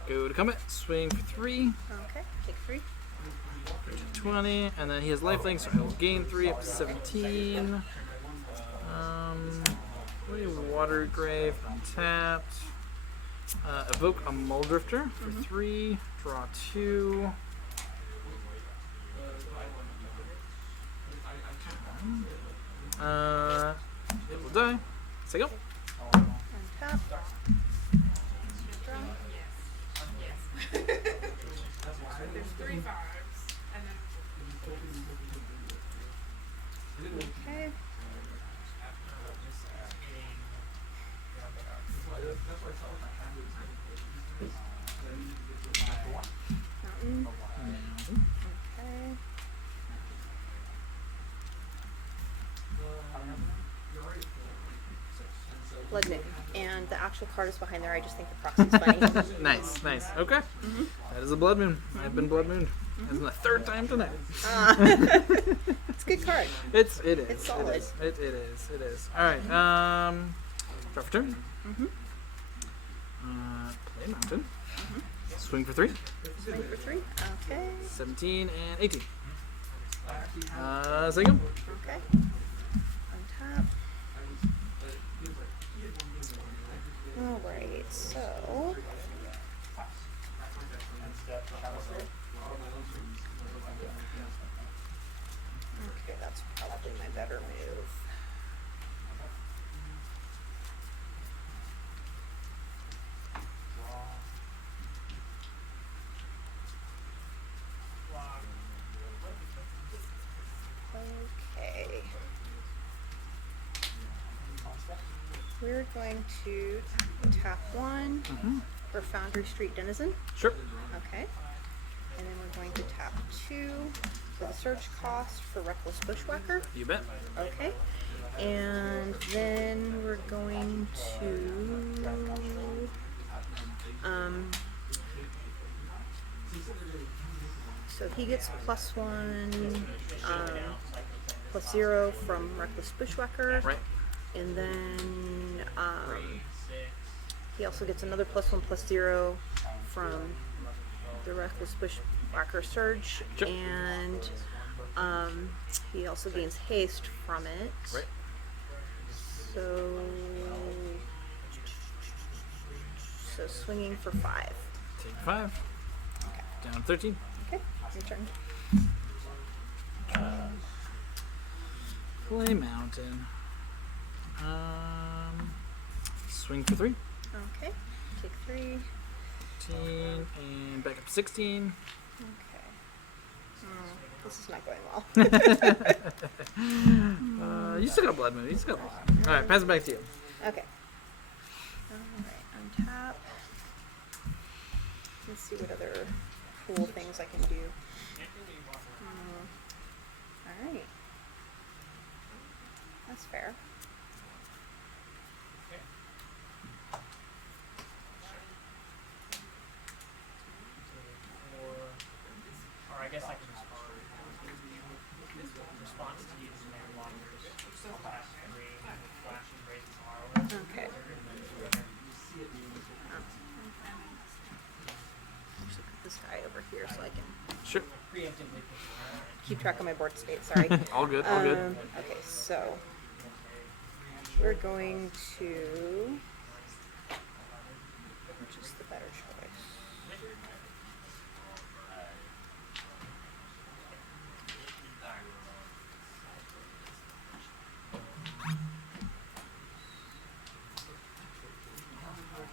Go to combat, swing for 3, Okay, take 3. 20, and then he has lifelink, so I will gain 3 up to 17. Water Grave, untapped. Evoke a Muldrifter for 3, draw 2. It will die. Say go. Untap. Draw. There's 3 5s, and then Okay. Mountain. Okay. Bloodmoon. And the actual card is behind there. I just think the proxy's funny. Nice, nice. Okay. That is a Blood Moon. I've been Blood Mooned. That's the 3rd time tonight. It's a good card. It is. It's solid. It is. It is. Alright. Draw for turn. Play Mountain. Swing for 3. Swing for 3. Okay. 17 and 18. Say go. Okay. Untap. Alright, so. Okay, that's probably my better move. Okay. We're going to tap 1 for Foundry Street Denizen. Sure. Okay. And then we're going to tap 2 for the search cost for Reckless Bushwhacker. You bet. Okay. And then we're going to so he gets +1 +0 from Reckless Bushwhacker. Right. And then he also gets another +1 +0 from the Reckless Bushwhacker Surge. Sure. And he also gains haste from it. Right. So swinging for 5. Take 5. Okay. Down 13. Okay, your turn. Play Mountain. Swing for 3. Okay, take 3. 15 and back up 16. Okay. This is not going well. You still got Blood Moon. You still got Blood Moon. Alright, pass it back to you. Okay. Alright, untap. see what other cool things I can do. Alright. That's fair. Or I guess I can response to these man blockers. Flashing raises R. Okay. Actually put this guy over here so I can Sure. Preemptively. keep track of my board state. Sorry. All good. All good. Okay, so we're going to. Which is the better choice?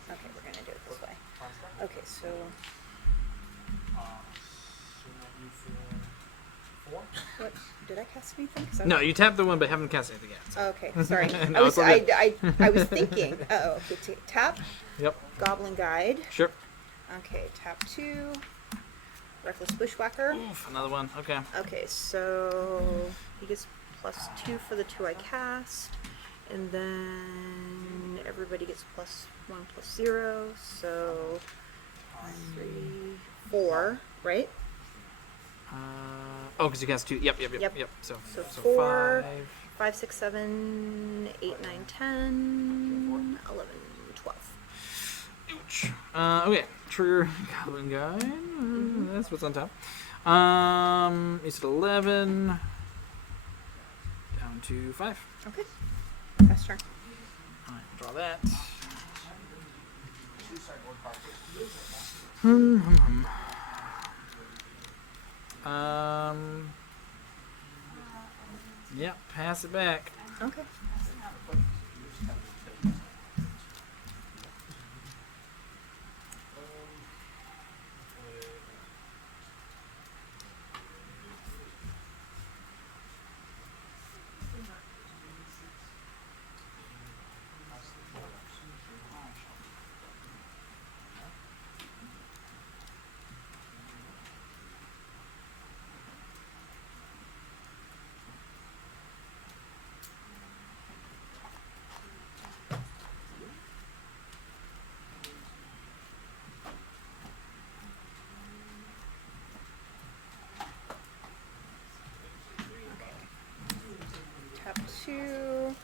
Okay, we're gonna do it this way. Okay, so. What did I cast anything? 'Cause I No, you tapped the one, but haven't cast anything yet. So. Okay, sorry. No, I was it's all good. I was thinking. Oh, okay. Tap. Yep. Goblin Guide. Sure. Okay, tap 2. Reckless Bushwhacker. Oof, another one. Okay. Okay, so he gets +2 for the 2 I cast, and then everybody gets +1 +0. So 3, 4, right? Oh, because you cast 2. Yep. Yep. So 4, 5. 5, 6, 7, 8, 9, 10, 11, 12. Ouch. Okay. Trigger Goblin Guide. That's what's on top. It's at 11. Down to 5. Okay. Pass turn. Alright, draw that. Yep, pass it back. Okay. Tap 2.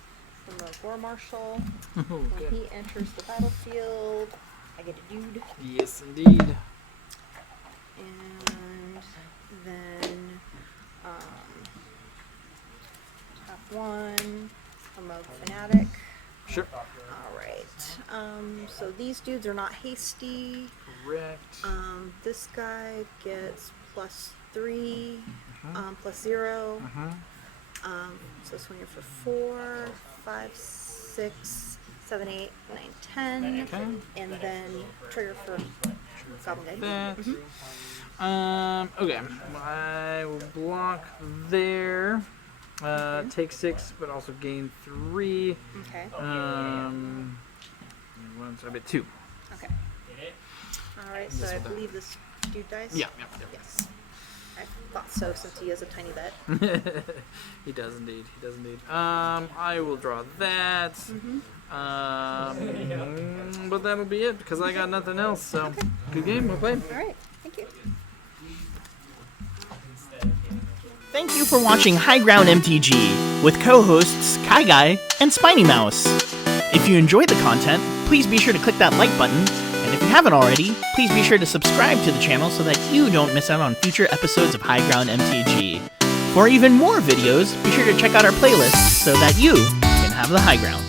Remove War Marshal. When he enters the battlefield, I get a dude. Yes, indeed. And then tap 1. Remove Fanatic. Sure. Alright. So these dudes are not hasty. Correct. This guy gets +3, +0. So swinging for 4, 5, 6, 7, 8, 9, 10. Okay. And then trigger for Goblin That. Guide. Okay. I will block there. Take 6, but also gain 3. Okay. So I bet 2. Okay. Alright, so I believe this dude dies? Yeah. Yes. I thought so, since he has a tiny bet. He does indeed. I will draw that. But that'll be it because I got nothing else. So good game. We'll play. Alright, thank you. Thank you for watching High Ground MTG with co-hosts Kai Guy and Spiny Mouse. If you enjoyed the content, please be sure to click that like button, and if you haven't already, please be sure to subscribe to the channel so that you don't miss out on future episodes of High Ground MTG. For even more videos, be sure to check out our playlists so that you can have the high ground.